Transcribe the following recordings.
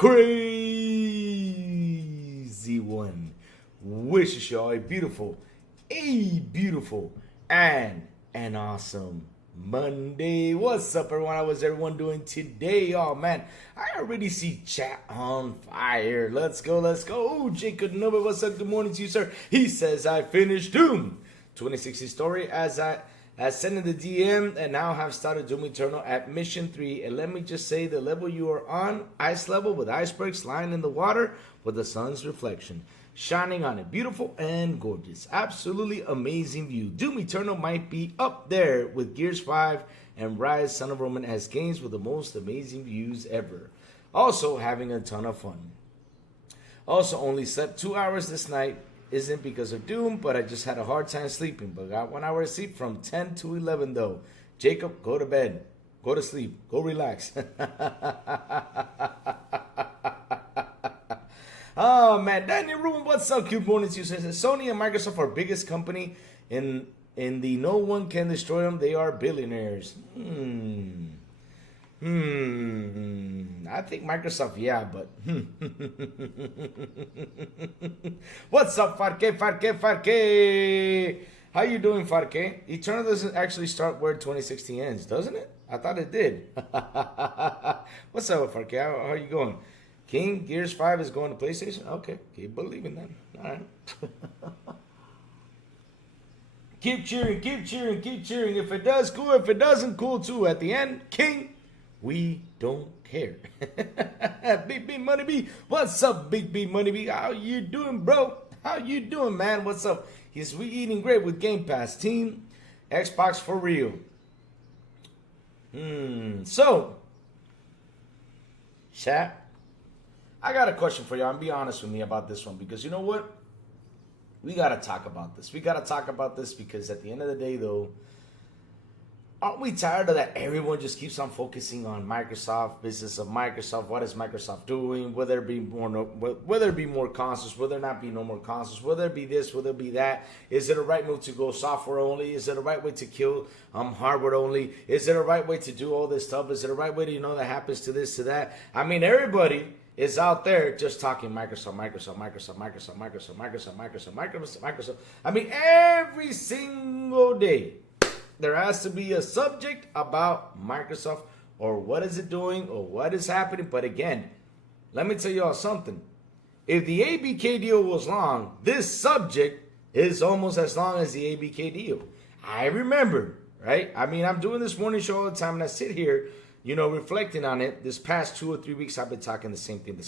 crazy one wishes y'all a beautiful, and an awesome Monday. What's up, everyone? How was everyone doing today? Oh, man, I already see chat on fire. Let's go. Oh, Jacob Nova, what's up? Good morning to you, sir. He says, I finished Doom 2060 story as sent in the DM and now have started Doom Eternal at Mission 3. And let me just say, the level you are on, ice level with icebergs lying in the water with the sun's reflection shining on it. Beautiful and gorgeous. Absolutely amazing view. Doom Eternal might be up there with Gears 5 and Rise Son of Roman as games with the most amazing views ever. Also having a ton of fun. Also only slept 2 hours this night. Isn't because of Doom, but I just had a hard time sleeping. But got 1 hour of sleep from 10 to 11 though. Jacob, go to bed. Go to sleep. Go relax. Oh man, Daniel Rubin, what's up? Good morning to you. Says Sony and Microsoft are biggest company in the no one can destroy them. They are billionaires. I think Microsoft, yeah, but what's up, Farke? How you doing, Farke? Eternal doesn't actually start where 2016 ends, doesn't it? I thought it did. What's up, Farke? How are you going? King, Gears 5 is going to PlayStation? Okay, keep believing that. All right. Keep cheering. If it does, cool. If it doesn't, cool too. At the end, King, we don't care. Big B Money B, what's up, Big B Money B? How you doing, bro? How you doing, man? What's up? We eating great with Game Pass. Team Xbox for real. So, chat, I got a question for y'all. And be honest with me about this one, because you know what? We got to talk about this. Because at the end of the day, though, aren't we tired of that everyone just keeps on focusing on Microsoft, business of Microsoft, what is Microsoft doing, whether it be more consoles, whether it not be no more consoles, whether it be this, whether it be that. Is it a right move to go software only? Is it a right way to kill hardware only? Is it a right way to do all this stuff? Is it a right way to, that happens to this, to that? I mean, everybody is out there just talking Microsoft. I mean, every single day there has to be a subject about Microsoft or what is it doing or what is happening. But again, let me tell you all something. If the ABK deal was long, this subject is almost as long as the ABK deal. I remember, right? I mean, I'm doing this morning show all the time and I sit here, reflecting on it. This past 2 or 3 weeks, I've been talking the same thing.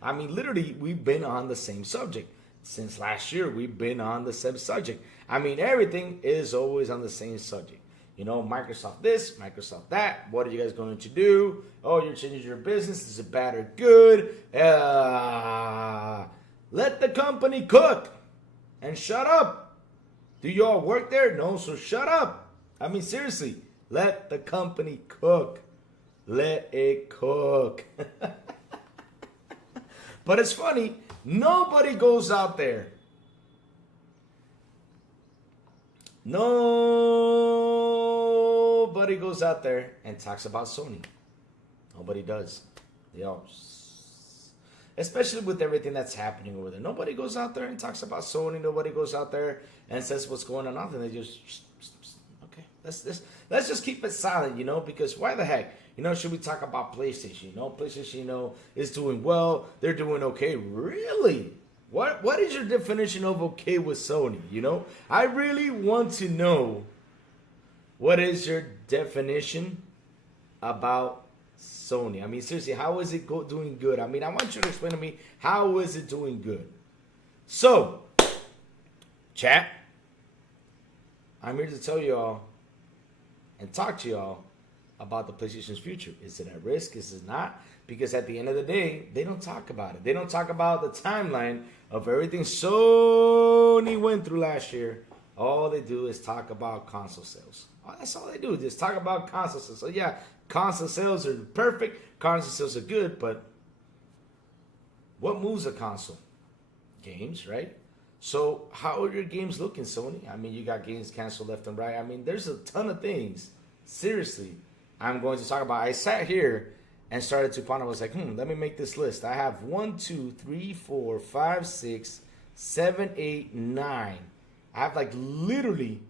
I mean, literally, we've been on the same subject. Since last year, we've been on the same subject. I mean, everything is always on the same subject. Microsoft this, Microsoft that. What are you guys going to do? Oh, you're changing your business. Is it bad or good? Let the company cook and shut up. Do y'all work there? No, so shut up. I mean, seriously. Let the company cook. Let it cook. But it's funny. Nobody goes out there. Nobody goes out there and talks about Sony. Nobody does. They all, especially with everything that's happening over there. Nobody goes out there and talks about Sony. Nobody goes out there and says what's going on. Nothing. They just, okay, let's just keep it silent, because why the heck? Should we talk about PlayStation? PlayStation, is doing well. They're doing okay. Really? What is your definition of okay with Sony? I really want to know what is your definition about Sony. I mean, seriously, how is it doing good? I mean, I want you to explain to me, how is it doing good? So, chat, I'm here to tell y'all and talk to y'all about the PlayStation's future. Is it at risk? Is it not? Because at the end of the day, they don't talk about it. They don't talk about the timeline of everything Sony went through last year. All they do is talk about console sales. That's all they do. Just talk about console sales. So yeah, console sales are perfect. Console sales are good, but what moves a console? Games, right? So how are your games looking, Sony? I mean, you got games canceled left and right. I mean, there's a ton of things. Seriously, I'm going to talk about. I sat here and started to ponder. I was like, let me make this list. I have 1, 2, 3, 4, 5, 6, 7, 8, 9. I have like literally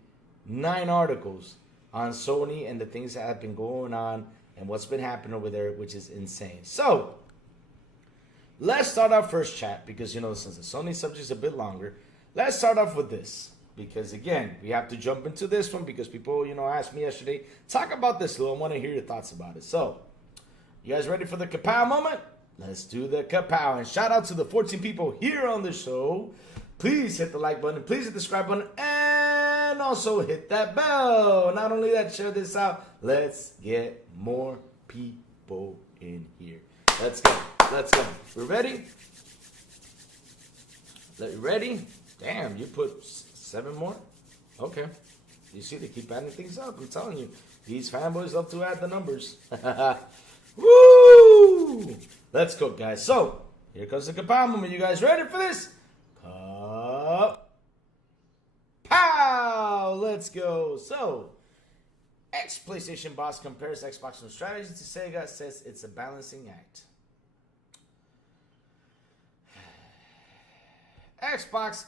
9 articles on Sony and the things that have been going on and what's been happening over there, which is insane. So let's start our first chat because, since the Sony subject is a bit longer, let's start off with this. Because, again, we have to jump into this one because people, asked me yesterday, talk about this, Lou. I want to hear your thoughts about it. So, you guys ready for the kapow moment? Let's do the kapow. And shout out to the 14 people here on the show. Please hit the like button. Please hit the subscribe button. And also hit that bell. Not only that, share this out. Let's get more people in here. Let's go. Let's go. We ready? Ready? Damn, you put 7 more? Okay. You see, they keep adding things up. I'm telling you. These fanboys love to add the numbers. Woo! Let's go, guys. So, here comes the kapow moment. You guys ready for this? Pow! Let's go. So, ex-PlayStation boss compares Xbox new strategy to Sega, says it's a balancing act. Xbox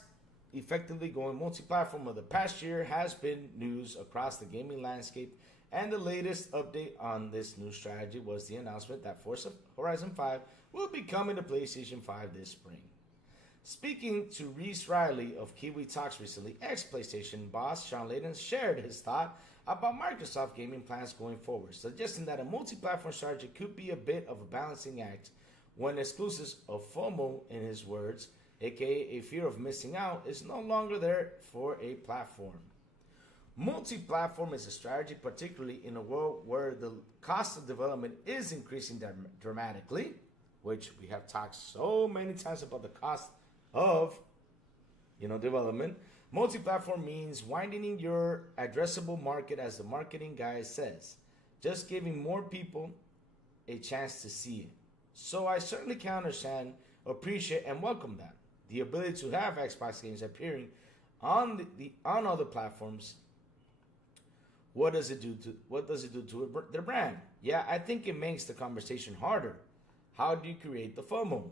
effectively going multi-platform of the past year has been news across the gaming landscape, and the latest update on this new strategy was the announcement that Forza Horizon 5 will be coming to PlayStation 5 this spring. Speaking to Reese Riley of Kiwi Talks recently, ex-PlayStation boss Sean Layden shared his thought about Microsoft gaming plans going forward, suggesting that a multi-platform strategy could be a bit of a balancing act when exclusives of FOMO, in his words, aka a fear of missing out, is no longer there for a platform. Multi-platform is a strategy, particularly in a world where the cost of development is increasing dramatically, which we have talked so many times about the cost of, development. Multi-platform means widening your addressable market, as the marketing guy says, just giving more people a chance to see it. So I certainly can understand, appreciate, and welcome that. The ability to have Xbox games appearing on on other platforms. What does it do to their brand? Yeah, I think it makes the conversation harder. How do you create the FOMO?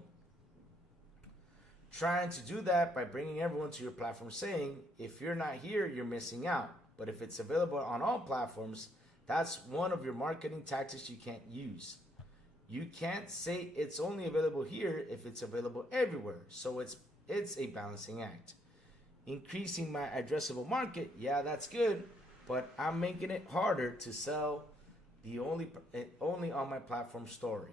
Trying to do that by bringing everyone to your platform, saying if you're not here, you're missing out. But if it's available on all platforms, that's one of your marketing tactics you can't use. You can't say it's only available here if it's available everywhere. So it's a balancing act. Increasing my addressable market, yeah, that's good, but I'm making it harder to sell the only on my platform story.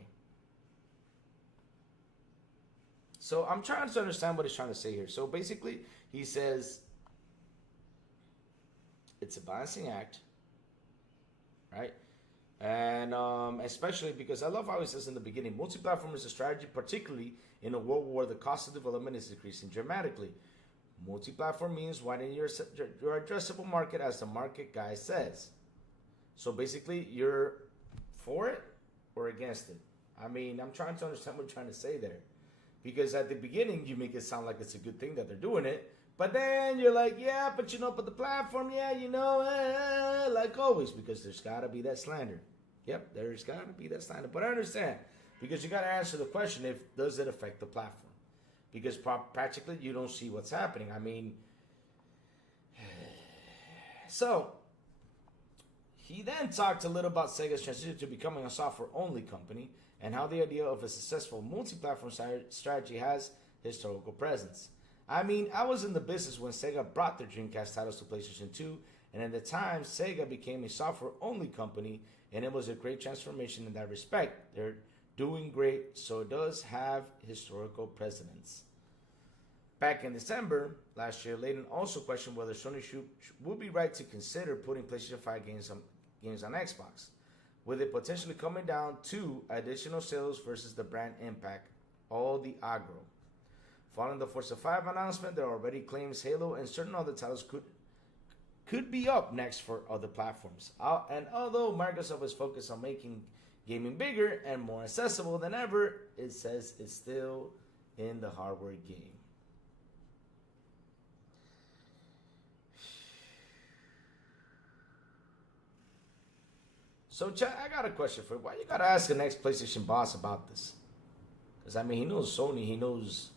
So I'm trying to understand what he's trying to say here. So basically, he says it's a balancing act, right? And especially because I love how he says in the beginning, multi-platform is a strategy, particularly in a world where the cost of development is decreasing dramatically. Multi-platform means widening your addressable market, as the market guy says. So basically, you're for it or against it. I mean, I'm trying to understand what you're trying to say there. Because at the beginning, you make it sound like it's a good thing that they're doing it. But then you're like, yeah, but but the platform, yeah, like always, because there's got to be that slander. Yep, there's got to be that slander. But I understand, because you got to answer the question, does it affect the platform? Because practically you don't see what's happening. I mean, so he then talked a little about Sega's transition to becoming a software-only company and how the idea of a successful multi-platform strategy has historical presence. I mean, I was in the business when Sega brought their Dreamcast titles to PlayStation 2, and at the time, Sega became a software-only company, and it was a great transformation in that respect. They're doing great, so it does have historical precedence. Back in December last year, Layden also questioned whether Sony would be right to consider putting PlayStation 5 games on Xbox, with it potentially coming down to additional sales versus the brand impact, all the aggro. Following the Forza 5 announcement, there are already claims Halo and certain other titles could be up next for other platforms. And although Microsoft is focused on making gaming bigger and more accessible than ever, it says it's still in the hardware game. So, chat, I got a question for you. Why you gotta ask the next PlayStation boss about this? Because, I mean, he knows Sony. He knows...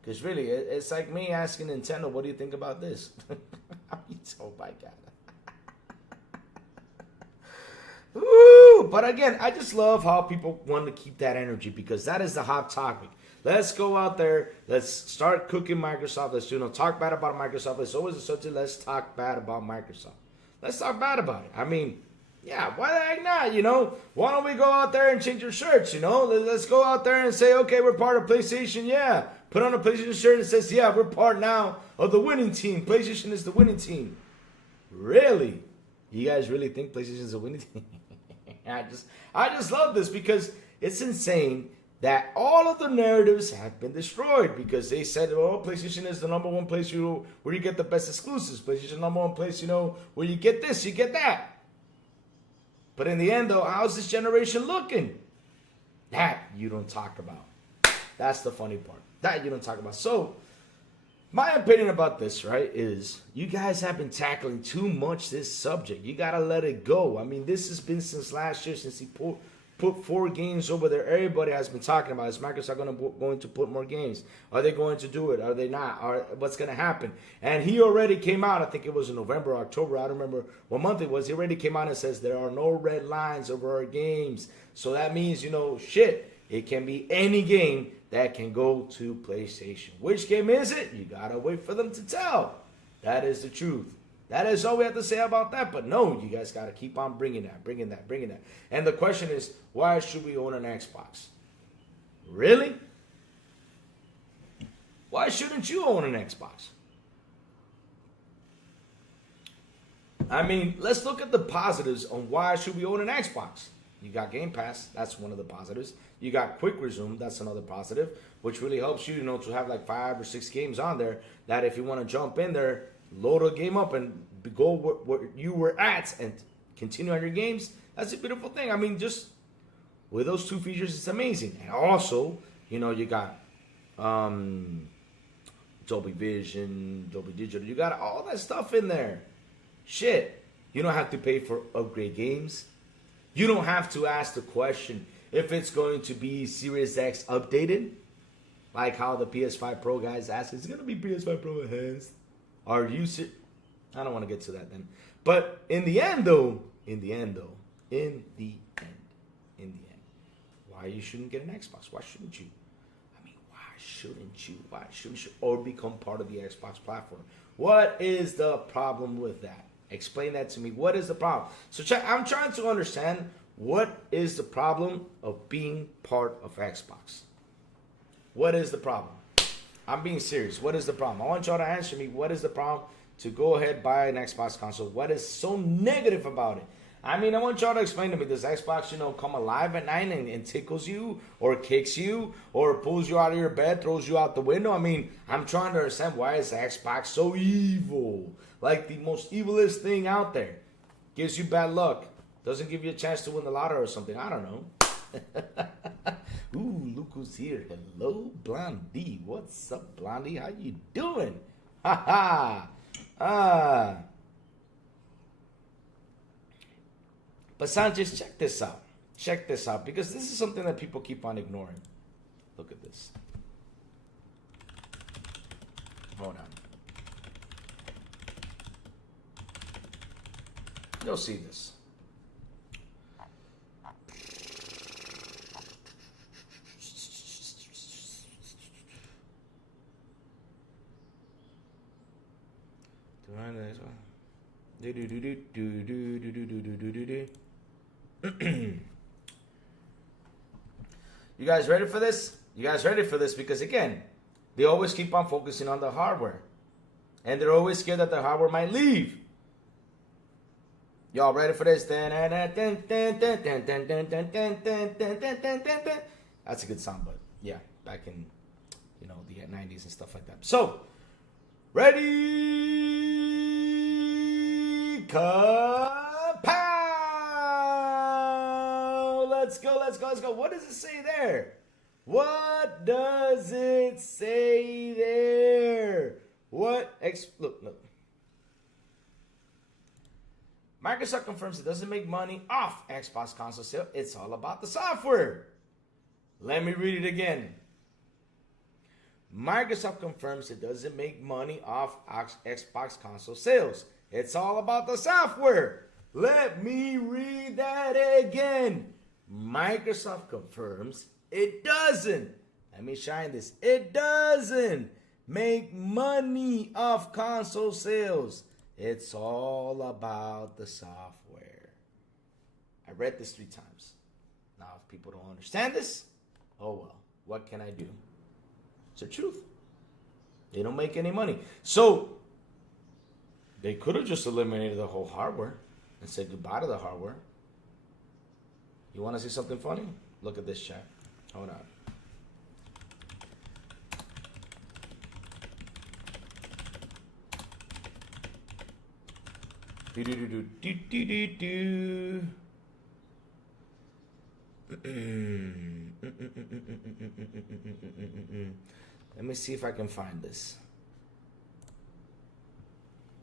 Because, really, it's like me asking Nintendo, what do you think about this? Oh, my God. Woo! But, again, I just love how people want to keep that energy because that is the hot topic. Let's go out there. Let's start cooking Microsoft. Let's, talk bad about Microsoft. It's always a subject. Let's talk bad about Microsoft. Let's talk bad about it. I mean, yeah, why the heck not, Why don't we go out there and change your shirts, Let's go out there and say, okay, we're part of PlayStation, yeah. Put on a PlayStation shirt that says, yeah, we're part now of the winning team. PlayStation is the winning team. Really? You guys really think PlayStation is a winning team? I just love this because it's insane that all of the narratives have been destroyed because they said, oh, PlayStation is the number one place where you get the best exclusives. PlayStation number one place, where you get this, you get that. But in the end, though, how's this generation looking? That you don't talk about. That's the funny part. That you don't talk about. So, my opinion about this, right, is you guys have been tackling too much this subject. You got to let it go. I mean, this has been since last year, since he put 4 games over there. Everybody has been talking about it. Is Microsoft going to put more games? Are they going to do it? Are they not? What's going to happen? And he already came out, I think it was in November or October, I don't remember what month it was. He already came out and says there are no red lines over our games. So that means, it can be any game that can go to PlayStation. Which game is it? You got to wait for them to tell. That is the truth. That is all we have to say about that. But no, you guys got to keep on bringing that. And the question is, why should we own an Xbox? Really? Why shouldn't you own an Xbox? I mean, let's look at the positives on why should we own an Xbox. You got Game Pass. That's one of the positives. You got Quick Resume. That's another positive, which really helps you, to have like 5 or 6 games on there that if you want to jump in there, load a game up and go where you were at and continue on your games. That's a beautiful thing. I mean, just with those 2 features, it's amazing. And also, you got Dolby Vision, Dolby Digital. You got all that stuff in there. Shit. You don't have to pay for upgrade games. You don't have to ask the question if it's going to be Series X updated. Like how the PS5 Pro guys ask, is it going to be PS5 Pro enhanced? Are you I don't want to get to that then. But in the end, why you shouldn't get an Xbox? Why shouldn't you? I mean, why shouldn't you? Why shouldn't you? Or become part of the Xbox platform? What is the problem with that? Explain that to me. What is the problem? So I'm trying to understand what is the problem of being part of Xbox. What is the problem? I'm being serious. What is the problem? I want y'all to answer me. What is the problem to go ahead buy an Xbox console? What is so negative about it? I mean, I want y'all to explain to me. Does Xbox, come alive at night and tickles you or kicks you or pulls you out of your bed, throws you out the window? I mean, I'm trying to understand why is Xbox so evil? Like the most evilest thing out there. Gives you bad luck. Doesn't give you a chance to win the lottery or something. I don't know. Ooh, look who's here. Hello, Blondie. What's up, Blondie? How you doing? Ha ha. But Sanchez, check this out. Check this out. Because this is something that people keep on ignoring. Look at this. Hold on. You'll see this. You guys ready for this? You guys ready for this? Because again, they always keep on focusing on the hardware. And they're always scared that the hardware might leave. Y'all ready for this? That's a good song, but yeah, back in the 90s and stuff like that. So, ready, kapow! Let's go. What does it say there? What does it say there? Look. Microsoft confirms it doesn't make money off Xbox console sale. It's all about the software. Let me read it again. Microsoft confirms it doesn't make money off Xbox console sales. It's all about the software. Let me read that again. Microsoft confirms it doesn't. Let me shine this. It doesn't make money off console sales. It's all about the software. I read this 3 times. Now, if people don't understand this, oh well, what can I do? It's the truth. They don't make any money. So, they could have just eliminated the whole hardware and said goodbye to the hardware. You want to see something funny? Look at this, chat. Hold on. Let me see if I can find this.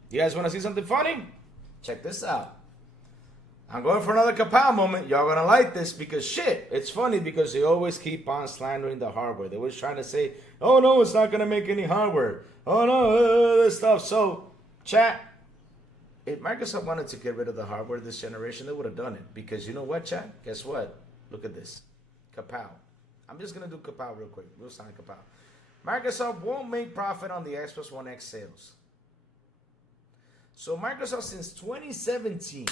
You guys want to see something funny? Check this out. I'm going for another kapow moment. Y'all gonna like this because shit, it's funny because they always keep on slandering the hardware. They're always trying to say, oh no, it's not gonna make any hardware. Oh no, this stuff. So, chat, if Microsoft wanted to get rid of the hardware this generation, they would have done it. Because you know what, chat? Guess what? Look at this. Kapow. I'm just gonna do kapow real quick. Real sound kapow. Microsoft won't make profit on the Xbox One X sales. So Microsoft since 2017,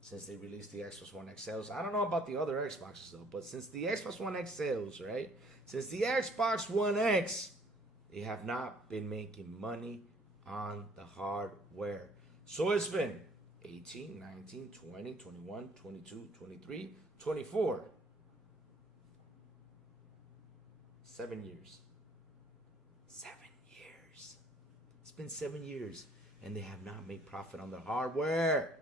since they released the Xbox One X sales, I don't know about the other Xboxes though, but since the Xbox One X sales, right? Since the Xbox One X, they have not been making money on the hardware. So it's been 18, 19, 20, 21, 22, 23, 24. 7 years. 7 years. It's been 7 years. And they have not made profit on the hardware.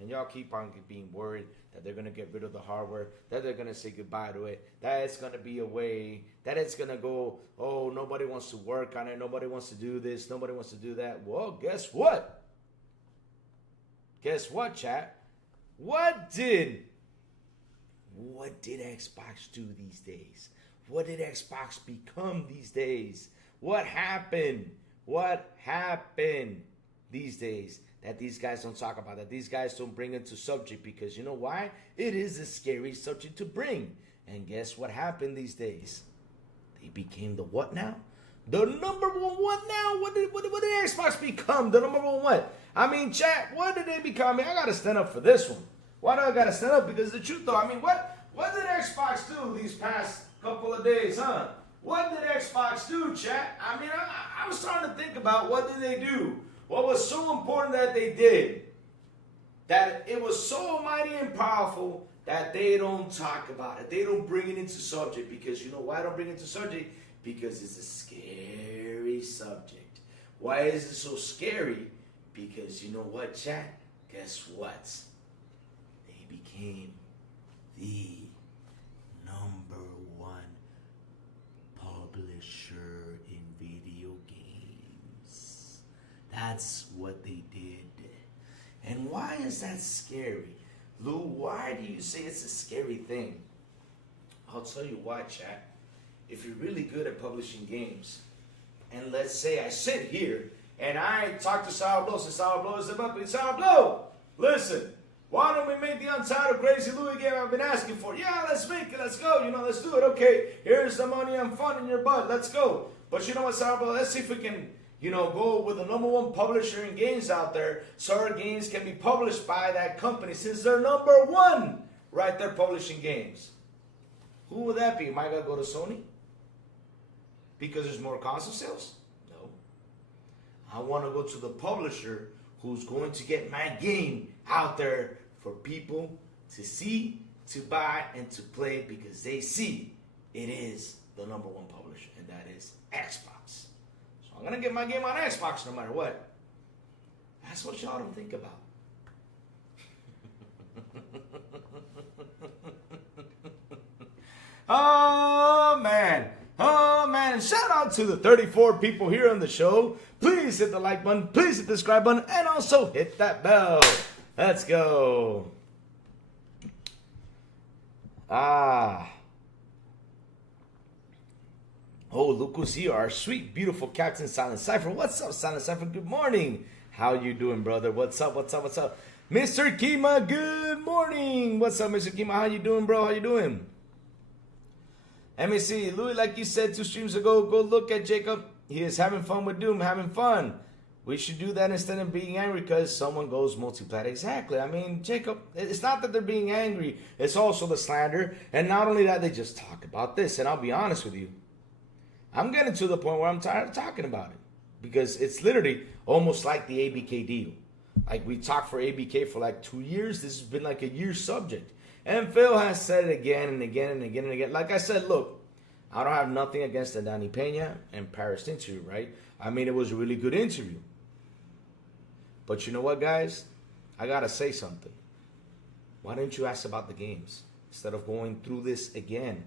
And y'all keep on being worried that they're going to get rid of the hardware, that they're going to say goodbye to it, that it's going to be away, that it's going to go, oh, nobody wants to work on it, nobody wants to do this, nobody wants to do that. Well, guess what? Guess what, chat? What did Xbox do these days? What did Xbox become these days? What happened? What happened these days that these guys don't talk about, that these guys don't bring into subject? Because you know why? It is a scary subject to bring. And guess what happened these days? They became the what now? The number one what now? What did Xbox become? The number one what? I mean, chat, what did they become? I mean, I got to stand up for this one. Why do I got to stand up? Because the truth though, I mean, what did Xbox do these past couple of days, huh? What did Xbox do, chat? I mean, I was starting to think about what did they do? What was so important that they did? That it was so mighty and powerful that they don't talk about it. They don't bring it into subject. Because you know why I don't bring it into subject? Because it's a scary subject. Why is it so scary? Because you know what, chat? Guess what? They became the number one publisher in video games. That's what they did. And why is that scary? Lou, why do you say it's a scary thing? I'll tell you why, chat. If you're really good at publishing games, and let's say I sit here and I talk to Sourblow, so Sourblow is about me. Sourblow, listen, why don't we make the Untitled Crazy Louie game I've been asking for? Yeah, let's make it, let's go, let's do it. Okay, here's the money I'm funding your butt, let's go. But you know what, Sourblow, let's see if we can, go with the number one publisher in games out there, so our games can be published by that company, since they're number one right there publishing games. Who would that be? Am I going to go to Sony? Because there's more console sales? No. I want to go to the publisher who's going to get my game out there for people to see, to buy, and to play, because they see it is the number one publisher, and that is Xbox. So I'm going to get my game on Xbox no matter what. That's what y'all don't think about. Oh, man. Oh, man. Shout out to the 34 people here on the show. Please hit the like button. Please hit the subscribe button. And also hit that bell. Let's go. Oh, look who's here. Our sweet, beautiful Captain Silent Cypher. What's up, Silent Cypher? Good morning. How you doing, brother? What's up? Mr. Kima, good morning. What's up, Mr. Kima? How you doing, bro? How you doing? Let me see. Louis, like you said 2 streams ago, go look at Jacob. He is having fun with Doom, having fun. We should do that instead of being angry because someone goes multi-plat. Exactly. I mean, Jacob, it's not that they're being angry. It's also the slander. And not only that, they just talk about this. And I'll be honest with you. I'm getting to the point where I'm tired of talking about it. Because it's literally almost like the ABK deal. Like we talked for ABK for like 2 years. This has been like a year subject. And Phil has said it again and again and again and again. Like I said, look, I don't have nothing against the Danny Pena and Paris interview, right? I mean, it was a really good interview. But you know what, guys? I got to say something. Why didn't you ask about the games instead of going through this again?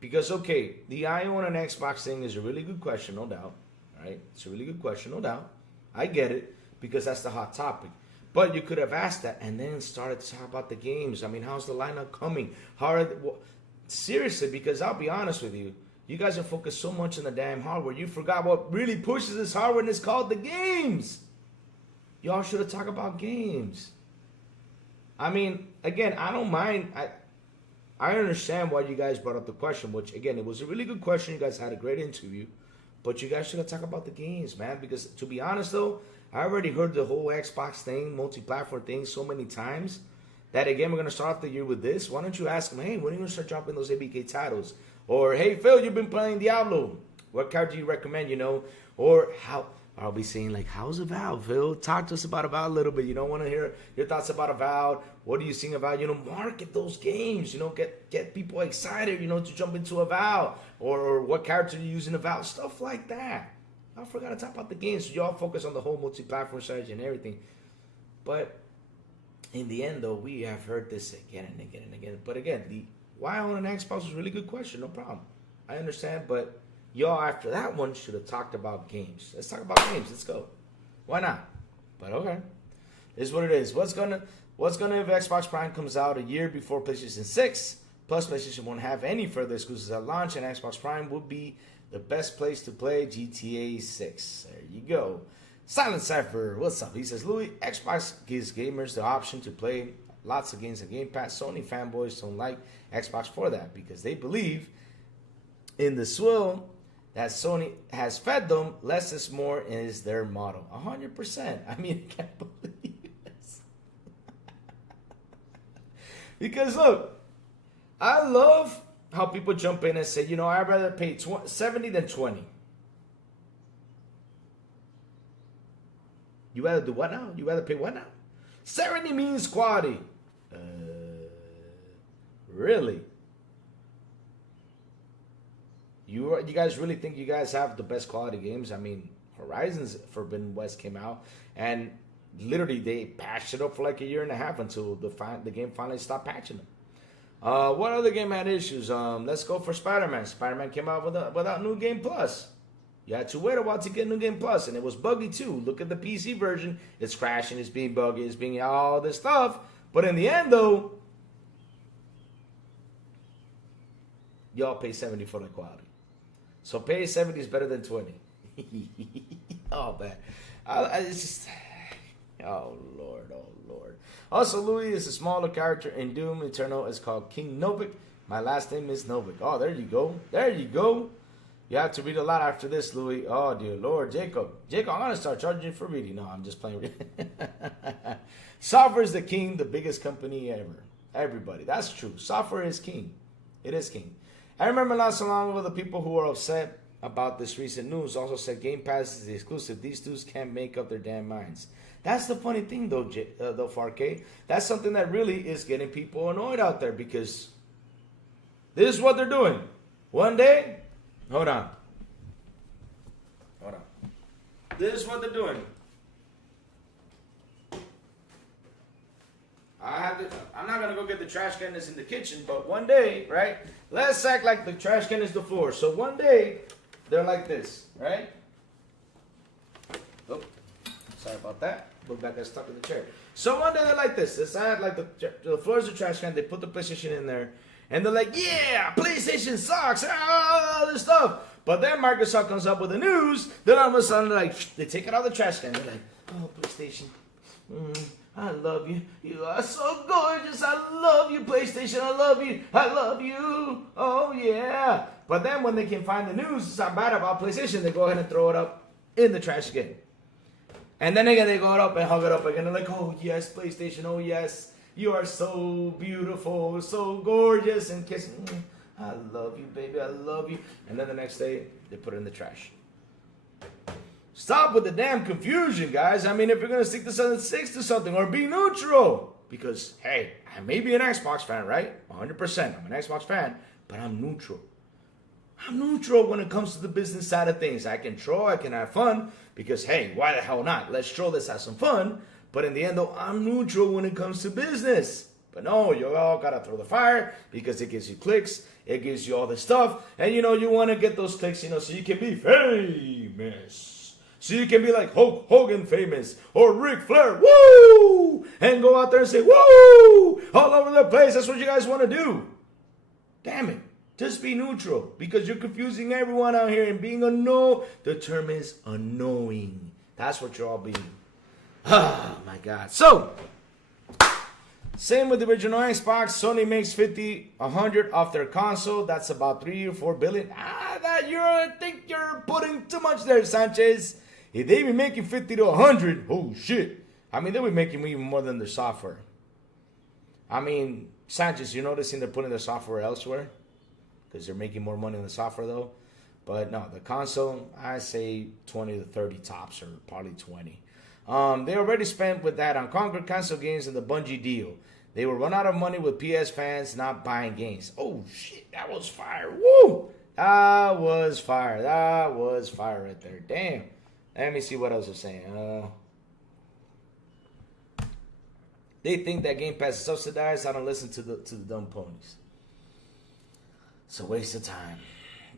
Because, okay, the I own an Xbox thing is a really good question, no doubt. Right? It's a really good question, no doubt. I get it because that's the hot topic. But you could have asked that and then started to talk about the games. I mean, how's the lineup coming? Seriously, because I'll be honest with you. You guys are focused so much on the damn hardware. You forgot what really pushes this hardware, and it's called the games. Y'all should have talked about games. I mean, again, I don't mind. I understand why you guys brought up the question, which, again, it was a really good question. You guys had a great interview. But you guys should have talked about the games, man. Because, to be honest, though, I already heard the whole Xbox thing, multi-platform thing so many times that, again, we're going to start off the year with this. Why don't you ask them, hey, when are you going to start dropping those ABK titles? Or, hey, Phil, you've been playing Diablo. What card do you recommend, Or how... I'll be saying, like, how's Avowed, Phil? Talk to us about Avowed a little bit. Want to hear your thoughts about Avowed. What do you think about, market those games, get people excited, to jump into Avowed. Or what character you use in Avowed, stuff like that. I forgot to talk about the games. So y'all focus on the whole multi-platform strategy and everything. But in the end, though, we have heard this again and again and again. But again, the why on an Xbox was a really good question. No problem. I understand, but... y'all, after that one, should have talked about games. Let's talk about games. Let's go. Why not? But okay. It's what it is. What's gonna if Xbox Prime comes out a year before PlayStation 6, plus PlayStation won't have any further exclusives at launch, and Xbox Prime would be the best place to play GTA 6. There you go. Silent Cypher, what's up? He says, Louis, Xbox gives gamers the option to play lots of games on Game Pass. Sony fanboys don't like Xbox for that because they believe in the swill that Sony has fed them, less is more is their motto. 100%. I mean, I can't believe this. Because look, I love how people jump in and say, I'd rather pay 70 than 20. You rather do what now? You rather pay what now? 70 means quality. Really? You guys really think you guys have the best quality games? I mean, Horizon's Forbidden West came out, and literally they patched it up for like a year and a half until the game finally stopped patching them. What other game had issues? Let's go for Spider-Man. Spider-Man came out without New Game Plus. You had to wait a while to get New Game Plus, and it was buggy too. Look at the PC version. It's crashing, it's being buggy, it's being all this stuff. But in the end, though, y'all pay 70 for the quality. So pay 70 is better than 20. Oh, man. It's just... Oh, Lord. Also, Louis is a smaller character in Doom Eternal. It's called King Novik. My last name is Novik. Oh, there you go. You have to read a lot after this, Louis. Oh, dear Lord. Jacob, I'm going to start charging you for reading. No, I'm just playing. Software is the king, the biggest company ever. Everybody. That's true. Software is king. It is king. I remember not so long ago the people who were upset about this recent news also said Game Pass is the exclusive. These dudes can't make up their damn minds. That's the funny thing, though, Farke. That's something that really is getting people annoyed out there because this is what they're doing. One day, hold on. This is what they're doing. I'm not gonna go get the trash can that's in the kitchen, but one day, right? Let's act like the trash can is the floor. So one day, they're like this, right? Oh, sorry about that. Look back, I stuck in the chair. So one day they're like this. Let's act like the floor is the trash can. They put the PlayStation in there, and they're like, "Yeah, PlayStation sucks." All this stuff. But then Microsoft comes up with the news. Then all of a sudden, like, they take it out of the trash can. They're like, "Oh, PlayStation, I love you. You are so gorgeous. I love you, PlayStation. I love you. I love you. Oh, yeah." But then when they can find the news, it's not bad about PlayStation, they go ahead and throw it up in the trash again. And then again, they go up and hug it up again. They're like, "Oh, yes, PlayStation. Oh, yes. You are so beautiful, so gorgeous." And kiss. "I love you, baby. I love you." And then the next day, they put it in the trash. Stop with the damn confusion, guys. I mean, if you're going to stick to something, stick to something or be neutral. Because, hey, I may be an Xbox fan, right? 100%. I'm an Xbox fan, but I'm neutral. I'm neutral when it comes to the business side of things. I can troll, I can have fun, because, hey, why the hell not? Let's troll, let's have some fun. But in the end, though, I'm neutral when it comes to business. But no, you all got to throw the fire because it gives you clicks. It gives you all this stuff. And, you want to get those clicks, so you can be famous. So you can be like Hulk Hogan famous or Ric Flair, woo! And go out there and say, woo! All over the place. That's what you guys want to do. Damn it. Just be neutral because you're confusing everyone out here. And being the term is annoying. That's what you're all being. Oh, my God. So, same with the original Xbox. Sony makes 50, 100 off their console. That's about 3 or 4 billion. I think you're putting too much there, Sanchez. If they be making 50 to 100, oh shit. I mean, they'll be making even more than their software. I mean, Sanchez, you're noticing they're putting their software elsewhere? Because they're making more money on the software, though. But no, the console, I say 20 to 30 tops, or probably 20. They already spent with that on Conquer console games and the Bungie deal. They will run out of money with PS fans not buying games. Oh, shit, that was fire. Woo! That was fire. That was fire right there. Damn. Let me see what else they're saying. They think that Game Pass is subsidized. I don't listen to the dumb ponies. It's a waste of time.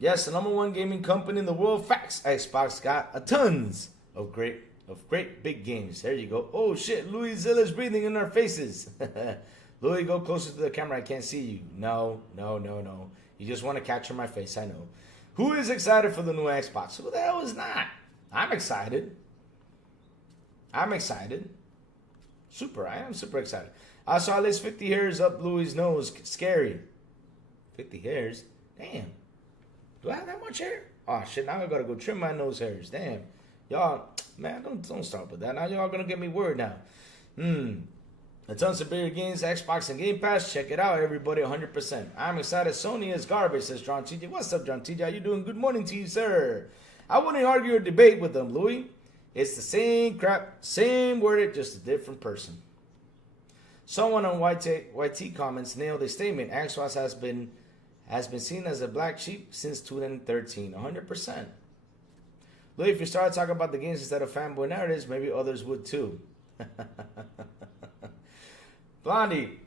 Yes, the number one gaming company in the world. Facts. Xbox got a tons of great big games. There you go. Oh shit, Louis Zilla's breathing in our faces. Louis, go closer to the camera. I can't see you. No. You just want to capture my face. I know. Who is excited for the new Xbox? Who the hell is not? I'm excited. Super. I am super excited. I saw at least 50 hairs up Louis' nose. Scary. 50 hairs? Damn. Do I have that much hair? Oh shit, now I gotta go trim my nose hairs. Damn. Y'all, man, don't start with that. Now y'all gonna get me worried now. A tons of bigger games, Xbox and Game Pass. Check it out, everybody, 100%. I'm excited. Sony is garbage, says John TJ. What's up, John TJ? How you doing? Good morning to you, sir. I wouldn't argue or debate with them, Louis. It's the same crap, same worded, just a different person. Someone on YT comments nailed a statement. Xbox has been seen as a black sheep since 2013, 100%. Louis, if you start talking about the games instead of fanboy narratives, maybe others would too. Blondie,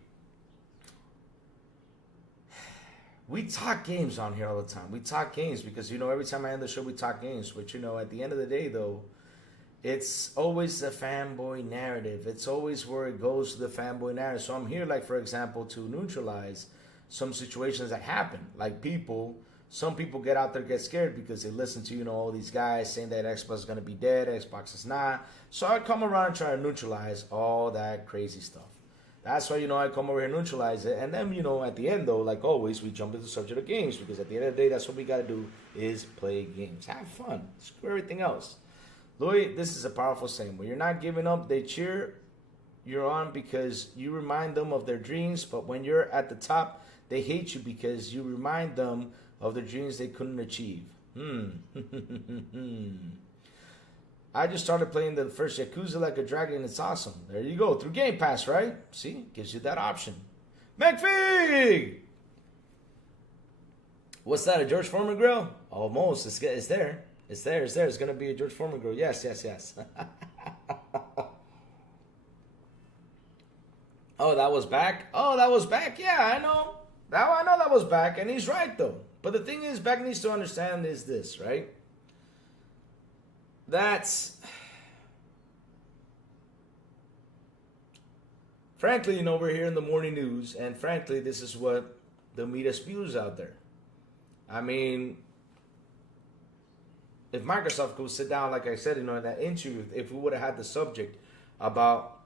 we talk games on here all the time. We talk games because, every time I end the show, we talk games. But, at the end of the day, though, it's always the fanboy narrative. It's always where it goes to the fanboy narrative. So I'm here, like, for example, to neutralize some situations that happen. Like some people get out there, get scared because they listen to, all these guys saying that Xbox is going to be dead, Xbox is not. So I come around and try to neutralize all that crazy stuff. That's why, I come over here and neutralize it. And then, at the end, though, like always, we jump into the subject of games. Because at the end of the day, that's what we got to do is play games. Have fun. Screw everything else. Louis, this is a powerful saying. When you're not giving up, they cheer you're on because you remind them of their dreams. But when you're at the top, they hate you because you remind them of the dreams they couldn't achieve. I just started playing the first Yakuza like a dragon. It's awesome. There you go. Through Game Pass, right? See? Gives you that option. McFig! What's that, a George Foreman grill? Almost. It's there. It's there. It's going to be a George Foreman grill. Yes. Oh, that was back? Oh, that was back? Yeah, I know. Now I know that was back, and he's right, though. But the thing is, Beck needs to understand is this, right? That's... Frankly, we're here in the morning news, and frankly, this is what the media spews out there. I mean, if Microsoft could sit down, like I said, in that interview, if we would have had the subject about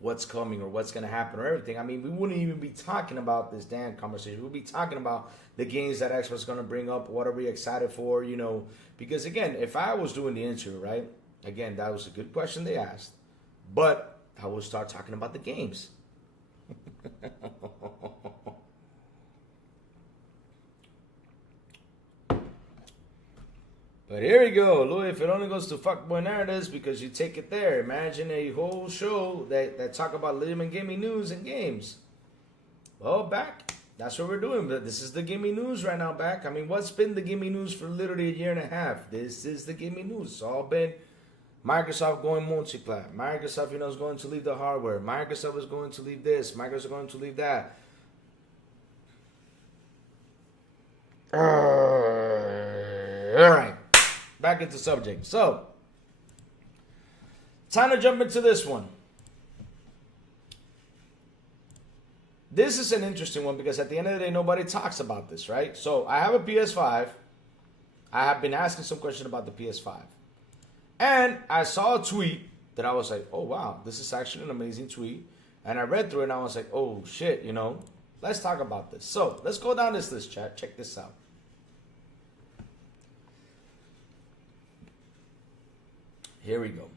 what's coming or what's going to happen or everything, I mean, we wouldn't even be talking about this damn conversation. We'd be talking about the games that Xbox is going to bring up, what are we excited for, because again, if I was doing the interview, right, again, that was a good question they asked, but I would start talking about the games. But here we go, Louis. If it only goes to fuckboy narratives because you take it there, imagine a whole show that talk about legitimate gaming news and games. Well, back. That's what we're doing. But this is the gaming news right now, back. I mean, what's been the gaming news for literally a year and a half? This is the gaming news. It's all been Microsoft going multi-plat. Microsoft, is going to leave the hardware. Microsoft is going to leave this. Microsoft is going to leave that. All right. Back into subject. So, time to jump into this one. This is an interesting one because at the end of the day, nobody talks about this, right? So, I have a PS5. I have been asking some question about the PS5. And I saw a tweet that I was like, oh, wow, this is actually an amazing tweet. And I read through it and I was like, oh, shit, let's talk about this. So, let's go down this list, chat. Check this out. Here we go.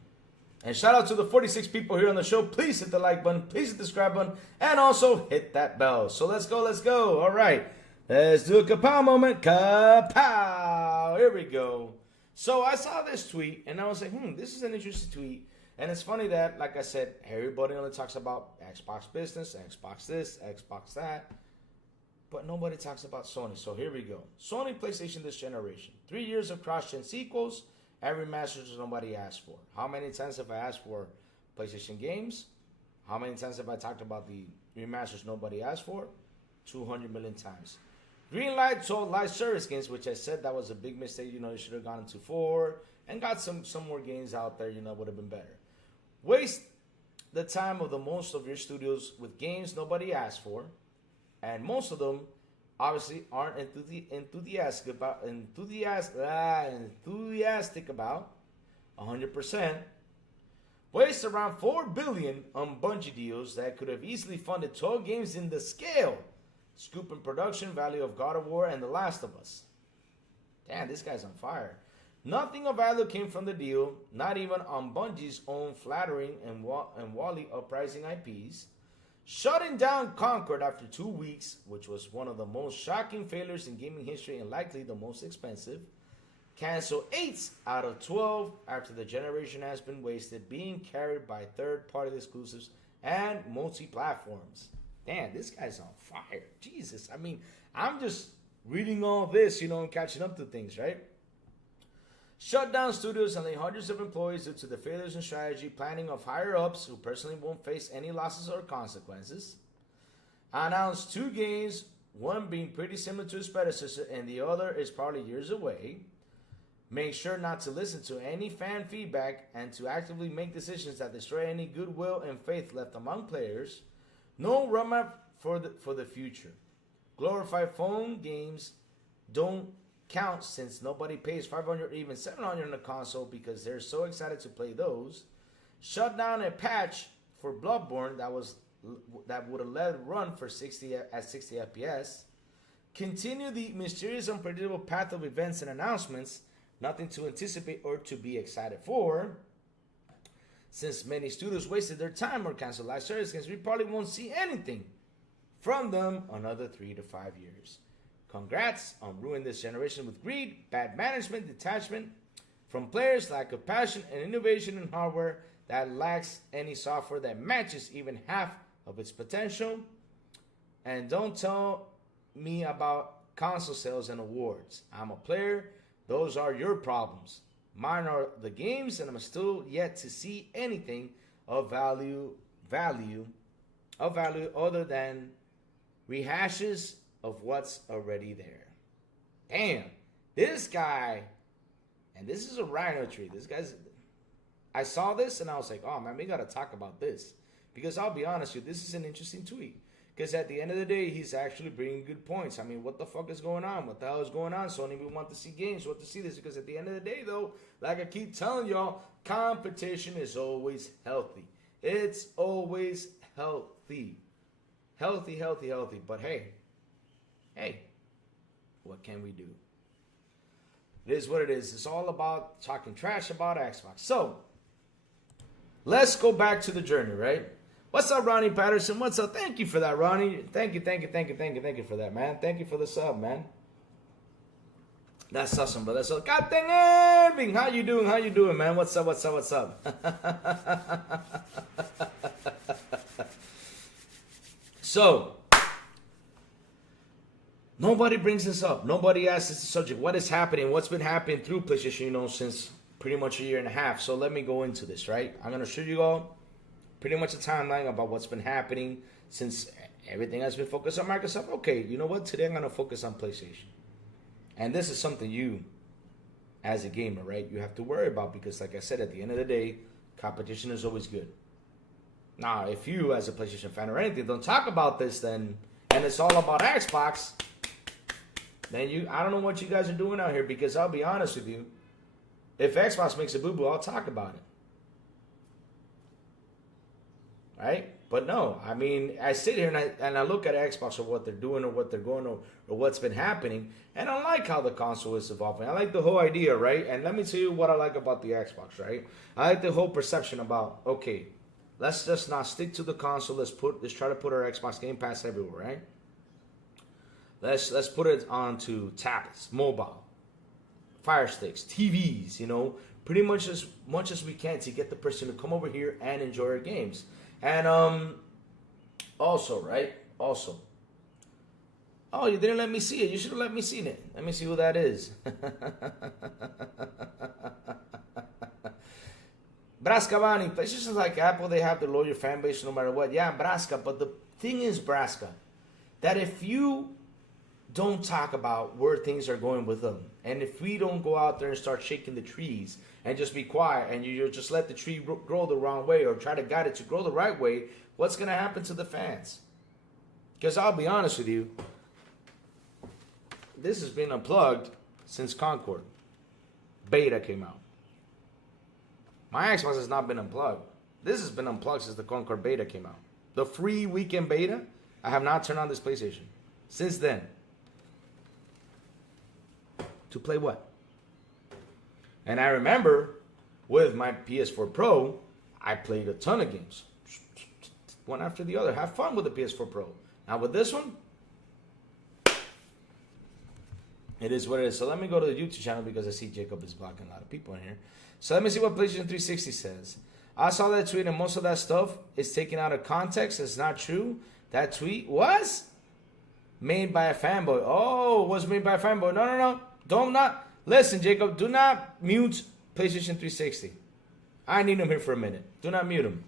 And shout out to the 46 people here on the show. Please hit the like button. Please hit the subscribe button. And also hit that bell. So let's go. Let's go. All right. Let's do a kapow moment. Kapow. Here we go. So I saw this tweet and I was like, this is an interesting tweet. And it's funny that, like I said, everybody only talks about Xbox business, Xbox this, Xbox that. But nobody talks about Sony. So here we go. Sony PlayStation this generation. 3 years of cross-gen sequels. And remasters nobody asked for. How many times have I asked for PlayStation games? How many times have I talked about the remasters nobody asked for? 200 million times. Greenlight sold live service games, which I said that was a big mistake. You should have gone into 4 and got some more games out there. Would have been better. Waste the time of the most of your studios with games nobody asked for, and most of them obviously aren't enthusiastic about 100%. Waste around $4 billion on Bungie deals that could have easily funded 12 games in the scale, scoop and production value of God of War and The Last of Us. Damn, this guy's on fire. Nothing of value came from the deal, not even on Bungie's own flattering and Wally uprising IPs. Shutting down Concord after 2 weeks, which was one of the most shocking failures in gaming history and likely the most expensive. Cancel 8 out of 12 after the generation has been wasted, being carried by third-party exclusives and multi-platforms. Damn, this guy's on fire. Jesus, I mean, I'm just reading all this, and catching up to things, right? Shut down studios and lay hundreds of employees due to the failures in strategy planning of higher-ups who personally won't face any losses or consequences. Announced 2 games, one being pretty similar to its predecessor and the other is probably years away. Make sure not to listen to any fan feedback and to actively make decisions that destroy any goodwill and faith left among players. No roadmap for the future. Glorified phone games don't count since nobody pays $500 or even $700 on a console because they're so excited to play those. Shut down a patch for Bloodborne that would have let it run for 60 FPS. Continue the mysterious, unpredictable path of events and announcements. Nothing to anticipate or to be excited for. Since many studios wasted their time or canceled live service games, we probably won't see anything from them another 3 to 5 years. Congrats on ruining this generation with greed, bad management, detachment from players, lack of passion, and innovation in hardware that lacks any software that matches even half of its potential. And don't tell me about console sales and awards. I'm a player. Those are your problems. Mine are the games, and I'm still yet to see anything of value of value other than rehashes of what's already there. Damn, this guy, and this is a rhino tree. This guy's, I saw this and I was like, oh man, we gotta talk about this. Because I'll be honest with you, this is an interesting tweet. Because at the end of the day, he's actually bringing good points. I mean, what the fuck is going on? What the hell is going on? Sony, we want to see games. We want to see this. Because at the end of the day, though, like I keep telling y'all, competition is always healthy. It's always healthy. Healthy, healthy, healthy. But hey, what can we do? It is what it is. It's all about talking trash about Xbox. So, let's go back to the journey, right? What's up, Ronnie Patterson? What's up? Thank you for that, Ronnie. Thank you for that, man. Thank you for the sub, man. That's awesome, brother. So, God dang Irving, how you doing? How you doing, man? What's up? So, nobody brings this up. Nobody asks this subject. What is happening? What's been happening through PlayStation, since pretty much a year and a half. So let me go into this, right? I'm going to show you all pretty much a timeline about what's been happening since everything has been focused on Microsoft. Okay, you know what? Today I'm going to focus on PlayStation. And this is something you, as a gamer, right, you have to worry about because, like I said, at the end of the day, competition is always good. Now, if you, as a PlayStation fan or anything, don't talk about this, then, and it's all about Xbox, then I don't know what you guys are doing out here because I'll be honest with you, if Xbox makes a boo-boo, I'll talk about it. Right? But no, I mean, I sit here and I look at Xbox or what they're doing or what they're going or what's been happening, and I like how the console is evolving. I like the whole idea, right? And let me tell you what I like about the Xbox, right? I like the whole perception about, okay, let's just not stick to the console. Let's try to put our Xbox Game Pass everywhere, right? Let's put it onto tablets, mobile, Fire Sticks, TVs, pretty much as much as we can to get the person to come over here and enjoy our games. And also, right? Also. Oh, you didn't let me see it. You should have let me see it. Let me see who that is. Brascavani, PlayStation's like Apple, they have to lower your fan base no matter what. Yeah, Brasca, but the thing is, Brasca, that if you don't talk about where things are going with them, and if we don't go out there and start shaking the trees and just be quiet and you just let the tree grow the wrong way or try to guide it to grow the right way, what's going to happen to the fans? Because I'll be honest with you, this has been unplugged since Concord beta came out. My Xbox has not been unplugged. This has been unplugged since the Concord beta came out. The free weekend beta, I have not turned on this PlayStation since then. To play what? And I remember with my PS4 Pro, I played a ton of games. One after the other. Have fun with the PS4 Pro. Now with this one, it is what it is. So let me go to the YouTube channel because I see Jacob is blocking a lot of people in here. So let me see what PlayStation 360 says. I saw that tweet and most of that stuff is taken out of context. It's not true. That tweet was made by a fanboy. Oh, it was made by a fanboy. No. Don't not. Listen, Jacob, do not mute PlayStation 360. I need him here for a minute. Do not mute him.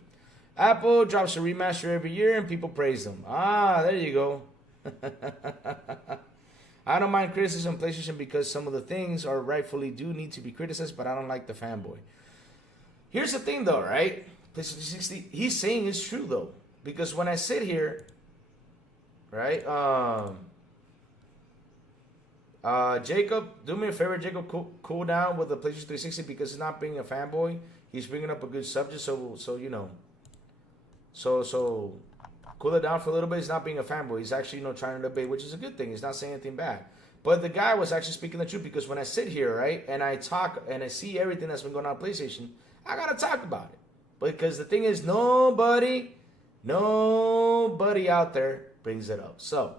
Apple drops a remaster every year and people praise them. Ah, there you go. I don't mind criticism of PlayStation because some of the things are rightfully do need to be criticized, but I don't like the fanboy. Here's the thing though, right? PlayStation 360, he's saying it's true though. Because when I sit here, right? Jacob, do me a favor, Jacob, cool down with the PlayStation 360 because he's not being a fanboy. He's bringing up a good subject, so cool it down for a little bit. He's not being a fanboy. He's actually, trying to debate, which is a good thing. He's not saying anything bad. But the guy was actually speaking the truth because when I sit here, right, and I talk and I see everything that's been going on PlayStation, I gotta talk about it. Because the thing is, nobody out there brings it up. So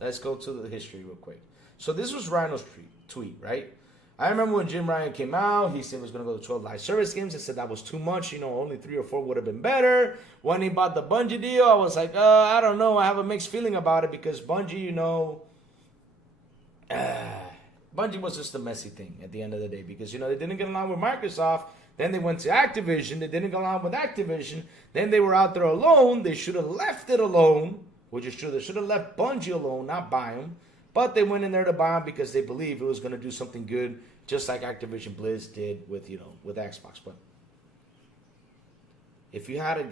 let's go to the history real quick. So this was Rhino's tweet, right? I remember when Jim Ryan came out, he said he was going to go to 12 live service games. I said that was too much. Only 3 or 4 would have been better. When he bought the Bungie deal, I was like, I don't know. I have a mixed feeling about it because Bungie, Bungie was just a messy thing at the end of the day because, they didn't get along with Microsoft. Then they went to Activision. They didn't go along with Activision. Then they were out there alone. They should have left it alone, which is true. They should have left Bungie alone, not buy them. But they went in there to buy them because they believed it was going to do something good, just like Activision Blizz did with, with Xbox. But if you had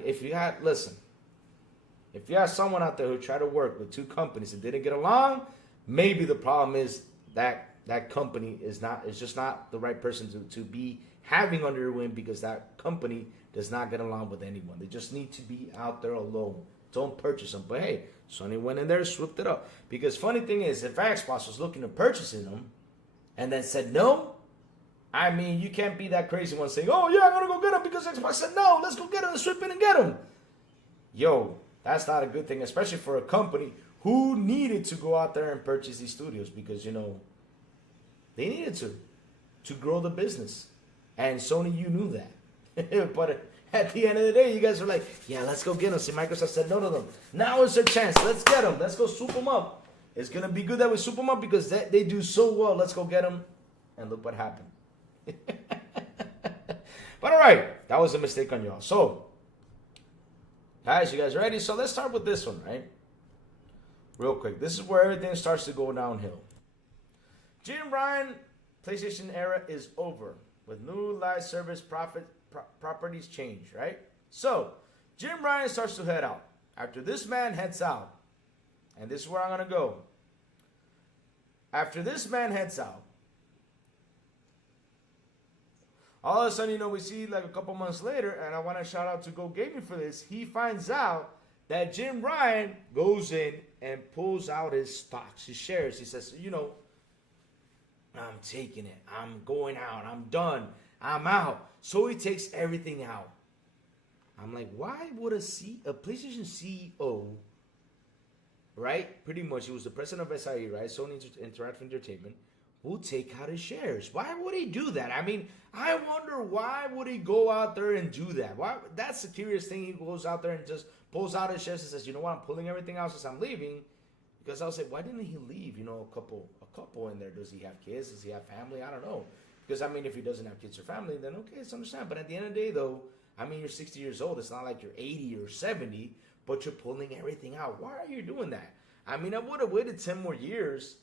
someone out there who tried to work with two companies and didn't get along, maybe the problem is that company is just not the right person to be having under your wing, because that company does not get along with anyone. They just need to be out there alone. Don't purchase them. But hey, Sony went in there, swooped it up. Because funny thing is, if Xbox was looking to purchasing them and then said no, I mean, you can't be that crazy one saying, oh yeah, I'm going to go get them because Xbox said no, let's go get them and swoop in and get them. Yo, that's not a good thing, especially for a company who needed to go out there and purchase these studios because, they needed to grow the business. And Sony, you knew that. But at the end of the day, you guys were like, yeah, let's go get them. See, Microsoft said no to them. Now is their chance. Let's get them. Let's go swoop them up. It's going to be good that we swoop them up because they do so well. Let's go get them. And look what happened. But all right, that was a mistake on y'all. So, guys, you guys ready? So let's start with this one, right? Real quick. This is where everything starts to go downhill. Jim Ryan, PlayStation era is over with new live service properties change, right? So, Jim Ryan starts to head out. After this man heads out, and this is where I'm going to go. After this man heads out, all of a sudden, we see like a couple months later, and I want to shout out to Go Gaming for this. He finds out that Jim Ryan goes in and pulls out his stocks, his shares. He says, I'm taking it. I'm going out. I'm done. I'm out. So he takes everything out. I'm like, why would a PlayStation CEO, right? Pretty much, he was the president of SIE, right? Sony Interactive Entertainment, will take out his shares. Why would he do that? I mean, I wonder why would he go out there and do that? Why? That's the curious thing. He goes out there and just pulls out his shares and says, you know what? I'm pulling everything out since I'm leaving. Because I was like, why didn't he leave? A couple in there. Does he have kids? Does he have family? I don't know. Because I mean, if he doesn't have kids or family, then okay, it's understandable. But at the end of the day, though, I mean, you're 60 years old. It's not like you're 80 or 70, but you're pulling everything out. Why are you doing that? I mean, I would have waited 10 more years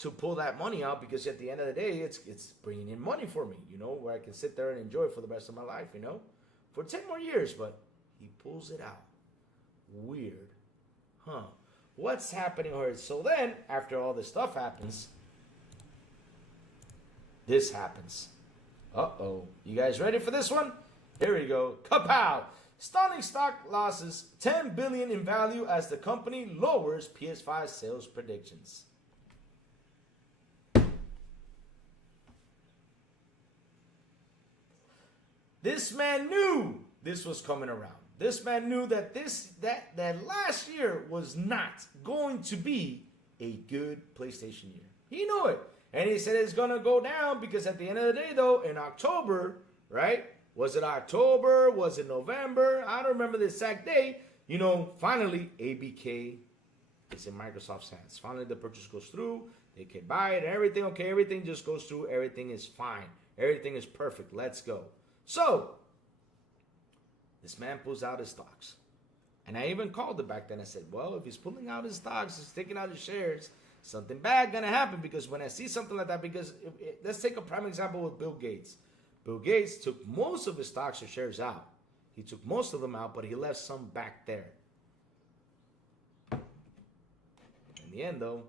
to pull that money out, because at the end of the day, it's bringing in money for me, where I can sit there and enjoy it for the rest of my life, for 10 more years. But he pulls it out. Weird. Huh. What's happening here? So then, after all this stuff happens, this happens. Uh-oh. You guys ready for this one? Here we go. Kapow! Stunning stock losses, $10 billion in value as the company lowers PS5 sales predictions. This man knew this was coming around. This man knew that that last year was not going to be a good PlayStation year. He knew it. And he said it's going to go down because at the end of the day, though, in October, right? Was it October? Was it November? I don't remember the exact date. Finally, ABK is in Microsoft's hands. Finally, the purchase goes through. They can buy it and everything. Okay, everything just goes through. Everything is fine. Everything is perfect. Let's go. So, this man pulls out his stocks. And I even called it back then. I said, well, if he's pulling out his stocks, he's taking out his shares, something bad going to happen. Because when I see something like that, let's take a prime example with Bill Gates. Bill Gates took most of his stocks or shares out. He took most of them out, but he left some back there. In the end, though,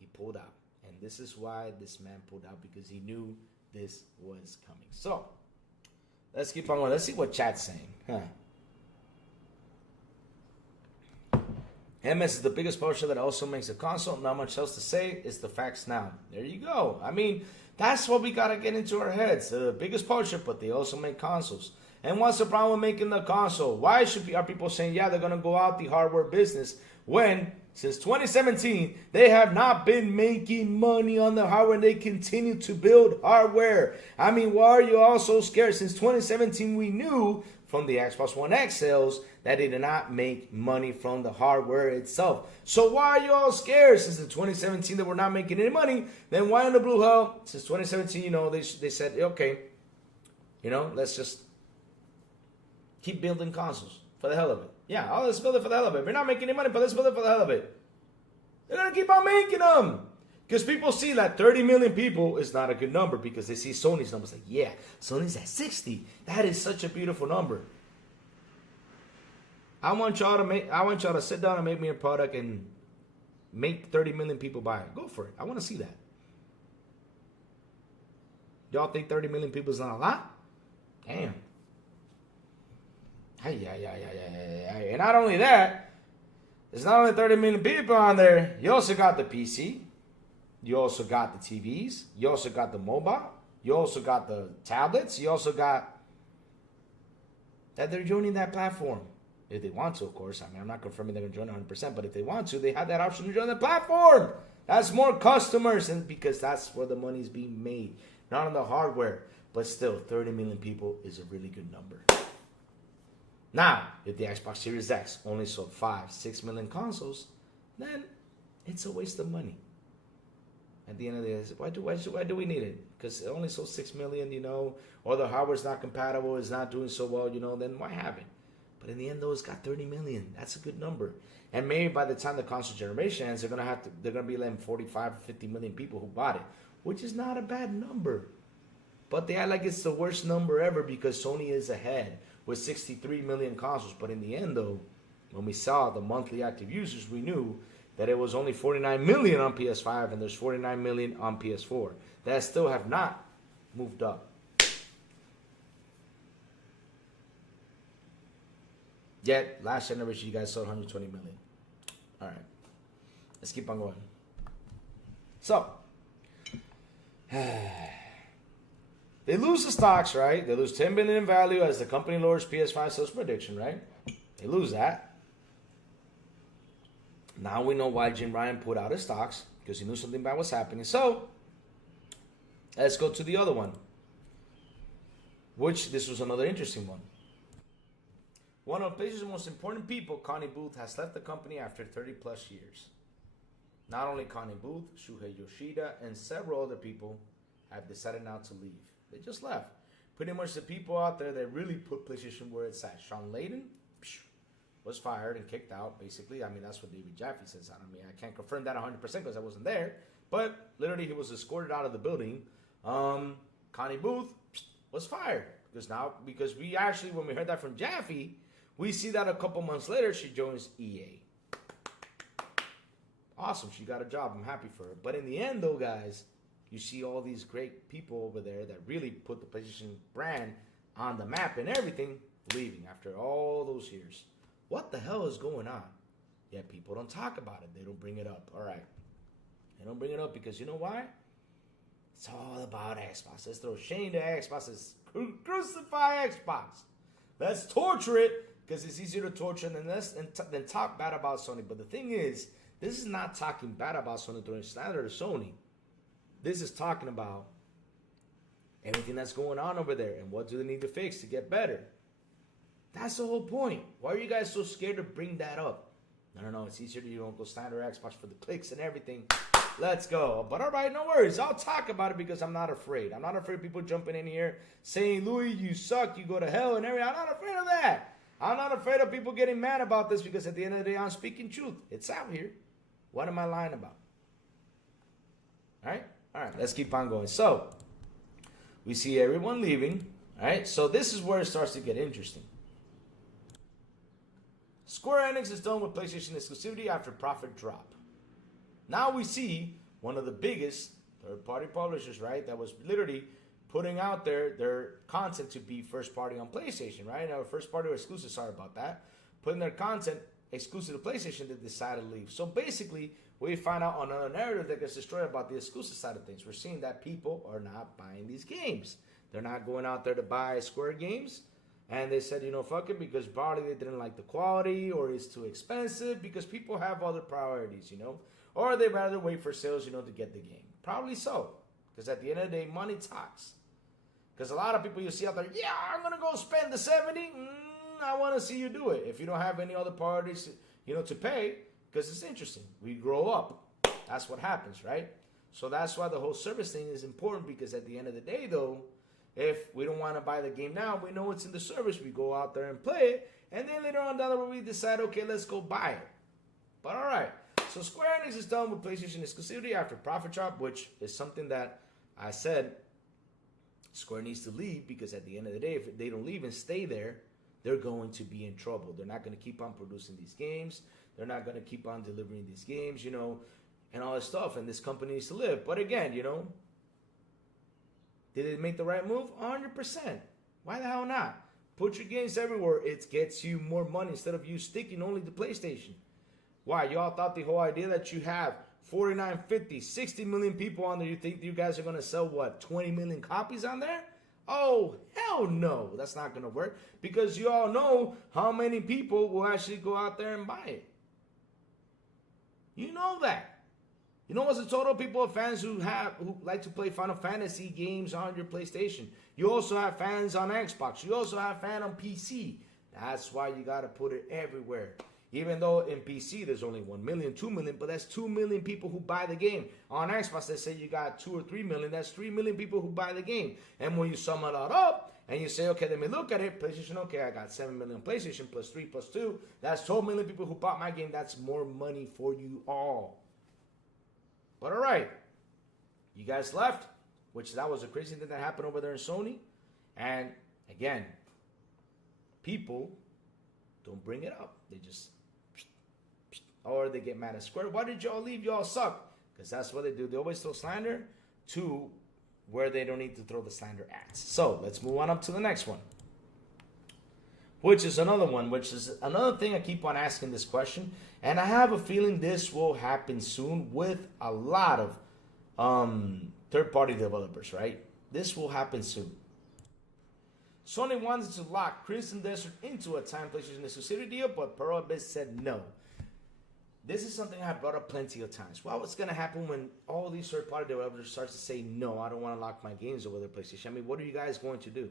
he pulled out. And this is why this man pulled out, because he knew this was coming. So, let's keep on going. Let's see what chat's saying. MS is the biggest publisher that also makes a console. Not much else to say. It's the facts now. There you go. I mean, that's what we got to get into our heads. They're the biggest publisher, but they also make consoles. And what's the problem with making the console? Why are people saying, yeah, they're going to go out the hardware business when, since 2017, they have not been making money on the hardware and they continue to build hardware? I mean, why are you all so scared? Since 2017, we knew from the Xbox One X sales that they did not make money from the hardware itself. So why are you all scared? Since in 2017 they were not making any money, then why in the blue hell, since 2017, they said, okay, let's just keep building consoles for the hell of it. Yeah, let's build it for the hell of it. We're not making any money, but let's build it for the hell of it. They're going to keep on making them. Because people see that 30 million people is not a good number because they see Sony's numbers. Like, yeah, Sony's at 60. That is such a beautiful number. I want y'all to sit down and make me a product and make 30 million people buy it. Go for it. I want to see that. Y'all think 30 million people is not a lot? Damn. And not only that, there's not only 30 million people on there, you also got the PC, you also got the TVs, you also got the mobile, you also got the tablets, you also got that they're joining that platform. If they want to, of course. I mean, I'm not confirming they're going to join 100%, but if they want to, they have that option to join the platform. That's more customers, and because that's where the money's being made. Not on the hardware, but still, 30 million people is a really good number. Now, if the Xbox Series X only sold 5-6 million consoles, then it's a waste of money. At the end of the day, why do we need it? Because it only sold 6 million, or the hardware's not compatible, it's not doing so well, then why have it? But in the end, though, it's got 30 million. That's a good number. And maybe by the time the console generation ends, they're gonna be letting 45 or 50 million people who bought it, which is not a bad number. But they act like it's the worst number ever because Sony is ahead with 63 million consoles. But in the end, though, when we saw the monthly active users, we knew that it was only 49 million on PS5 and there's 49 million on PS4 that still have not moved up. Yet, last generation, you guys sold 120 million. All right. Let's keep on going. So, they lose the stocks, right? They lose 10 billion in value as the company lowers PS5 sales prediction, right? They lose that. Now we know why Jim Ryan put out his stocks, because he knew something bad was happening. So, let's go to the other one, which this was another interesting one. One of PlayStation's most important people, Connie Booth, has left the company after 30 plus years. Not only Connie Booth, Shuhei Yoshida, and several other people have decided now to leave. They just left. Pretty much the people out there that really put PlayStation where it's at. Sean Layden was fired and kicked out, basically. I mean, that's what David Jaffe says. I can't confirm that 100% because I wasn't there. But literally, he was escorted out of the building. Connie Booth was fired. Because we actually, when we heard that from Jaffe, we see that a couple months later, she joins EA. Awesome, she got a job. I'm happy for her. But in the end, though, guys, you see all these great people over there that really put the PlayStation brand on the map and everything, leaving after all those years. What the hell is going on? Yet people don't talk about it. They don't bring it up. All right. They don't bring it up because you know why? It's all about Xbox. Let's throw shame to Xbox. Let's crucify Xbox. Let's torture it because it's easier to torture than talk bad about Sony. But the thing is, this is not talking bad about Sony, throwing slander to Sony. This is talking about everything that's going on over there and what do they need to fix to get better. That's the whole point. Why are you guys so scared to bring that up? No, it's easier to go slander Xbox for the clicks and everything. Let's go. But all right, no worries. I'll talk about it because I'm not afraid. I'm not afraid of people jumping in here saying, Louis, you suck, you go to hell and everything. I'm not afraid of that. I'm not afraid of people getting mad about this because at the end of the day, I'm speaking truth. It's out here. What am I lying about? All right, let's keep on going. So, we see everyone leaving. All right, so this is where it starts to get interesting. Square Enix is done with PlayStation exclusivity after profit drop. Now we see one of the biggest third-party publishers, right, that was literally putting out their content to be first-party on PlayStation, right? Now, first-party or exclusive, sorry about that. Putting their content exclusive to PlayStation, they decided to leave. So basically, we find out on another narrative that gets destroyed about the exclusive side of things. We're seeing that people are not buying these games. They're not going out there to buy Square games. And they said, fuck it, because probably they didn't like the quality or it's too expensive because people have other priorities, Or they'd rather wait for sales, to get the game. Probably so. Because at the end of the day, money talks. Because a lot of people you see out there, yeah, I'm going to go spend the 70. I want to see you do it. If you don't have any other parties, to pay, because it's interesting. We grow up. That's what happens, right? So that's why the whole service thing is important because at the end of the day, though, If we don't want to buy the game now, we know it's in the service. We go out there and play it, and then later on down the road we decide, okay, let's go buy it. But all right, so Square Enix is done with PlayStation exclusivity after profit drop, which is something that I said Square needs to leave, because at the end of the day, if they don't leave and stay there, they're going to be in trouble. They're not going to keep on producing these games. They're not going to keep on delivering these games, you know, and all this stuff. And this company needs to live. But again, you know, did it make the right move? 100%. Why the hell not? Put your games everywhere. It gets you more money instead of you sticking only to PlayStation. Why? Y'all thought the whole idea that you have 49, 50, 60 million people on there, you think you guys are going to sell, what, 20 million copies on there? Oh, hell no. That's not going to work, because you all know how many people will actually go out there and buy it. You know that. You know what's the total people of fans who like to play Final Fantasy games on your PlayStation? You also have fans on Xbox. You also have fans on PC. That's why you got to put it everywhere. Even though in PC there's only 1 million, 2 million, but that's 2 million people who buy the game. On Xbox, they say you got 2 or 3 million. That's 3 million people who buy the game. And when you sum it all up and you say, okay, let me look at it. PlayStation, okay, I got 7 million PlayStation plus 3 plus 2. That's 12 million people who bought my game. That's more money for you all. But all right, you guys left, which that was a crazy thing that happened over there in Sony. And again, people don't bring it up. They just, or they get mad at Square. Why did y'all leave? Y'all suck. Because that's what they do. They always throw slander to where they don't need to throw the slander at. So let's move on up to the next one. Which is another one, which is another thing I keep on asking this question. And I have a feeling this will happen soon with a lot of third-party developers, right? This will happen soon. Sony wanted to lock Crimson Desert into a time PlayStation exclusivity deal, but Pearl Abyss said no. This is something I brought up plenty of times. Well, what's going to happen when all these third-party developers start to say, no, I don't want to lock my games over the PlayStation? I mean, what are you guys going to do?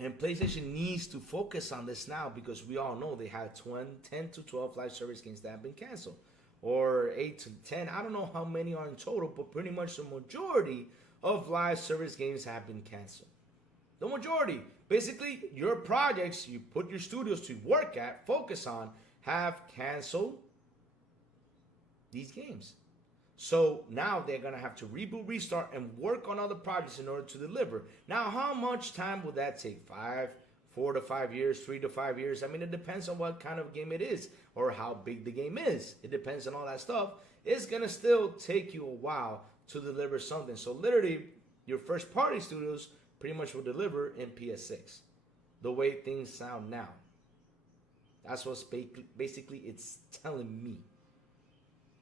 And PlayStation needs to focus on this now, because we all know they have 10 to 12 live service games that have been canceled. Or 8 to 10. I don't know how many are in total, but pretty much the majority of live service games have been canceled. The majority. Basically, your projects you put your studios to work at, focus on, have canceled these games. So now they're going to have to reboot, restart, and work on other projects in order to deliver. Now, how much time will that take? 4 to 5 years, 3 to 5 years? I mean, it depends on what kind of game it is or how big the game is. It depends on all that stuff. It's going to still take you a while to deliver something. So literally, your first party studios pretty much will deliver in PS6. The way things sound now. That's what's basically it's telling me.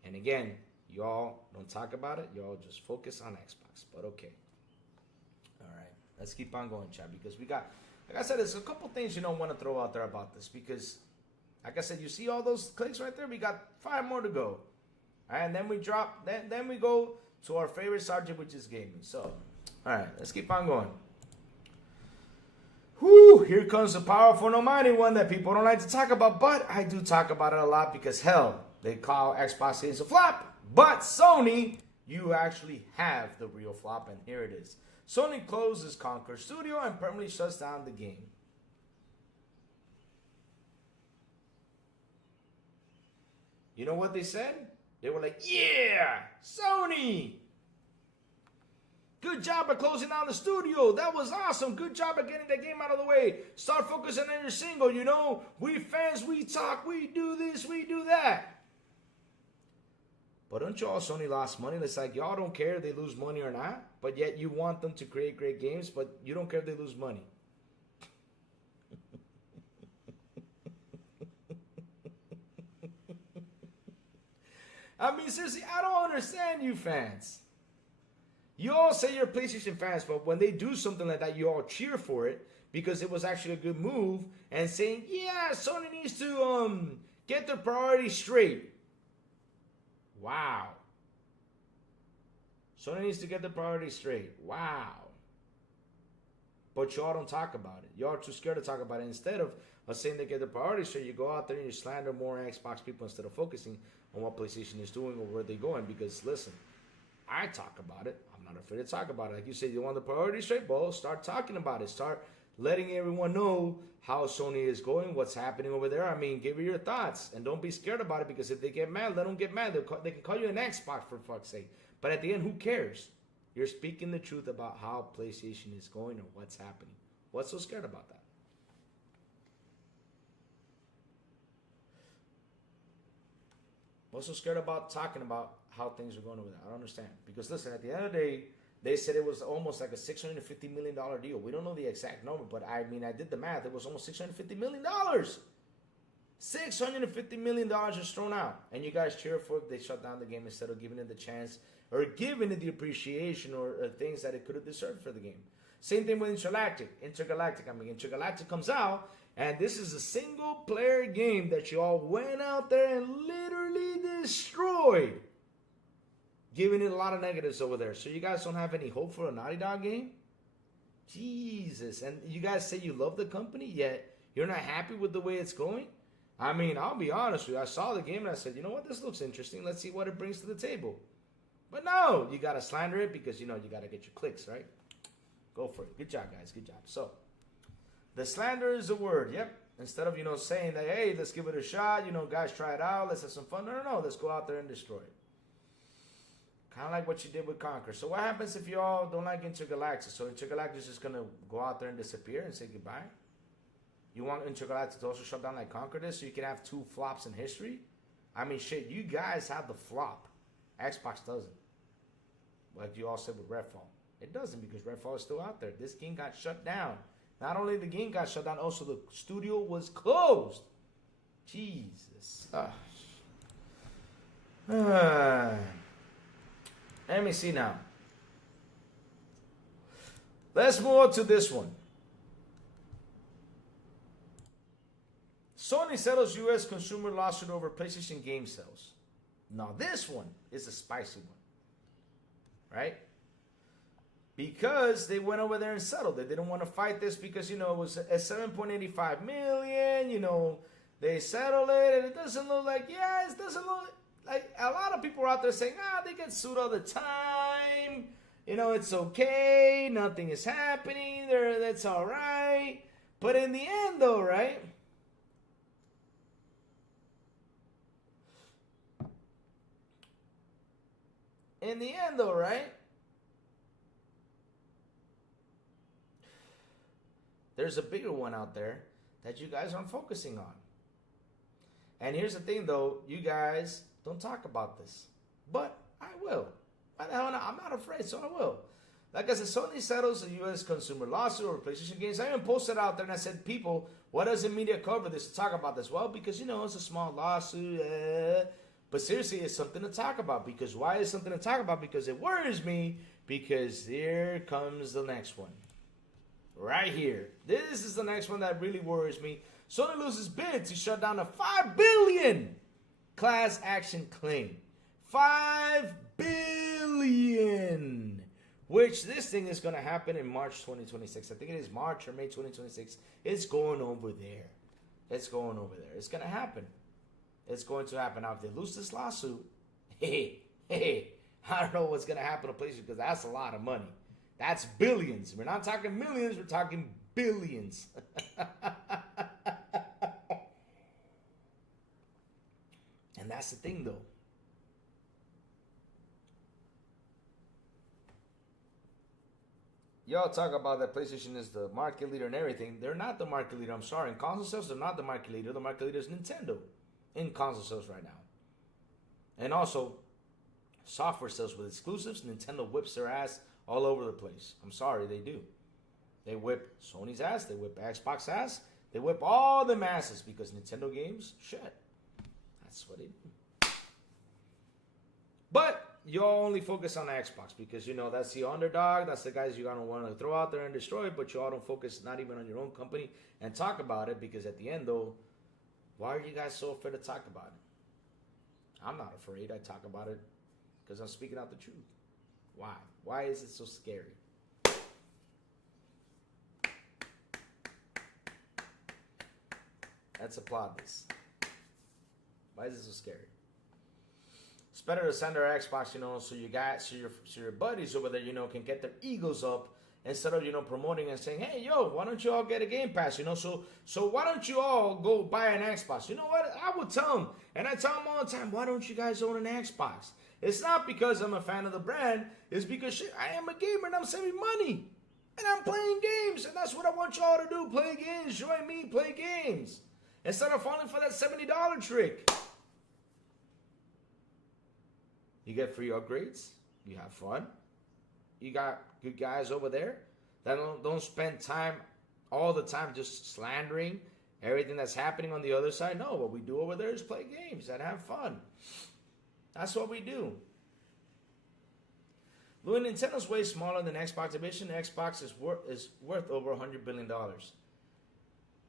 And again, y'all don't talk about it. Y'all just focus on Xbox. But okay. All right. Let's keep on going, chat. Because we got, like I said, there's a couple things you don't want to throw out there about this. Because, like I said, you see all those clicks right there? We got 5 more to go. All right, and then we drop, then we go to our favorite subject, which is gaming. So, all right. Let's keep on going. Whew, here comes the powerful and almighty one that people don't like to talk about. But I do talk about it a lot because, hell, they call Xbox games a flop. But Sony, you actually have the real flop, and here it is. Sony closes Conquer Studio and permanently shuts down the game. You know what they said? They were like, yeah, Sony! Good job at closing down the studio. That was awesome. Good job at getting that game out of the way. Start focusing on your single, you know. We fans, we talk, we do this, we do that. But don't y'all Sony lost money? It's like y'all don't care if they lose money or not, but yet you want them to create great games, but you don't care if they lose money. I mean, seriously, I don't understand you fans. You all say you're PlayStation fans, but when they do something like that, you all cheer for it because it was actually a good move and saying, yeah, Sony needs to get their priorities straight. Wow. Sony needs to get the priorities straight. Wow. But y'all don't talk about it. Y'all are too scared to talk about it. Instead of saying they get the priorities straight, you go out there and you slander more Xbox people instead of focusing on what PlayStation is doing or where they're going. Because listen, I talk about it. I'm not afraid to talk about it. Like you said, you want the priority straight? Well, start talking about it. Start letting everyone know how Sony is going, what's happening over there. I mean, give me your thoughts. And don't be scared about it, because if they get mad, let them get mad. They can call you an Xbox, for fuck's sake. But at the end, who cares? You're speaking the truth about how PlayStation is going or what's happening. What's so scared about that? What's so scared about talking about how things are going over there? I don't understand. Because listen, at the end of the day, they said it was almost like a $650 million deal. We don't know the exact number, but I mean, I did the math. It was almost $650 million. $650 million is thrown out. And you guys cheer for it. They shut down the game instead of giving it the chance or giving it the appreciation or things that it could have deserved for the game. Same thing with Intergalactic. Intergalactic comes out, and this is a single-player game that you all went out there and literally destroyed, giving it a lot of negatives over there. So you guys don't have any hope for a Naughty Dog game? Jesus. And you guys say you love the company, yet you're not happy with the way it's going? I mean, I'll be honest with you. I saw the game and I said, you know what? This looks interesting. Let's see what it brings to the table. But no, you got to slander it because, you know, you got to get your clicks, right? Go for it. Good job, guys. Good job. So, the slander is a word. Yep. Instead of, you know, saying that, hey, let's give it a shot. You know, guys, try it out. Let's have some fun. No. Let's go out there and destroy it. Kind of like what you did with Conquer. So what happens if you all don't like Intergalactic? So Intergalactic is just going to go out there and disappear and say goodbye? You want Intergalactic to also shut down like Conquer this so you can have two flops in history? I mean, shit, you guys have the flop. Xbox doesn't. Like you all said with Redfall. It doesn't because Redfall is still out there. This game got shut down. Not only the game got shut down, also the studio was closed. Jesus. Let me see now. Let's move on to this one. Sony settles U.S. consumer lawsuit over PlayStation game sales. Now this one is a spicy one, right? Because they went over there and settled. They didn't want to fight this because, you know, it was at 7.85 million. You know, they settled it, and it doesn't look like, yeah, it doesn't look like a lot of people are out there saying, they get sued all the time. You know, it's okay. Nothing is happening. That's all right. But in the end, though, right? In the end, though, right? There's a bigger one out there that you guys aren't focusing on. And here's the thing, though. You guys don't talk about this. But I will. Why the hell not? I'm not afraid, so I will. Like I said, Sony settles a U.S. consumer lawsuit over PlayStation games. I even posted out there and I said, people, why doesn't media cover this to talk about this? Well, because, you know, it's a small lawsuit. But seriously, it's something to talk about. Because why is something to talk about? Because it worries me. Because here comes the next one. Right here. This is the next one that really worries me. Sony loses bid to shut down a $5 billion class action claim. $5 billion. Which this thing is going to happen in March 2026. I think it is March or May 2026. It's going over there. It's going over there. It's going to happen. It's going to happen. Now, if they lose this lawsuit, I don't know what's going to happen to PlayStation because that's a lot of money. That's billions. We're not talking millions. We're talking billions. And that's the thing, though. Y'all talk about that PlayStation is the market leader and everything. They're not the market leader. I'm sorry. In console sales, they're not the market leader. The market leader is Nintendo in console sales right now. And also, software sales with exclusives, Nintendo whips their ass all over the place. I'm sorry, they do. They whip Sony's ass. They whip Xbox ass. They whip all the masses because Nintendo games, shit. That's what they do. But y'all only focus on the Xbox because, you know, that's the underdog. That's the guys you're going to want to throw out there and destroy. But you all don't focus not even on your own company and talk about it because at the end, though, why are you guys so afraid to talk about it? I'm not afraid. I talk about it because I'm speaking out the truth. Why? Why is it so scary? Let's applaud this. Why is it so scary? It's better to send their Xbox, so you guys, so your buddies over there, can get their egos up instead of, promoting and saying, hey, yo, why don't you all get a Game Pass, so why don't you all go buy an Xbox? You know what? I would tell them, and I tell them all the time, why don't you guys own an Xbox? It's not because I'm a fan of the brand. It's because shit, I am a gamer and I'm saving money. And I'm playing games. And that's what I want y'all to do. Play games. Join me. Play games. Instead of falling for that $70 trick. You get free upgrades. You have fun. You got good guys over there that don't spend time all the time just slandering everything that's happening on the other side. No, what we do over there is play games and have fun. That's what we do. Louis, Nintendo's way smaller than Xbox division. Xbox is worth over $100 billion.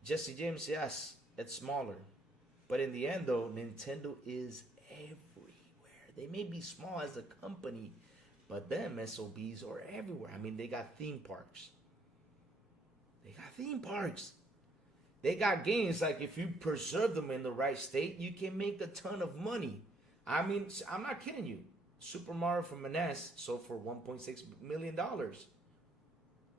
Jesse James, yes, it's smaller. But in the end, though, Nintendo is everywhere. They may be small as a company, but them SOBs are everywhere. I mean, they got theme parks. They got games like if you preserve them in the right state, you can make a ton of money. I mean, I'm not kidding you. Super Mario for NES sold for $1.6 million.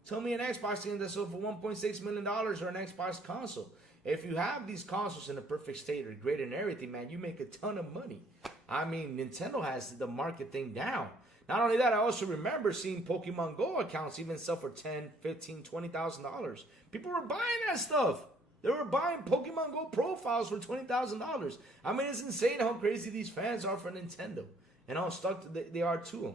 Tell me an Xbox game that sold for $1.6 million or an Xbox console. If you have these consoles in a perfect state or great and everything, man, you make a ton of money. I mean, Nintendo has the market thing down. Not only that, I also remember seeing Pokemon Go accounts even sell for $10,000, $15,000, $20,000. People were buying that stuff. They were buying Pokemon Go profiles for $20,000. I mean, it's insane how crazy these fans are for Nintendo and how stuck they are to them.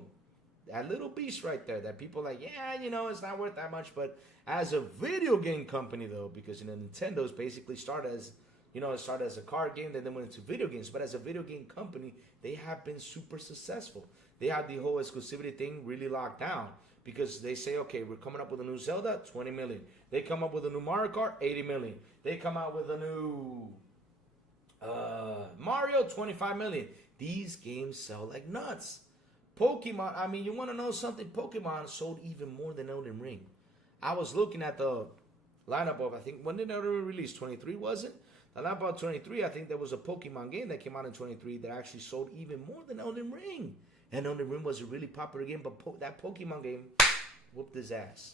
That little beast right there that people are like, yeah, it's not worth that much. But as a video game company, though, because Nintendo's basically started as, it started as a card game, then they went into video games. But as a video game company, they have been super successful. They have the whole exclusivity thing really locked down. Because they say, okay, we're coming up with a new Zelda, 20 million. They come up with a new Mario Kart, 80 million. They come out with a new Mario, 25 million. These games sell like nuts. Pokemon, I mean, you want to know something? Pokemon sold even more than Elden Ring. I was looking at the lineup of, I think, when did Elden Ring release? 23, was it? The lineup of 23, I think there was a Pokemon game that came out in 23 that actually sold even more than Elden Ring. And Elden Ring was a really popular game, but that Pokemon game whooped his ass.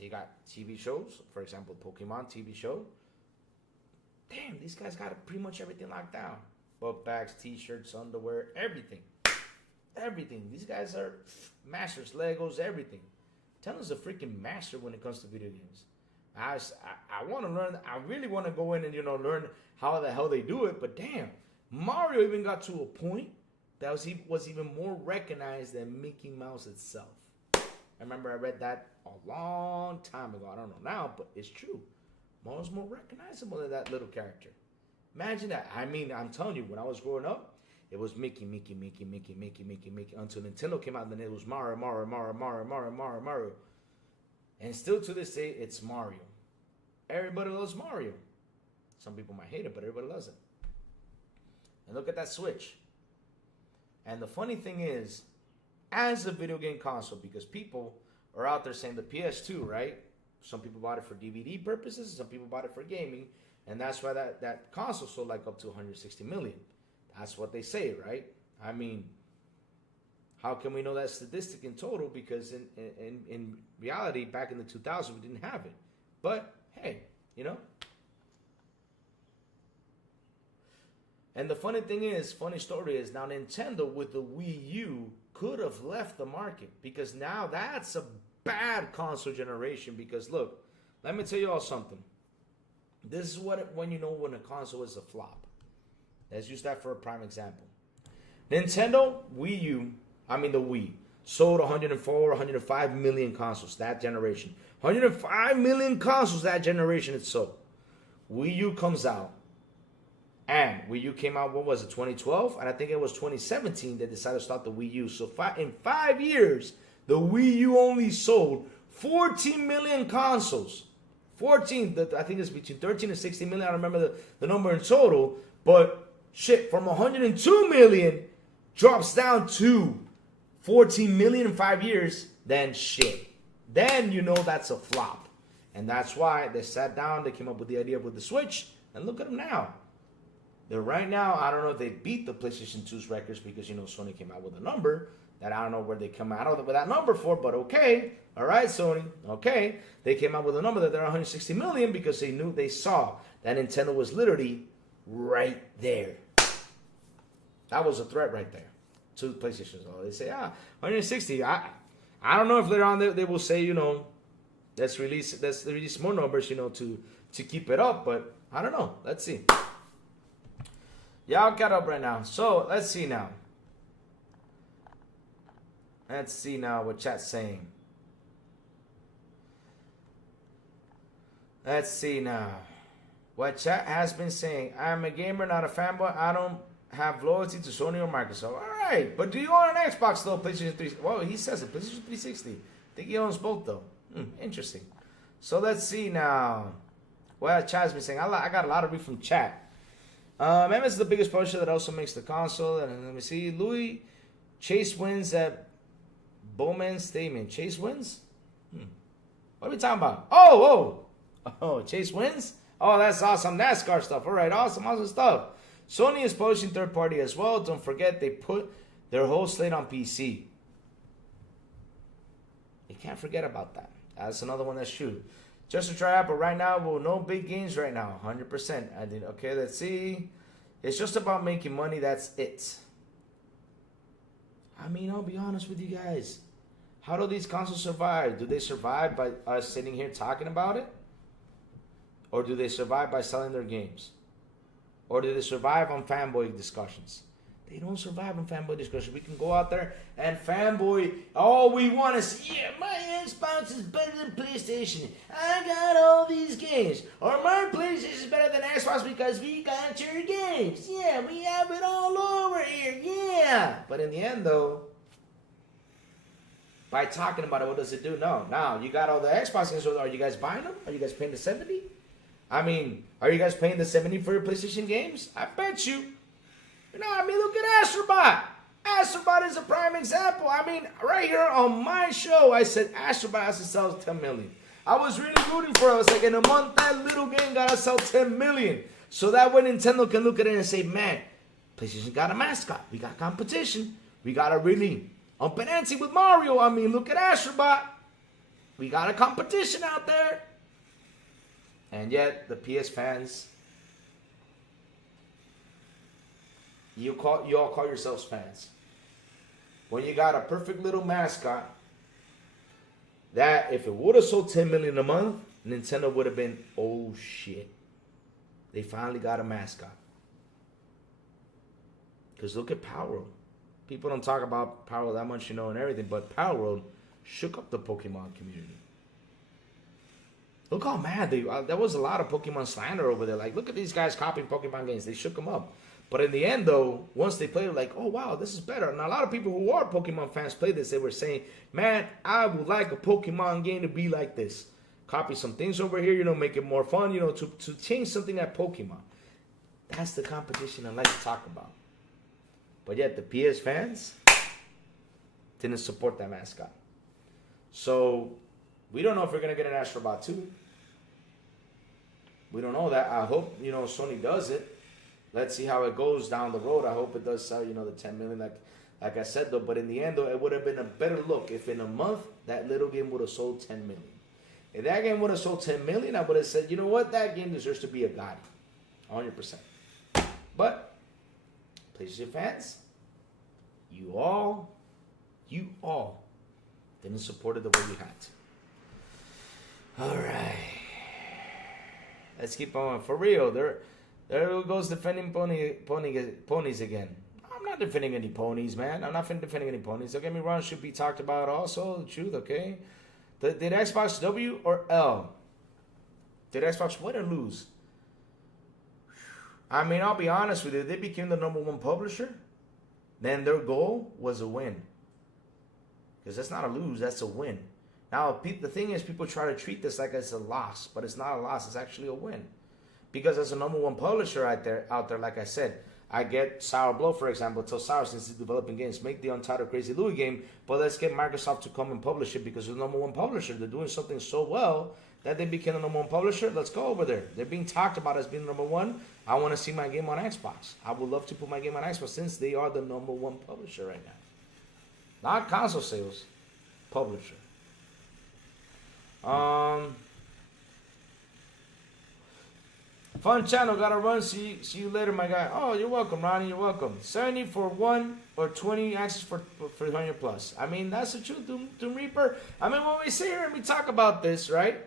You got TV shows, for example, Pokemon TV show. Damn, these guys got pretty much everything locked down. Book bags, t-shirts, underwear, everything. Everything. These guys are masters, Legos, everything. Nintendo's a freaking master when it comes to video games. I want to learn. I really want to go in and learn how the hell they do it. But damn, Mario even got to a point that was even more recognized than Mickey Mouse itself. I remember I read that a long time ago. I don't know now, but it's true. Mario's more recognizable than that little character. Imagine that. I mean, I'm telling you, when I was growing up, it was Mickey, until Nintendo came out, and then it was Mario. And still to this day, it's Mario. Everybody loves Mario. Some people might hate it, but everybody loves it. And look at that Switch. And the funny thing is, as a video game console, because people are out there saying the PS2, right? Some people bought it for DVD purposes, some people bought it for gaming, and that's why that console sold like up to 160 million. That's what they say, right? I mean, how can we know that statistic in total? Because in reality, back in the 2000s, we didn't have it. But hey, And the funny story is, now Nintendo with the Wii U could have left the market, because now that's a bad console generation. Because look, let me tell you all something. This is when you know when a console is a flop. Let's use that for a prime example. Nintendo Wii U, the Wii, sold 105 million consoles that generation. 105 million consoles that generation it sold. Wii U comes out. And Wii U came out, what was it, 2012? And I think it was 2017 they decided to start the Wii U. So in 5 years, the Wii U only sold 14 million consoles. 14, I think it's between 13 and 16 million. I don't remember the number in total. But shit, from 102 million drops down to 14 million in 5 years. Then shit. Then that's a flop. And that's why they sat down, they came up with the idea with the Switch. And look at them now. right now, I don't know if they beat the PlayStation 2's records because, Sony came out with a number that I don't know where they come out with that number for, but okay. All right, Sony. Okay. They came out with a number that they're 160 million because they saw that Nintendo was literally right there. That was a threat right there to the PlayStation. So they say, 160. I don't know if they're on there. They will say, let's release more numbers, to keep it up. But I don't know. Let's see. Y'all got up right now. So let's see now. Let's see now what chat's saying. Let's see now what chat has been saying. I'm a gamer, not a fanboy. I don't have loyalty to Sony or Microsoft. All right, but do you own an Xbox though? PlayStation 3. Well, he says it. PlayStation 360. I think he owns both though. Interesting. So let's see now. Well, chat's been saying. I got a lot of read from chat. MS is the biggest publisher that also makes the console. And let me see. Louis Chase wins at Bowman Stadium. Chase wins? What are we talking about? Oh, Chase wins? Oh, that's awesome. NASCAR stuff. All right, awesome stuff. Sony is publishing third party as well. Don't forget they put their whole slate on PC. You can't forget about that. That's another one that's true. Just to try out, but right now, no big games right now. 100%. Okay, let's see. It's just about making money. That's it. I mean, I'll be honest with you guys. How do these consoles survive? Do they survive by us sitting here talking about it? Or do they survive by selling their games? Or do they survive on fanboy discussions? They don't survive on fanboy discussions. We can go out there and fanboy. All we want is, my Xbox is better than PlayStation. I got all these games. Or my PlayStation is better than Xbox because we got your games. Yeah, we have it all over here. Yeah. But in the end, though, by talking about it, what does it do? No. Now, you got all the Xbox games. Are you guys buying them? Are you guys paying the $70? I mean, are you guys paying the $70 for your PlayStation games? I bet you. Look at Astrobot. Astrobot is a prime example. I mean, right here on my show, I said Astrobot has to sell 10 million. I was really rooting for it. I was like, in a month, that little game got to sell 10 million. So that way Nintendo can look at it and say, man, PlayStation got a mascot. We got competition. We got to really up and ante with Mario. I mean, look at Astrobot. We got a competition out there. And yet, the PS fans, you all call yourselves fans. When you got a perfect little mascot, that if it would have sold 10 million a month, Nintendo would have been, oh shit. They finally got a mascot. Because look at Power World. People don't talk about Power World that much, and everything, but Power World shook up the Pokemon community. Look how mad they there was a lot of Pokemon slander over there. Like, look at these guys copying Pokemon games. They shook them up. But in the end, though, once they played it, like, oh, wow, this is better. And a lot of people who are Pokemon fans played this. They were saying, man, I would like a Pokemon game to be like this. Copy some things over here, make it more fun, to change something at Pokemon. That's the competition I like to talk about. But yet the PS fans didn't support that mascot. So we don't know if we're going to get an Astrobot 2. We don't know that. I hope, Sony does it. Let's see how it goes down the road. I hope it does sell, the 10 million like I said, though. But in the end, though, it would have been a better look if in a month that little game would have sold 10 million. If that game would have sold 10 million, I would have said, you know what? That game deserves to be a Gotti. 100%. But, PlayStation fans, you all didn't support it the way you had to. All right. Let's keep on. For real, there goes defending ponies again. I'm not defending any ponies, man. I'm not defending any ponies. Don't get me wrong. Should be talked about also. The truth, okay? Did Xbox W or L? Did Xbox win or lose? I mean, I'll be honest with you. They became the #1 publisher. Then their goal was a win. Because that's not a lose. That's a win. Now, the thing is, people try to treat this like it's a loss, but it's not a loss. It's actually a win. Because as a #1 publisher out there, like I said, I get Sourblow, for example. Tell Sour, since he's developing games, make the Untitled Crazy Louie game, but let's get Microsoft to come and publish it because they're the #1 publisher. They're doing something so well that they became the number one publisher, let's go over there. They're being talked about as being number one. I want to see my game on Xbox. I would love to put my game on Xbox since they are the number one publisher right now. Not console sales, publisher. Fun channel, gotta run. See you later, my guy. Oh, you're welcome, Ronnie. You're welcome. 70 for 1 or 20 access for 100 plus. I mean, that's the truth, Doom Reaper. I mean, when we sit here and we talk about this, right?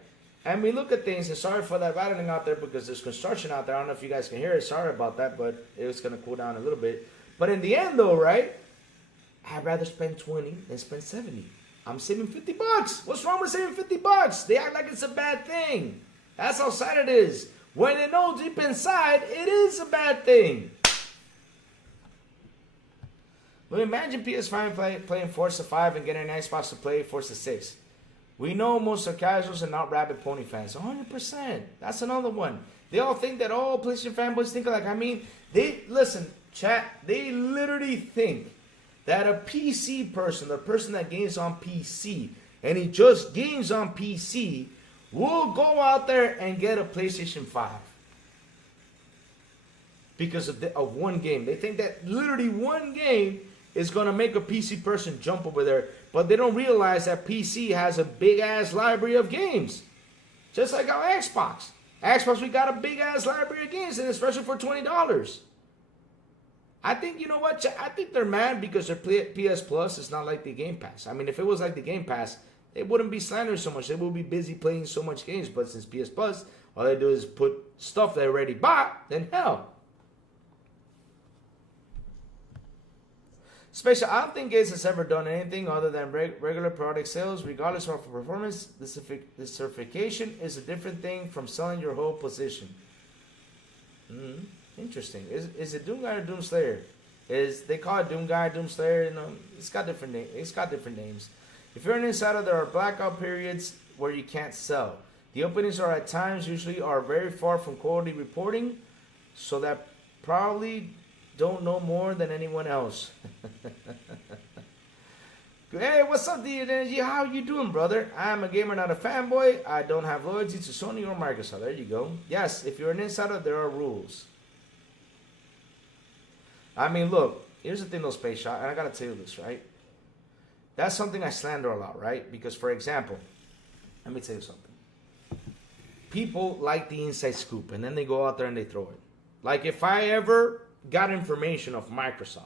And we look at things, and sorry for that rattling out there because there's construction out there. I don't know if you guys can hear it. Sorry about that, but it's gonna cool down a little bit. But in the end, though, right? I'd rather spend 20 than spend 70. I'm saving $50. What's wrong with saving $50? They act like it's a bad thing. That's how sad it is. When they know deep inside, it is a bad thing. Well, imagine PS5 playing Forza 5 and getting an Xbox to play Forza 6. We know most are casuals and not rabid pony fans. 100%. That's another one. They all think that all PlayStation fanboys think alike. I mean, listen, chat, they literally think that a PC person, the person that games on PC, and he just games on PC, will go out there and get a PlayStation 5 because of one game. They think that literally one game is going to make a PC person jump over there, but they don't realize that PC has a big-ass library of games, just like our Xbox. Xbox, we got a big-ass library of games, and especially for $20. I think, you know what? I think they're mad because their PS Plus is not like the Game Pass. I mean, if it was like the Game Pass, they wouldn't be slandering so much. They would be busy playing so much games. But since PS Plus, all they do is put stuff they already bought, then hell. Especially, I don't think Gates has ever done anything other than regular product sales, regardless of performance. The certification is a different thing from selling your whole position. Interesting. Is it Doom Guy or Doom Slayer? They call it Doom Guy, Doom Slayer? You know, it's got different names. If you're an insider, there are blackout periods where you can't sell. The openings are at times usually are very far from quality reporting, so that probably don't know more than anyone else. Hey, what's up, D Energy? How you doing, brother? I'm a gamer, not a fanboy. I don't have loyalty to Sony or Microsoft. There you go. Yes, if you're an insider, there are rules. I mean, look, here's the thing, though, Space Shot, and I gotta tell you this, right? That's something I slander a lot, right? Because, for example, let me tell you something. People like the inside scoop, and then they go out there and they throw it. Like, if I ever got information of Microsoft,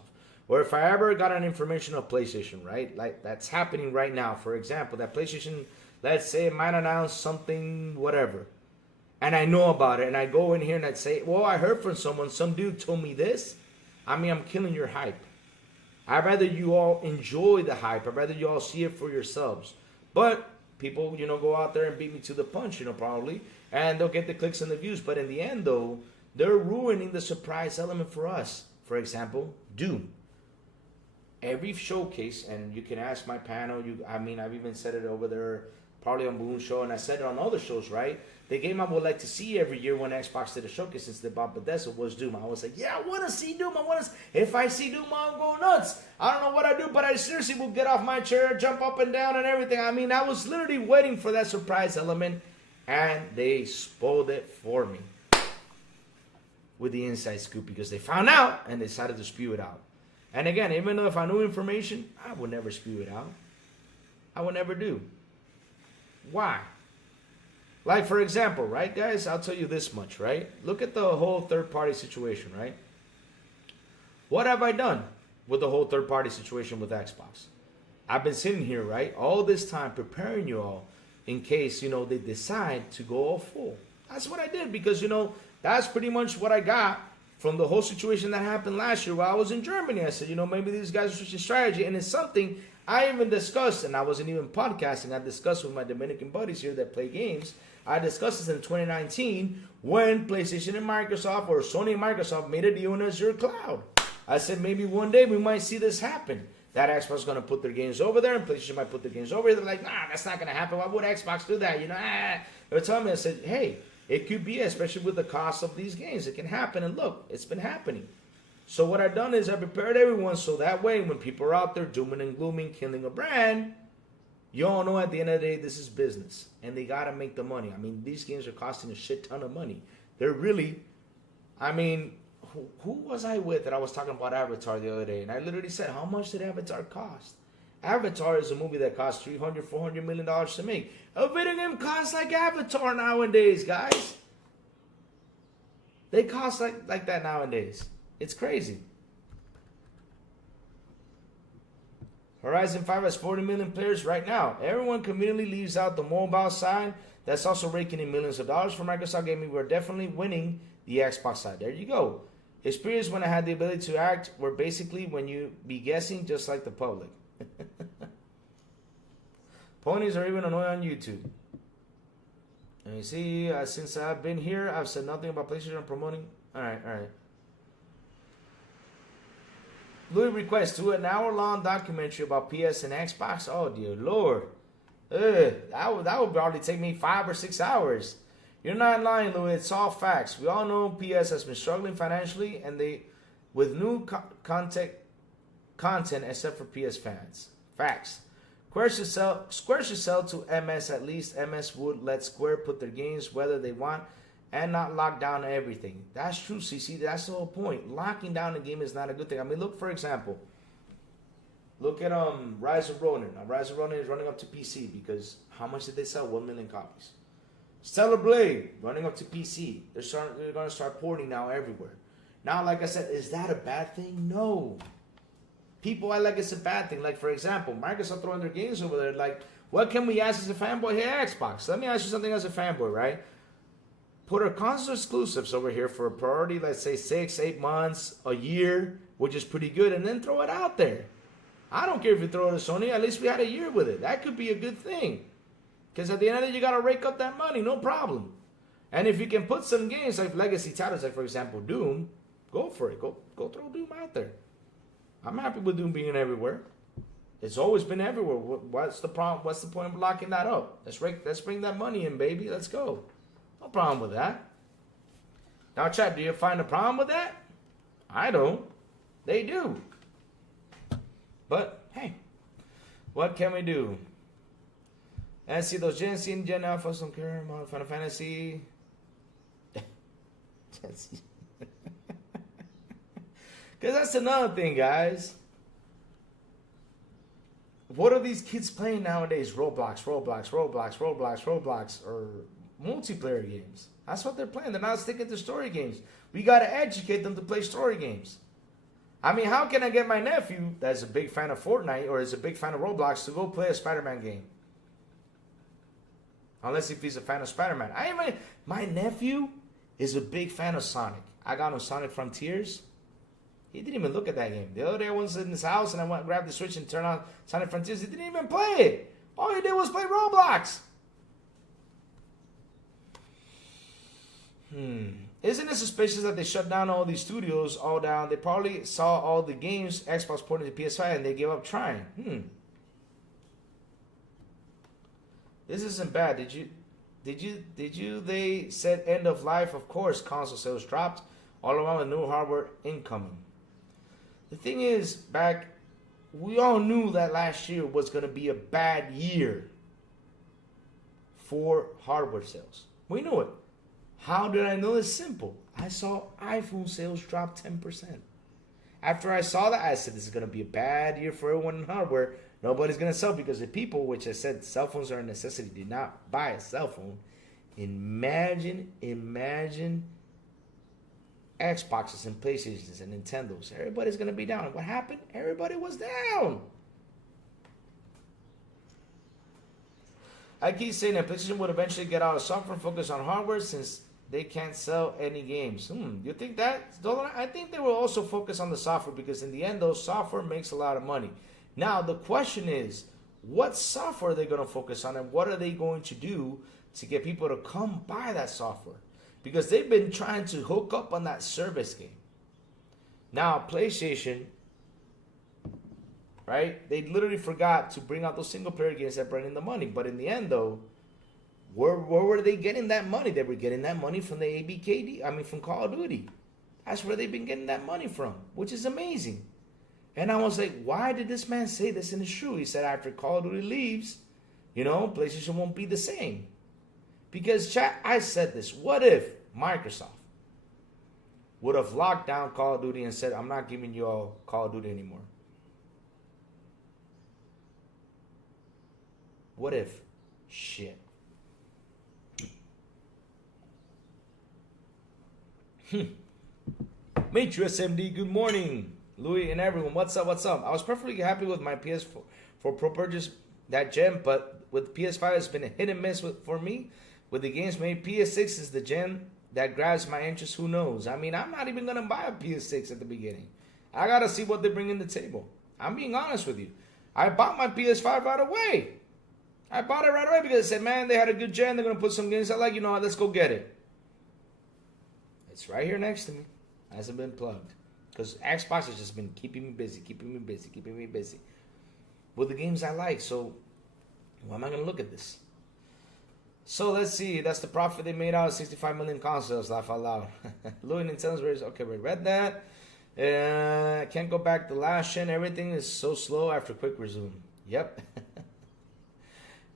or if I ever got an information of PlayStation, right? Like, that's happening right now. For example, that PlayStation, let's say, it might announce something, whatever. And I know about it, and I go in here and I'd say, well, I heard from someone, some dude told me this. I mean, I'm killing your hype. I'd rather you all enjoy the hype. I'd rather you all see it for yourselves. But people, you know, go out there and beat me to the punch, you know, probably. And they'll get the clicks and the views. But in the end, though, they're ruining the surprise element for us. For example, Doom. Every showcase, and you can ask my panel, I've even said it over there, probably on Boom Show, and I said it on other shows, right? The game I would like to see every year when Xbox did a showcase since they bought Bethesda was Doom. I was like, yeah, I want to see Doom. If I see Doom, I'll go nuts. I don't know what I do, but I seriously will get off my chair, jump up and down and everything. I mean, I was literally waiting for that surprise element, and they spoiled it for me with the inside scoop because they found out and decided to spew it out. And again, even though if I knew information, I would never spew it out. I would never do. Why? Like, for example, right, guys? I'll tell you this much, right? Look at the whole third-party situation, right? What have I done with the whole third-party situation with Xbox? I've been sitting here, right, all this time preparing you all in case, you know, they decide to go all full. That's what I did because, you know, that's pretty much what I got from the whole situation that happened last year while I was in Germany. I said, you know, maybe these guys are switching strategy, and it's something I even discussed, and I wasn't even podcasting. I discussed with my Dominican buddies here that play games. I discussed this in 2019 when PlayStation and Microsoft, or Sony and Microsoft, made a deal in Azure Cloud. I said maybe one day we might see this happen. That Xbox is going to put their games over there, and PlayStation might put their games over there. They're like, nah, that's not going to happen. Why would Xbox do that? You know, They were telling me, I said, hey, it could be, especially with the cost of these games. It can happen, and look, it's been happening. So what I've done is I prepared everyone so that way when people are out there dooming and glooming, killing a brand, You all know at the end of the day, this is business. And they got to make the money. I mean, these games are costing a shit ton of money. They're really, I mean, who was I with that I was talking about Avatar the other day? And I literally said, how much did Avatar cost? Avatar is a movie that costs $300, $400 million to make. A video game costs like Avatar nowadays, guys. They cost like that nowadays. It's crazy. Horizon 5 has 40 million players right now. Everyone conveniently leaves out the mobile side. That's also raking in millions of dollars for Microsoft Gaming. We're definitely winning the Xbox side. There you go. Experience when I had the ability to act were basically when you be guessing just like the public. Ponies are even annoying on YouTube. Let me see. Since I've been here, I've said nothing about PlayStation promoting. All right. Louis requests to an hour-long documentary about PS and Xbox. Oh, dear Lord. That would probably take me 5 or 6 hours. You're not lying, Louis. It's all facts. We all know PS has been struggling financially, and they with new content except for PS fans. Facts. Square should sell to MS at least. MS would let Square put their games whether they want and not lock down everything. That's true, CC. That's the whole point. Locking down a game is not a good thing. I mean, look, for example, look at Rise of Ronin. Now, Rise of Ronin is running up to PC because how much did they sell? 1 million copies. Stellar Blade running up to PC. They're going to start porting now everywhere. Now, like I said, is that a bad thing? No. People act like it's a bad thing. Like, for example, Microsoft throwing their games over there. Like, what can we ask as a fanboy? Hey, Xbox, let me ask you something as a fanboy, right? Put our console exclusives over here for a priority, let's say 6, 8 months, a year, which is pretty good, and then throw it out there. I don't care if you throw it to Sony. At least we had a year with it. That could be a good thing. Because at the end of the day, you got to rake up that money. No problem. And if you can put some games like legacy titles, like, for example, Doom, go for it. Go throw Doom out there. I'm happy with Doom being everywhere. It's always been everywhere. What's the problem? What's the point of locking that up? Let's bring that money in, baby. Let's go. No problem with that. Now, chat, do you find a problem with that? I don't. They do. But, hey, what can we do? And see those Gen C and Gen Alpha, don't care about Final Fantasy. Because that's another thing, guys. What are these kids playing nowadays? Roblox, or multiplayer games. That's what they're playing. They're not sticking to story games. We got to educate them to play story games. I mean, how can I get my nephew, that's a big fan of Fortnite or is a big fan of Roblox, to go play a Spider-Man game? Unless if he's a fan of Spider-Man. My nephew is a big fan of Sonic. I got him Sonic Frontiers. He didn't even look at that game. The other day I was in his house and I went and grabbed the Switch and turned on Sonic Frontiers. He didn't even play it. All he did was play Roblox. Isn't it suspicious that they shut down all these studios all down? They probably saw all the games Xbox ported to PS5 and they gave up trying. This isn't bad. Did you they said end of life? Of course, console sales dropped all around with new hardware incoming. The thing is, we all knew that last year was going to be a bad year for hardware sales. We knew it. How did I know? It's simple. I saw iPhone sales drop 10%. After I saw that, I said, this is going to be a bad year for everyone in hardware. Nobody's going to sell because the people, which I said cell phones are a necessity, did not buy a cell phone. Imagine Xboxes and PlayStations and Nintendos. Everybody's going to be down. What happened? Everybody was down. I keep saying that PlayStation would eventually get out of software and focus on hardware since they can't sell any games. You think that? I think they will also focus on the software because in the end, though, software makes a lot of money. Now, the question is, what software are they going to focus on and what are they going to do to get people to come buy that software? Because they've been trying to hook up on that service game. Now, PlayStation, right? They literally forgot to bring out those single-player games that bring in the money. But in the end, though, where were they getting that money? They were getting that money from the from Call of Duty. That's where they've been getting that money from, which is amazing. And I was like, why did this man say this in his shoe? He said after Call of Duty leaves, You know, PlayStation won't be the same. Because, chat, I said this. What if Microsoft would have locked down Call of Duty and said, I'm not giving you all Call of Duty anymore? What if? Shit. Meet you, SMD. Good morning, Louis and everyone. What's up? What's up? I was perfectly happy with my PS4 for Pro purchase that gen, but with PS5, it's been a hit and miss for me. With the games made, PS6 is the gen that grabs my interest. Who knows? I mean, I'm not even gonna buy a PS6 at the beginning. I gotta see what they bring in the table. I'm being honest with you. I bought my PS5 right away. I bought it right away because I said, man, they had a good gen. They're gonna put some games I like. You know what? Let's go get it. It's right here next to me. Hasn't been plugged. Because Xbox has just been keeping me busy with the games I like. So, why am I going to look at this? So, let's see. That's the profit they made out of 65 million consoles. Laugh out loud. Louis Nintendo's raised. Okay, we read that. Can't go back to last gen. Everything is so slow after quick resume. Yep.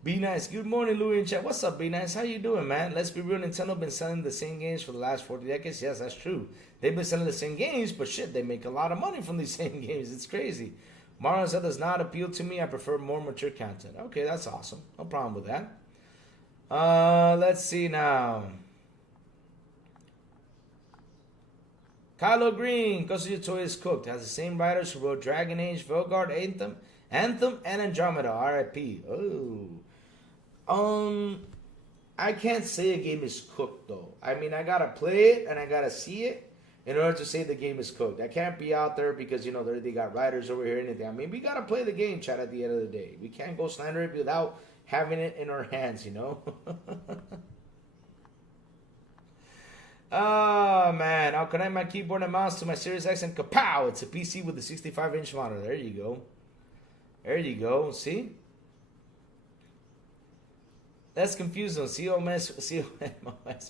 Be nice. Good morning, Louis in chat. What's up, Be nice? How you doing, man? Let's be real. Nintendo been selling the same games for the last 40 decades. Yes, that's true. They've been selling the same games, but shit, they make a lot of money from these same games. It's crazy. Mario Zelda does not appeal to me. I prefer more mature content. Okay, that's awesome. No problem with that. Let's see now. Kylo Green, Kosuya Toy is cooked. Has the same writers who wrote Dragon Age, Vanguard, Anthem, and Andromeda. R.I.P. Oh. I can't say a game is cooked though. I mean, I gotta play it and I gotta see it in order to say the game is cooked. I can't be out there because, you know, they got writers over here and anything. I mean, we gotta play the game, chat, at the end of the day. We can't go slander it without having it in our hands, you know? Oh, man. I'll connect my keyboard and mouse to my Series X and kapow! It's a PC with a 65-inch monitor. There you go. There you go. See? That's confusing. COMS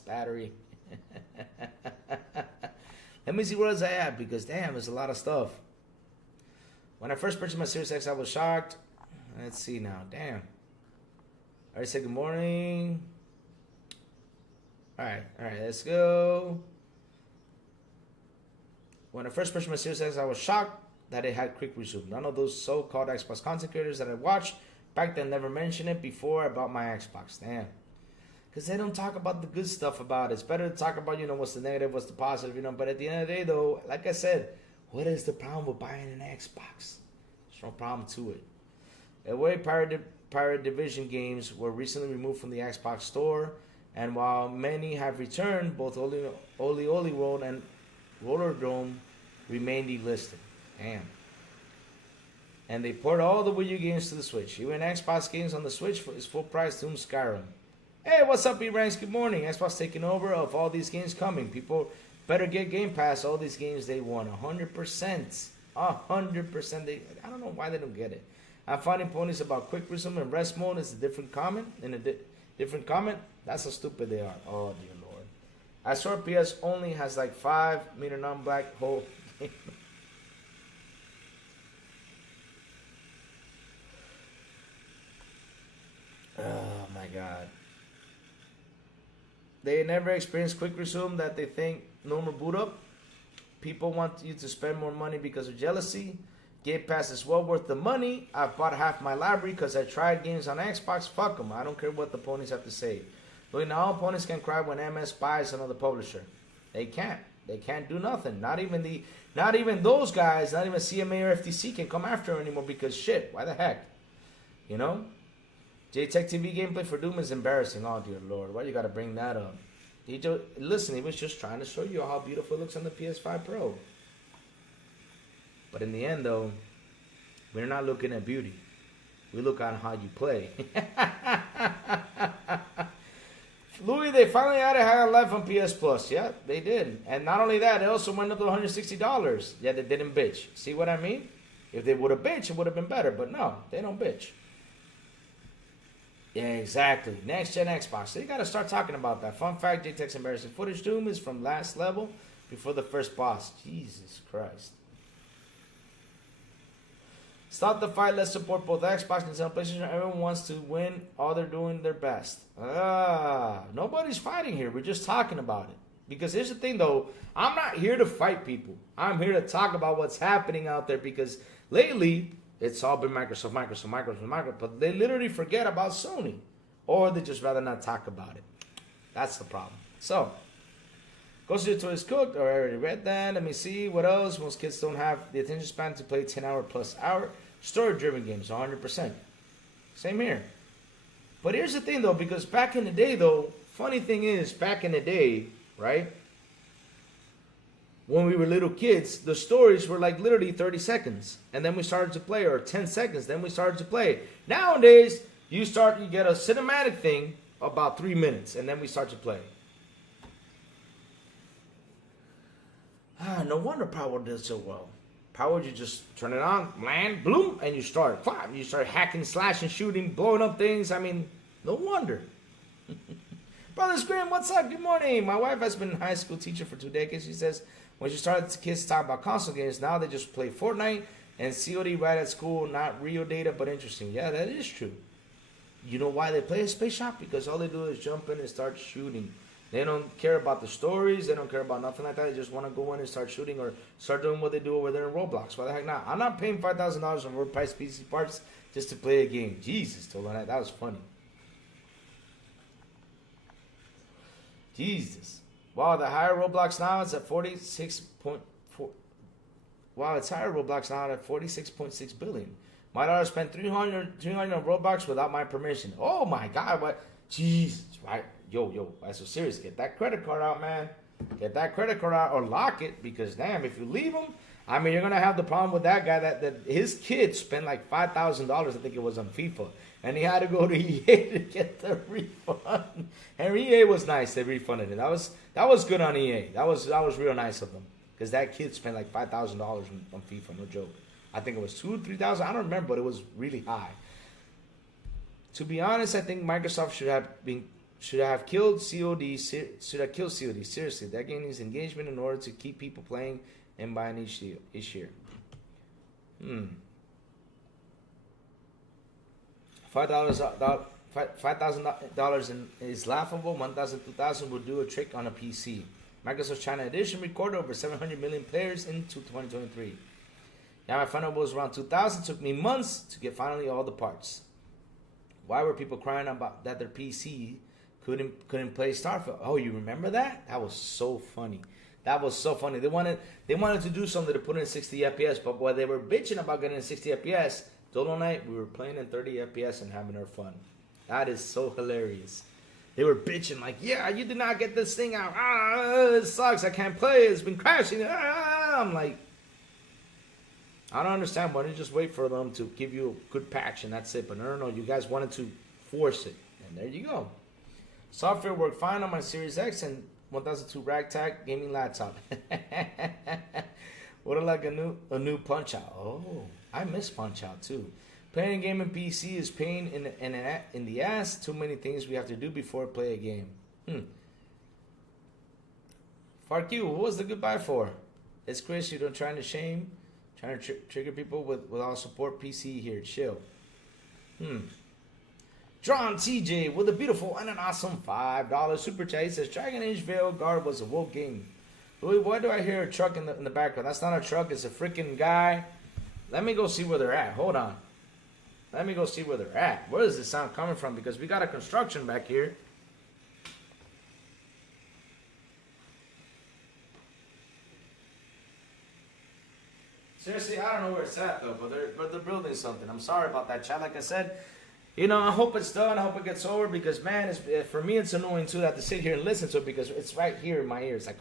battery. Let me see where else I at, because damn, there's a lot of stuff. When I first purchased my Series X, I was shocked. Let's see now. Damn. I already said good morning. Alright, let's go. When I first purchased my Series X, I was shocked that it had quick resume. None of those so-called Xbox content creators that I watched back then never mentioned it before I bought my Xbox. Damn. Because they don't talk about the good stuff about it. It's better to talk about, you know, what's the negative, what's the positive, you know. But at the end of the day, though, like I said, what is the problem with buying an Xbox? There's no problem to it. Away Pirate Division games were recently removed from the Xbox store. And while many have returned, both Oli World and Roller Dome remain delisted. Damn. And they port all the Wii U games to the Switch. Even Xbox games on the Switch is full price. Doom, Skyrim. Hey, what's up, E-Ranks? Good morning. Xbox taking over of all these games coming. People better get Game Pass. All these games they want. 100%. 100%. I don't know why they don't get it. I'm finding ponies about quick resume and rest mode is a different comment. Different comment. That's how stupid they are. Oh, dear Lord. I saw PS only has like 5-meter non-black hole game. Oh my God. They never experience quick resume that they think normal boot up. People want you to spend more money because of jealousy. Game Pass is well worth the money. I bought half my library because I tried games on Xbox. Fuck them. I don't care what the ponies have to say. Look, now all ponies can cry when MS buys another publisher. They can't. They can't do nothing. Not even those guys, not even CMA or FTC can come after them anymore because shit. Why the heck? You know? JTech TV gameplay for Doom is embarrassing. Oh, dear Lord. Why you got to bring that up? Listen, he was just trying to show you how beautiful it looks on the PS5 Pro. But in the end, though, we're not looking at beauty. We look at how you play. Louis, they finally added High on Life on PS Plus. Yeah, they did. And not only that, they also went up to $160. Yeah, they didn't bitch. See what I mean? If they would have bitched, it would have been better. But no, they don't bitch. Yeah, exactly. Next gen Xbox. So you got to start talking about that. Fun fact, JTech's embarrassing footage Doom is from last level before the first boss. Jesus Christ. Stop the fight. Let's support both Xbox and Nintendo, PlayStation. Everyone wants to win. All they're doing their best. Nobody's fighting here. We're just talking about it. Because here's the thing, though. I'm not here to fight people. I'm here to talk about what's happening out there. Because lately, it's all been Microsoft. But they literally forget about Sony. Or they just rather not talk about it. That's the problem. So, Ghost of Toys cooked. Or I already read that. Let me see. What else? Most kids don't have the attention span to play 10-hour plus hour story-driven games. 100%. Same here. But here's the thing, though. Because back in the day, though, funny thing is, back in the day, right? When we were little kids, the stories were like literally 30 seconds. And then we started to play. Or 10 seconds. Then we started to play. Nowadays, you get a cinematic thing about 3 minutes. And then we start to play. No wonder Power did so well. Power, you just turn it on, land, bloom, and you start. You start hacking, slashing, shooting, blowing up things. I mean, no wonder. Brother Scream, what's up? Good morning. My wife has been a high school teacher for 2 decades. She says when she started the kids to talk about console games, now they just play Fortnite and COD right at school. Not real data, but interesting. Yeah, that is true. You know why they play a Space Shop? Because all they do is jump in and start shooting. They don't care about the stories. They don't care about nothing like that. They just want to go in and start shooting or start doing what they do over there in Roblox. Why the heck not? I'm not paying $5,000 on overpriced PC parts just to play a game. Jesus, Tolan, that was funny. Jesus. Wow, the higher Roblox now is at 46.4. Wow, it's higher Roblox now at 46.6 billion. My daughter spent 300 on Roblox without my permission. Oh my God, what? Jesus, right? Yo, that's so serious. Get that credit card out, man. Get that credit card out or lock it because, damn, if you leave them, I mean, you're going to have the problem with that guy that his kid spent like $5,000, I think it was, on FIFA. And he had to go to EA to get the refund. And EA was nice. They refunded it. That was good on EA. That was real nice of them. Because that kid spent like $5,000 on FIFA, no joke. I think it was $2,000, $3,000. I don't remember, but it was really high. To be honest, I think Microsoft should have killed COD. Seriously, that game needs engagement in order to keep people playing and buying each year. $5,000 is laughable. 1,000, 2,000 will do a trick on a PC. Microsoft China Edition recorded over 700 million players into 2023. Yeah, my final was around 2,000. Took me months to get finally all the parts. Why were people crying about that their PC couldn't play Starfield? Oh, you remember that? That was so funny. They wanted to do something to put in 60 FPS, but while they were bitching about getting 60 FPS, Dolo Night, we were playing in 30 FPS and having our fun. That is so hilarious. They were bitching like, yeah, you did not get this thing out. It sucks. I can't play. It's been crashing. I'm like, I don't understand. Why don't you just wait for them to give you a good patch and that's it? But no. You guys wanted to force it. And there you go. Software worked fine on my Series X and 1002 Ragtag gaming laptop. What like a new Punch-Out? Oh, I miss Punch-Out too. Playing a game in PC is pain in the ass. Too many things we have to do before I play a game. Fuck you. What was the goodbye for? It's Chris. You don't trying to shame. Trying to trigger people with all support PC here. Chill. John TJ with a beautiful and an awesome $5 super chat. He says, Dragon Age Veil Guard was a woke game. Louis, why do I hear a truck in the background? That's not a truck. It's a freaking guy. Let me go see where they're at. Hold on. Let me go see where they're at. Where is this sound coming from? Because we got a construction back here. Seriously, I don't know where it's at though, but they're building something. I'm sorry about that, chat. Like I said, I hope it's done. I hope it gets over because, man, for me it's annoying too to have to sit here and listen to it because it's right here in my ear. It's like,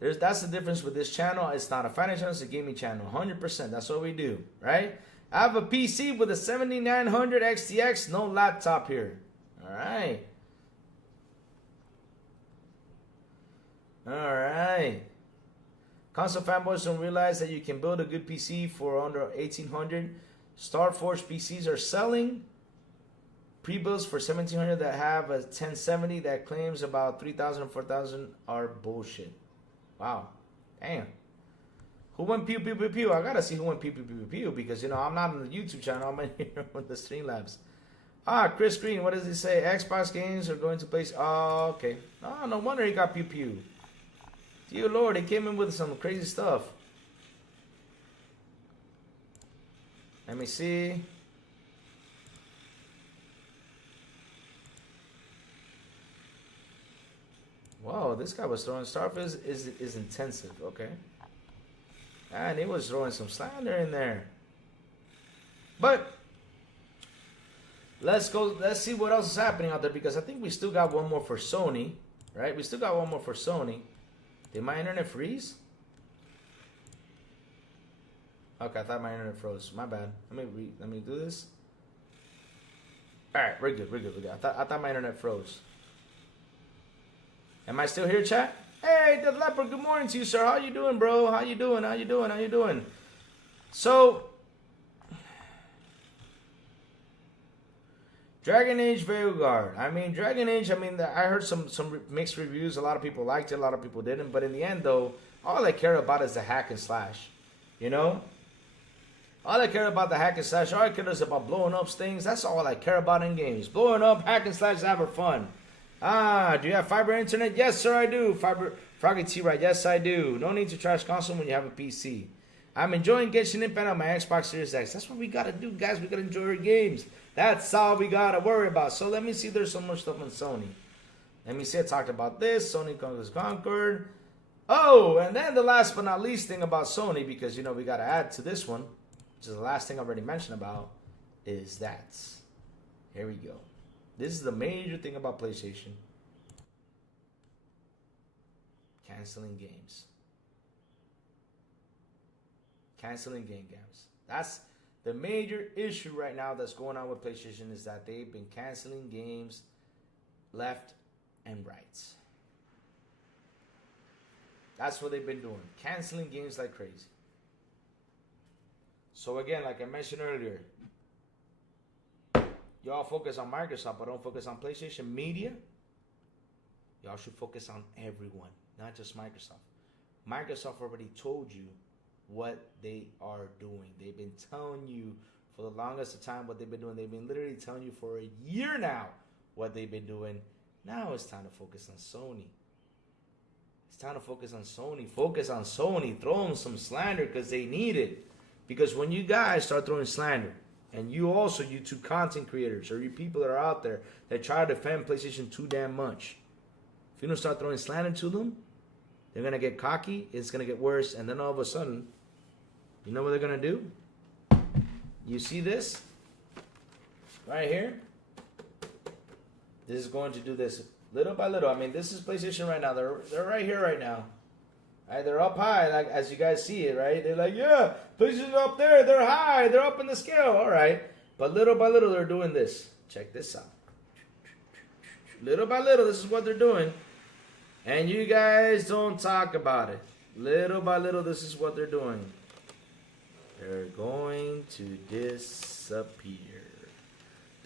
That's the difference with this channel. It's not a finance channel, it's a gaming channel. 100%. That's what we do, right? I have a PC with a 7900 XTX, no laptop here. All right. Console fanboys don't realize that you can build a good PC for under 1,800. Starforge PCs are selling pre-builds for 1,700 that have a 1070 that claims about 3,000 or 4,000 are bullshit. Wow. Damn. Who went pew pew pew pew? I gotta see who went pew pew pew pew pew because you know I'm not on the YouTube channel. I'm in here with the Streamlabs. Chris Green, what does he say? Xbox games are going to place. Oh, okay. Oh, no wonder he got pew pew. Dear Lord, he came in with some crazy stuff. Let me see. Whoa, this guy was throwing Starfish is intensive. Okay. And he was throwing some slander in there. But let's see what else is happening out there because I think we still got one more for Sony, right? We still got one more for Sony. Did my internet freeze? Okay, I thought my internet froze. My bad. Let me do this. All right, we're good. I thought my internet froze. Am I still here, chat? Hey, the leopard. Good morning to you, sir. How you doing, bro? How you doing? So, Dragon Age Veilguard. Dragon Age. I heard some mixed reviews. A lot of people liked it. A lot of people didn't. But in the end, though, all I care about is the hack and slash. You know. All I care about the hack and slash. All I care is about blowing up things. That's all I care about in games. Blowing up, hack and slash, having fun. Do you have fiber internet? Yes, sir, I do. Froggy T, right? Yes, I do. No need to trash console when you have a PC. I'm enjoying Genshin Impact on my Xbox Series X. That's what we gotta do, guys. We gotta enjoy our games. That's all we gotta worry about. So let me see. There's so much stuff on Sony. Let me see. I talked about this. Sony Conquered. Oh, and then the last but not least thing about Sony, because you know we gotta add to this one, which is the last thing I already mentioned about, is that. Here we go. This is the major thing about PlayStation. Canceling games. Canceling games. That's the major issue right now that's going on with PlayStation is that they've been canceling games left and right. That's what they've been doing. Canceling games like crazy. So again, like I mentioned earlier, y'all focus on Microsoft, but don't focus on PlayStation Media. Y'all should focus on everyone, not just Microsoft. Microsoft already told you what they are doing. They've been telling you for the longest of time what they've been doing. They've been literally telling you for a year now what they've been doing. Now it's time to focus on Sony. It's time to focus on Sony. Focus on Sony. Throw them some slander because they need it. Because when you guys start throwing slander, and you also, YouTube content creators, or you people that are out there that try to defend PlayStation too damn much, if you don't start throwing slander to them, they're going to get cocky, it's going to get worse, and then all of a sudden, you know what they're going to do? You see this? Right here? This is going to do this little by little. This is PlayStation right now. They're right here right now. Right, they're up high, like as you guys see it, right? They're like, yeah, PlayStation's up there. They're high. They're up in the scale. All right. But little by little, they're doing this. Check this out. Little by little, this is what they're doing. And you guys don't talk about it. Little by little, this is what they're doing. They're going to disappear.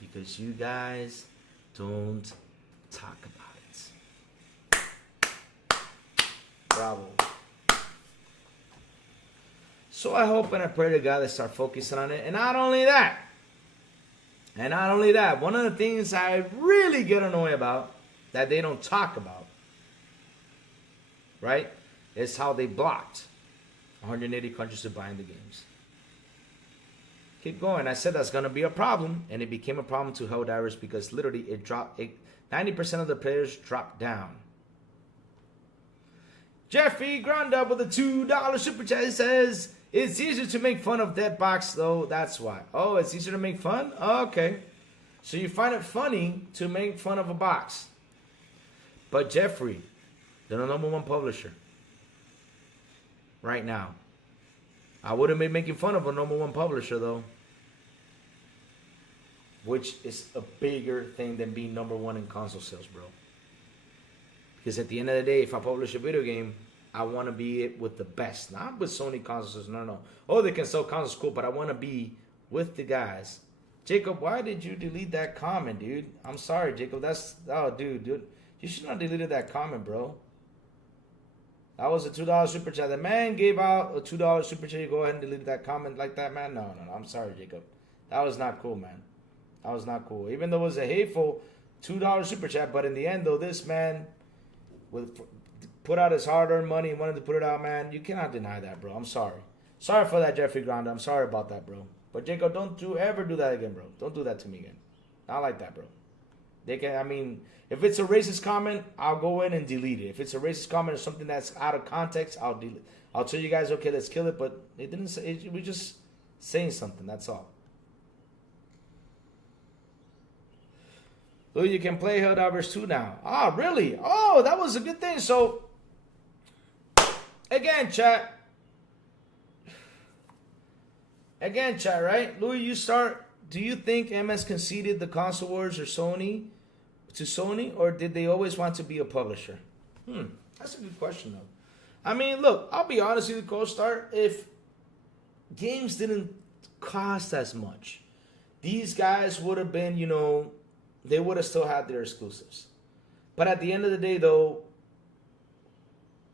Because you guys don't talk about it. Bravo. So I hope and I pray to God they start focusing on it. And not only that, one of the things I really get annoyed about that they don't talk about, right, is how they blocked 180 countries to buying the games. Keep going. I said that's going to be a problem, and it became a problem to Helldivers because literally it dropped. 90% of the players dropped down. Jeffrey Granda with a $2 super chat. He says, it's easier to make fun of Deadbox, though. That's why. Oh, it's easier to make fun? Oh, okay. So you find it funny to make fun of a box. But Jeffrey, they're the #1 publisher. Right now. I wouldn't be making fun of a #1 publisher, though. Which is a bigger thing than being #1 in console sales, bro. Because at the end of the day, if I publish a video game, I want to be with the best. Not with Sony consoles. No. Oh, they can sell consoles, cool. But I want to be with the guys. Jacob, why did you delete that comment, dude? I'm sorry, Jacob. Oh, dude. You should not have deleted that comment, bro. That was a $2 super chat. The man gave out a $2 super chat. You go ahead and delete that comment like that, man. No. I'm sorry, Jacob. That was not cool, man. That was not cool. Even though it was a hateful $2 super chat, but in the end, though, this man put out his hard-earned money and wanted to put it out, man. You cannot deny that, bro. I'm sorry. Sorry for that, Jeffrey Granda. I'm sorry about that, bro. But Jacob, don't you ever do that again, bro. Don't do that to me again. Not like that, bro. They can. I mean, if it's a racist comment, I'll go in and delete it. If it's a racist comment or something that's out of context, I'll delete. I'll tell you guys, okay, let's kill it. But it didn't say. It was just saying something. That's all. Oh, you can play Helldivers 2 now. Ah, really? Oh, that was a good thing. So, again, chat. Again, chat, right? Louis, you start. Do you think MS conceded the console wars to Sony, or did they always want to be a publisher? That's a good question, though. I mean, look, I'll be honest with you, Co-Star. If games didn't cost as much, these guys would have been, they would have still had their exclusives. But at the end of the day, though,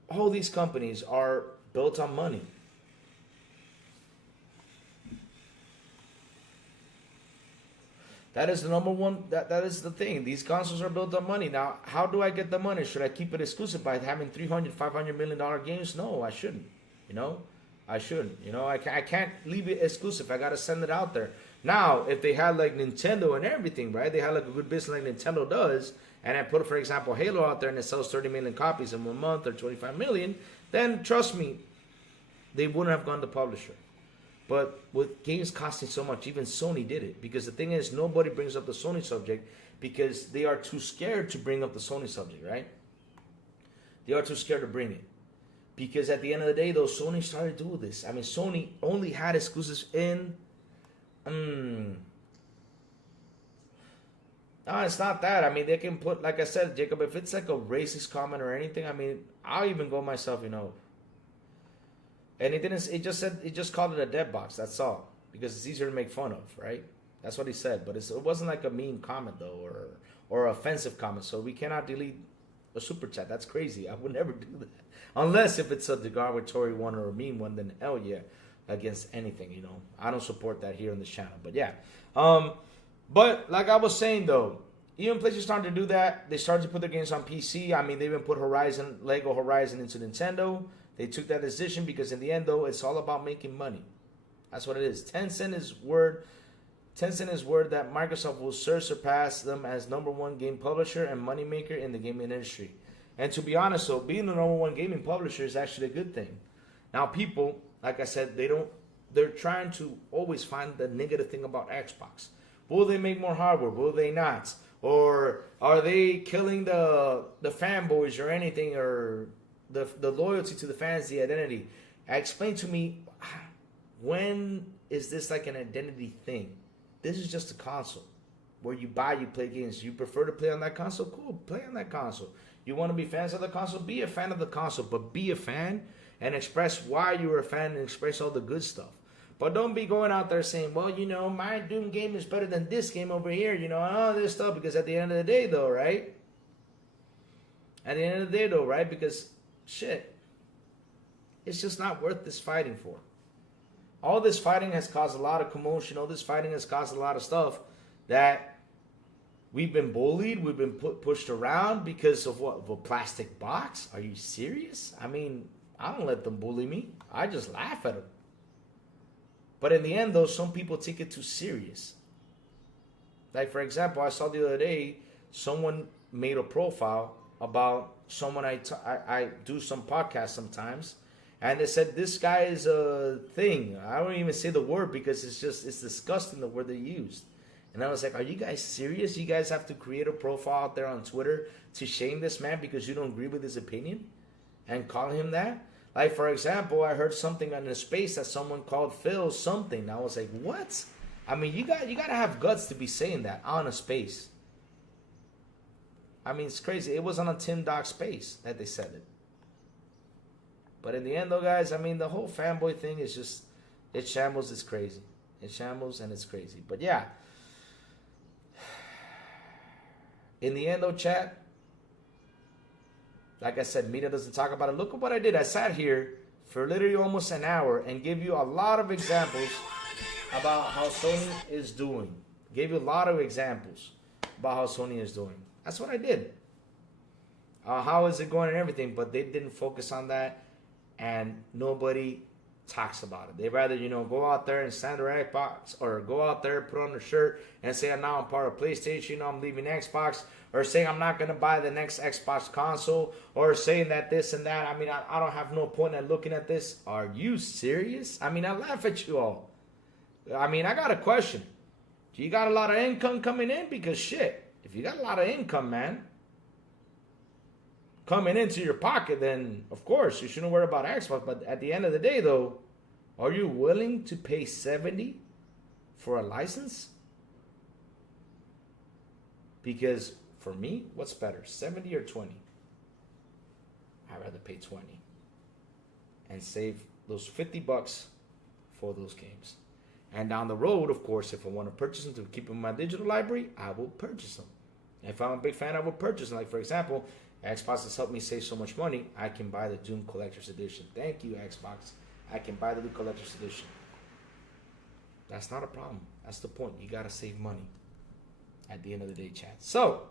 all these companies are built on money. That is the number one, that is the thing. These consoles are built on money. Now, how do I get the money? Should I keep it exclusive by having $300, $500 million games? No, I shouldn't. I shouldn't. I can't leave it exclusive. I got to send it out there. Now, if they had like Nintendo and everything, right? They had like a good business like Nintendo does, and I put, for example, Halo out there and it sells 30 million copies in 1 month or 25 million, then trust me, they wouldn't have gone to publisher. But with games costing so much, even Sony did it. Because the thing is, nobody brings up the Sony subject because they are too scared to bring up the Sony subject, right? They are too scared to bring it. Because at the end of the day, though, Sony started doing this. I mean, Sony only had exclusives in... No, it's not that. I mean, they can put, like I said, Jacob, if it's like a racist comment or anything, I mean, I'll even go myself, And it just called it a dead box. That's all. Because it's easier to make fun of, right? That's what he said. But it wasn't like a mean comment, though, or offensive comment. So we cannot delete a super chat. That's crazy. I would never do that. Unless if it's a derogatory one or a mean one, then hell yeah. Against anything, I don't support that here on this channel. But yeah. But like I was saying, though, even PlayStation started to do that. They started to put their games on PC. I mean, they even put Lego Horizon into Nintendo. They took that decision because in the end, though, it's all about making money. That's what it is. Tencent is word that Microsoft will surpass them as #1 game publisher and moneymaker in the gaming industry. And to be honest, though, being the #1 gaming publisher is actually a good thing. Now, people, like I said, they're trying to always find the negative thing about Xbox. Will they make more hardware? Will they not? Or are they killing the fanboys or anything, or the loyalty to the fans, the identity? Explain to me, when is this like an identity thing? This is just a console where you play games. You prefer to play on that console? Cool, play on that console. You want to be fans of the console? Be a fan of the console, but be a fan and express why you're a fan and express all the good stuff. But don't be going out there saying, well, my Doom game is better than this game over here, all this stuff. Because at the end of the day, though, right? Because shit, it's just not worth this fighting for. All this fighting has caused a lot of commotion. All this fighting has caused a lot of stuff that we've been bullied. We've been pushed around because of what? Of a plastic box? Are you serious? I mean, I don't let them bully me. I just laugh at them. But in the end, though, some people take it too serious. Like, for example, I saw the other day, someone made a profile about someone I do some podcasts sometimes, and they said this guy is a thing. I don't even say the word because it's disgusting, the word they used. And I was like, are you guys serious? You guys have to create a profile out there on Twitter to shame this man because you don't agree with his opinion and call him that? Like, for example, I heard something on the space that someone called Phil something. I was like, what? I mean, you got to have guts to be saying that on a space. I mean, it's crazy. It was on a Tim Doc space that they said it. But in the end, though, guys, I mean, the whole fanboy thing is just, it shambles, it's crazy. It shambles and it's crazy. But yeah. In the end, though, chat, Like I said, media doesn't talk about it. Look at what I did. I sat here for literally almost an hour and gave you a lot of examples about how Sony is doing. Gave you a lot of examples about how Sony is doing. That's what I did. How is it going and everything, but they didn't focus on that, and nobody talks about it. They rather, go out there and stand their Xbox, or go out there, put on their shirt, and say, now I'm part of PlayStation, I'm leaving Xbox, or saying I'm not going to buy the next Xbox console, or saying that this and that. I mean, I don't have no point in looking at this. Are you serious? I mean, I laugh at you all. I mean, I got a question. Do you got a lot of income coming in? Because shit, if you got a lot of income, man, coming into your pocket, then of course you shouldn't worry about Xbox. But at the end of the day, though, are you willing to pay $70 for a license? Because for me, what's better, 70 or 20? I'd rather pay 20 and save those $50 for those games. And down the road, of course, if I want to purchase them to keep them in my digital library, I will purchase them. If I'm a big fan, I will purchase them. Like, for example, Xbox has helped me save so much money, I can buy the Doom Collector's Edition. Thank you, Xbox. I can buy the Doom Collector's Edition. That's not a problem. That's the point. You got to save money at the end of the day, chat. So,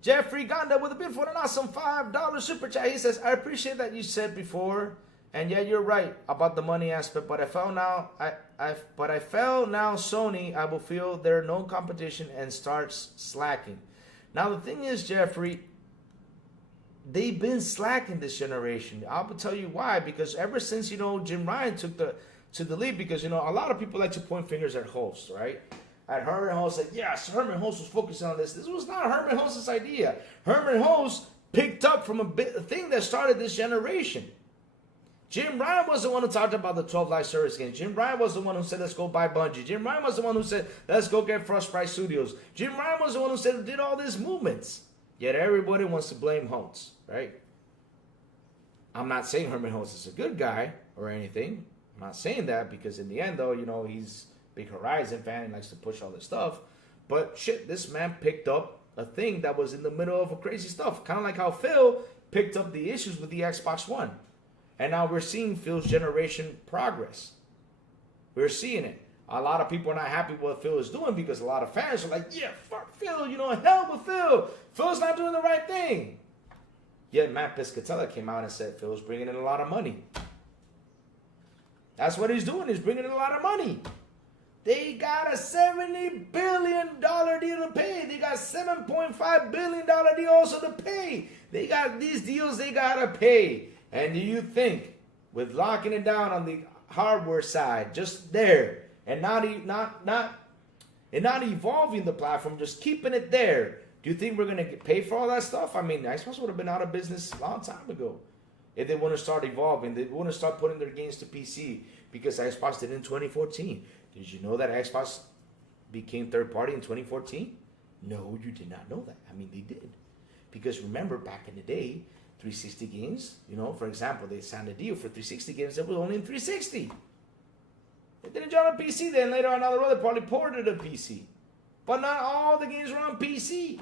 Jeffrey Gonda with a beautiful and awesome $5 super chat. He says, I appreciate that you said before, and yeah, you're right about the money aspect, but I felt now Sony, I will feel there no competition and starts slacking. Now the thing is, Jeffrey, they've been slacking this generation. I'll tell you why. Because ever since, Jim Ryan took to the lead, because, a lot of people like to point fingers at Holst, right? At Herman Holst, said, yes, Herman Holst was focusing on this. This was not Herman Holst's idea. Herman Holst picked up from a thing that started this generation. Jim Ryan was the one who talked about the 12 live service games. Jim Ryan was the one who said, let's go buy Bungie. Jim Ryan was the one who said, let's go get Frostbite Studios. Jim Ryan was the one who said, did all these movements. Yet everybody wants to blame Holtz, right? I'm not saying Herman Holtz is a good guy or anything. I'm not saying that, because in the end, though, he's a big Horizon fan and likes to push all this stuff. But shit, this man picked up a thing that was in the middle of a crazy stuff. Kind of like how Phil picked up the issues with the Xbox One. And now we're seeing Phil's generation progress. We're seeing it. A lot of people are not happy with what Phil is doing, because a lot of fans are like, yeah, fuck Phil, hell with Phil. Phil's not doing the right thing. Yet Matt Piscatella came out and said Phil's bringing in a lot of money. That's what he's doing. He's bringing in a lot of money. They got a $70 billion deal to pay. They got $7.5 billion deal also to pay. They got these deals they got to pay. And do you think, with locking it down on the hardware side, just there, and not evolving the platform, just keeping it there, do you think we're going to pay for all that stuff? I mean, Xbox would have been out of business a long time ago if they want to start evolving. They want to start putting their games to PC, because Xbox did in 2014. Did you know that Xbox became third party in 2014? No, you did not know that. I mean, they did. Because remember, back in the day, 360 games, for example, they signed a deal for 360 games that was only in 360. They didn't jump on PC, then later on down the road, they probably ported to PC. But not all the games were on PC.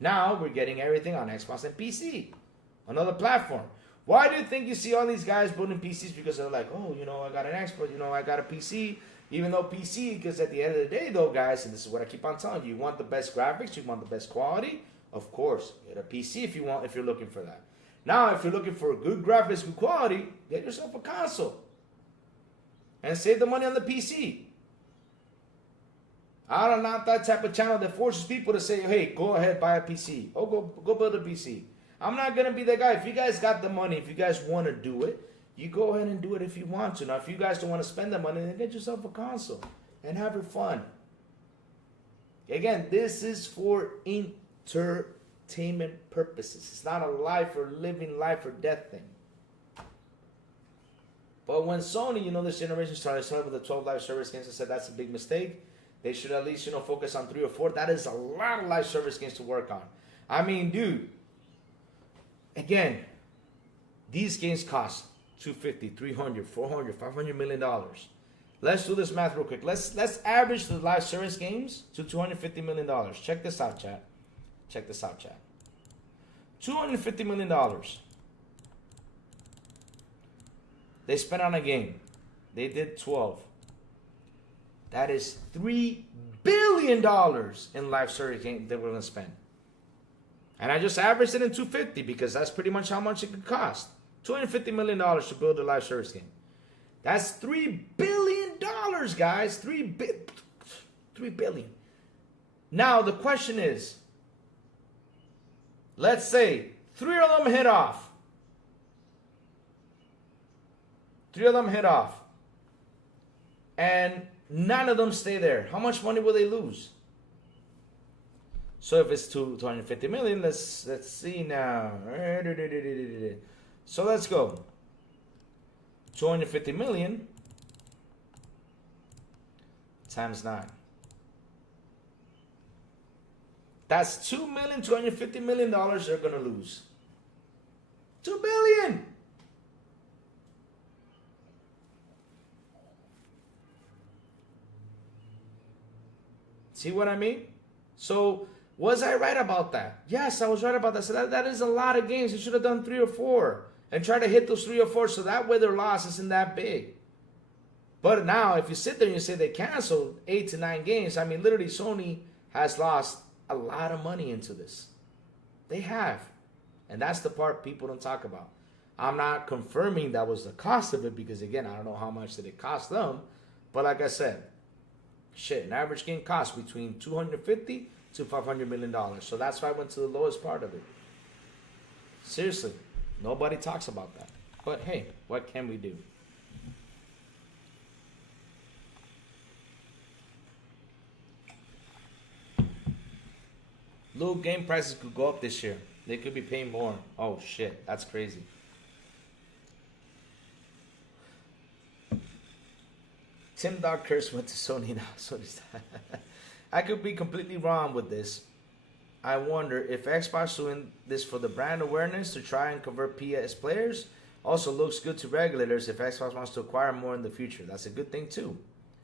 Now we're getting everything on Xbox and PC, another platform. Why do you think you see all these guys building PCs? Because they're like, oh, I got an Xbox, I got a PC. Even though PC, because at the end of the day, though, guys, and this is what I keep on telling you, you want the best graphics, you want the best quality. Of course, get a PC if you're looking for that. Now, if you're looking for good graphics, good quality, get yourself a console. And save the money on the PC. I'm not that type of channel that forces people to say, hey, go ahead, buy a PC. Oh, go build a PC. I'm not going to be that guy. If you guys got the money, if you guys want to do it, you go ahead and do it if you want to. Now, if you guys don't want to spend the money, then get yourself a console and have your fun. Again, this is for entertainment purposes. It's not a life or life or death thing. But when Sony, this generation started with the 12 live service games, I said that's a big mistake. They should at least, focus on 3 or 4. That is a lot of live service games to work on. I mean, dude, again, these games cost $250, $300, $400, $500 million. Let's do this math real quick. Let's average the live service games to $250 million. Check this out, chat. Check this out, chat. $250 million. They spent on a game. They did 12. That is $3 billion in live service game that we're gonna spend. And I just averaged it in 250 because that's pretty much how much it could cost. $250 million to build a live service game. That's $3 billion, guys. $3 billion. Now the question is, let's say 3 of them hit off. 3 of them hit off. And none of them stay there. How much money will they lose? So if it's 250 million, let's see now. So let's go. 250 million times 9. That's $2.25 million they're gonna lose. $2 billion. See what I mean? So was I right about that? Yes, I was right about that. So that is a lot of games. They should have done 3 or 4 and try to hit those 3 or 4 so that way their loss isn't that big. But now if you sit there and you say they canceled 8 to 9 games, I mean literally Sony has lost a lot of money into this. They have. And that's the part people don't talk about. I'm not confirming that was the cost of it because again, I don't know how much did it cost them. But like I said, shit, an average game costs between $250 to $500 million. So that's why I went to the lowest part of it. Seriously, nobody talks about that. But hey, what can we do? Little game prices could go up this year. They could be paying more. Oh shit, that's crazy. Tim Dog Curse went to Sony now. Sony's I could be completely wrong with this. I wonder if Xbox doing this for the brand awareness to try and convert PS players also looks good to regulators if Xbox wants to acquire more in the future. That's a good thing too,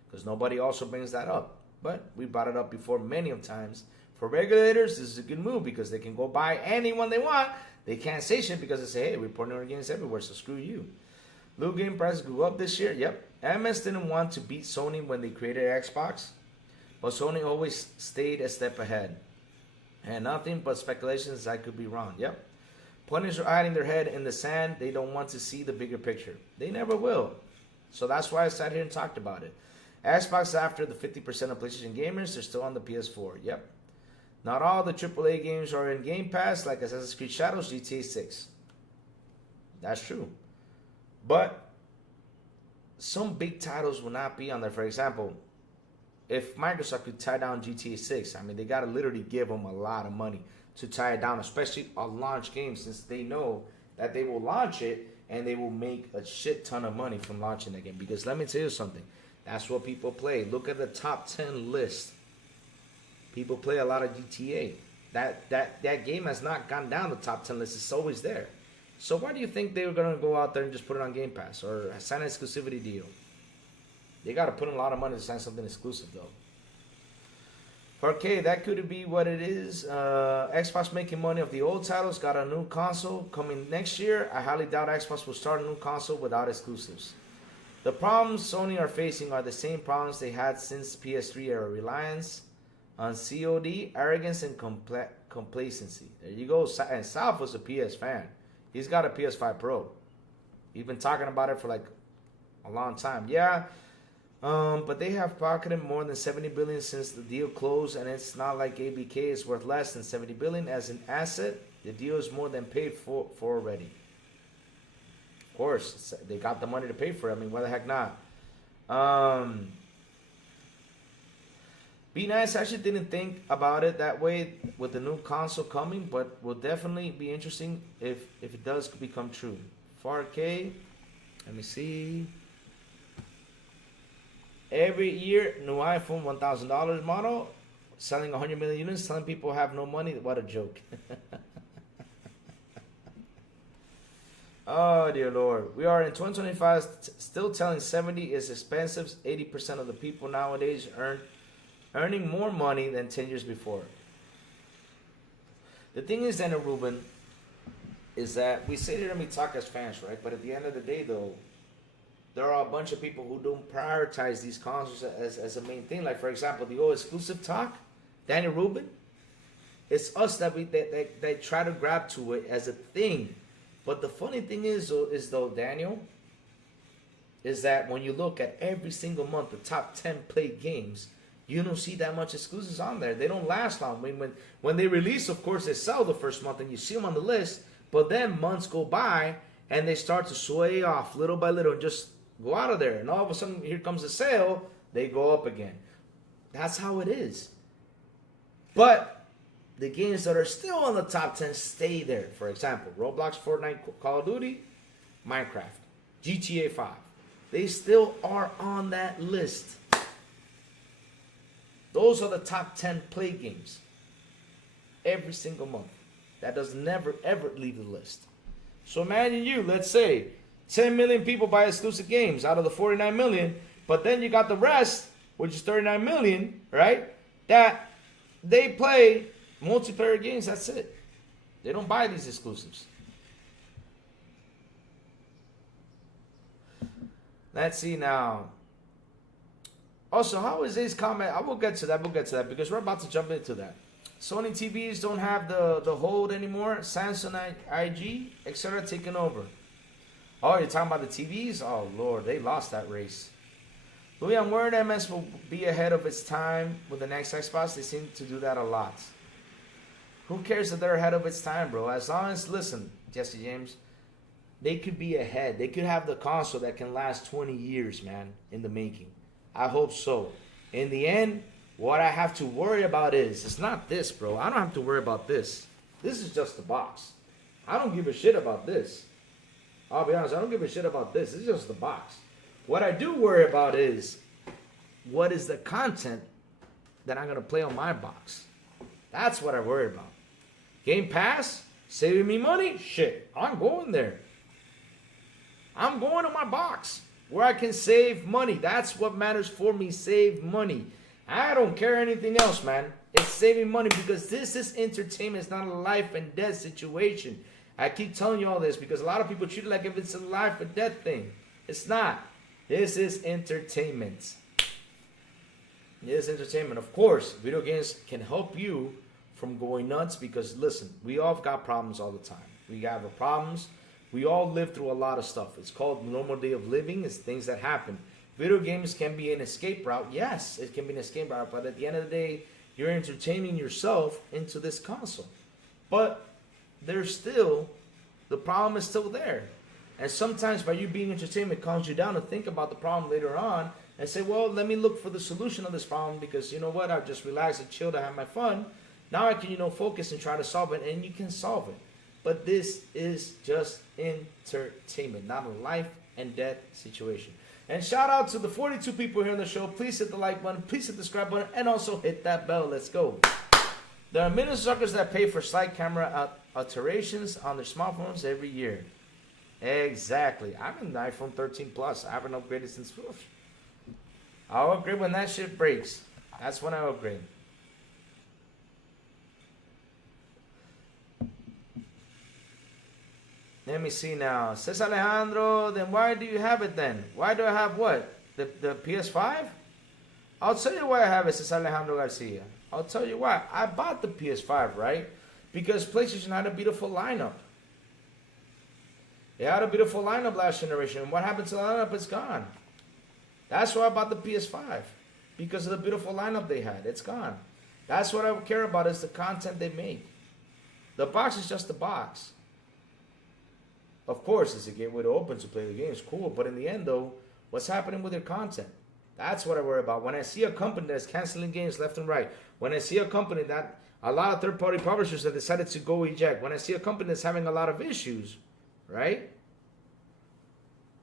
because nobody also brings that up. But we brought it up before many of times. For regulators, this is a good move because they can go buy anyone they want. They can't say shit because they say, hey, we're putting our games everywhere, so screw you. Loot game prices go up this year. Yep. MS didn't want to beat Sony when they created Xbox, but Sony always stayed a step ahead. And nothing but speculations. I could be wrong. Yep. Players are hiding their head in the sand. They don't want to see the bigger picture. They never will. So that's why I sat here and talked about it. Xbox, after the 50% of PlayStation gamers, they're still on the PS4. Yep. Not all the AAA games are in Game Pass, like Assassin's Creed Shadows, GTA 6. That's true. But some big titles will not be on there. For example, if Microsoft could tie down GTA 6, I mean, they got to literally give them a lot of money to tie it down, especially a launch game, since they know that they will launch it and they will make a shit ton of money from launching the game. Because let me tell you something, that's what people play. Look at the top 10 list. People play a lot of GTA. That game has not gone down the top 10 list. It's always there. So why do you think they were going to go out there and just put it on Game Pass or sign an exclusivity deal? They got to put in a lot of money to sign something exclusive, though. For K, that could be what it is. Xbox making money off the old titles. Got a new console coming next year. I highly doubt Xbox will start a new console without exclusives. The problems Sony are facing are the same problems they had since PS3 era. Reliance on COD, arrogance, and complacency. There you go. And South was a PS fan. He's got a PS5 Pro. He's been talking about it for like a long time. Yeah, but they have pocketed more than $70 billion since the deal closed, and it's not like ABK is worth less than $70 billion as an asset. The deal is more than paid for already. Of course, they got the money to pay for it. I mean, why the heck not? Be nice. I actually didn't think about it that way with the new console coming, but will definitely be interesting if it does become true. 4K, let me see. Every year, new iPhone, $1,000 model, selling 100 million units, telling people have no money. What a joke. Oh, dear Lord. We are in 2025 still telling 70 is expensive. 80% of the people nowadays earning more money than 10 years before. The thing is, Daniel Rubin, is that we sit here and we talk as fans, right? But at the end of the day, though, there are a bunch of people who don't prioritize these consoles as a main thing. Like, for example, the old exclusive talk, Daniel Rubin, it's us that try to grab to it as a thing. But the funny thing is though, Daniel, is that when you look at every single month, the top 10 played games, you don't see that much exclusives on there. They don't last long. When they release, of course, they sell the first month and you see them on the list. But then months go by and they start to sway off little by little and just go out of there. And all of a sudden, here comes a sale, they go up again. That's how it is. But the games that are still on the top 10 stay there. For example, Roblox, Fortnite, Call of Duty, Minecraft, GTA 5. They still are on that list. Those are the top 10 play games every single month. That does never, ever leave the list. So imagine you, let's say, 10 million people buy exclusive games out of the 49 million, but then you got the rest, which is 39 million, right? That they play multiplayer games, that's it. They don't buy these exclusives. Let's see now. Also, how is this comment? I will get to that. Because we're about to jump into that. Sony TVs don't have the hold anymore. Samsung, IG, etc. taking over. Oh, you're talking about the TVs? Oh, Lord, they lost that race. Louis, I'm worried MS will be ahead of its time with the next Xbox. They seem to do that a lot. Who cares if they're ahead of its time, bro? As long as, listen, Jesse James, they could be ahead. They could have the console that can last 20 years, man, in the making. I hope so. In the end, what I have to worry about is, it's not this, bro. I don't have to worry about this. This is just the box. I don't give a shit about this. I'll be honest, I don't give a shit about this. It's just the box. What I do worry about is, what is the content that I'm going to play on my box? That's what I worry about. Game Pass, saving me money? Shit, I'm going there. I'm going to my box where I can save money. That's what matters for me, save money. I don't care anything else, man. It's saving money because this is entertainment. It's not a life and death situation. I keep telling you all this because a lot of people treat it like if it's a life or death thing. It's not. This is entertainment. This is entertainment. Of course, video games can help you from going nuts because, listen, we all got problems all the time. We have problems. We all live through a lot of stuff. It's called normal day of living. It's things that happen. Video games can be an escape route. Yes, it can be an escape route. But at the end of the day, you're entertaining yourself into this console. But there's still, the problem is still there. And sometimes by you being entertainment calms you down to think about the problem later on and say, well, let me look for the solution of this problem because you know what? I've just relaxed and chilled. I have my fun. Now I can, focus and try to solve it, and you can solve it. But this is just entertainment, not a life and death situation. And shout out to the 42 people here on the show. Please hit the like button. Please hit the subscribe button. And also hit that bell. Let's go. There are many suckers that pay for slight camera alterations on their smartphones every year. Exactly. I'm in the iPhone 13 Plus. I haven't upgraded since. I'll upgrade when that shit breaks. That's when I upgrade. Let me see now. Says Alejandro, then why do you have it then? Why do I have what? The PS5? I'll tell you why I have it, says Alejandro Garcia. I'll tell you why. I bought the PS5, right? Because PlayStation had a beautiful lineup. They had a beautiful lineup last generation. And what happened to the lineup? It's gone. That's why I bought the PS5. Because of the beautiful lineup they had. It's gone. That's what I care about is the content they make. The box is just a box. Of course, it's a gateway to open to play the games. Cool. But in the end, though, what's happening with their content? That's what I worry about. When I see a company that's canceling games left and right, when I see a company that a lot of third-party publishers have decided to go eject, when I see a company that's having a lot of issues, right?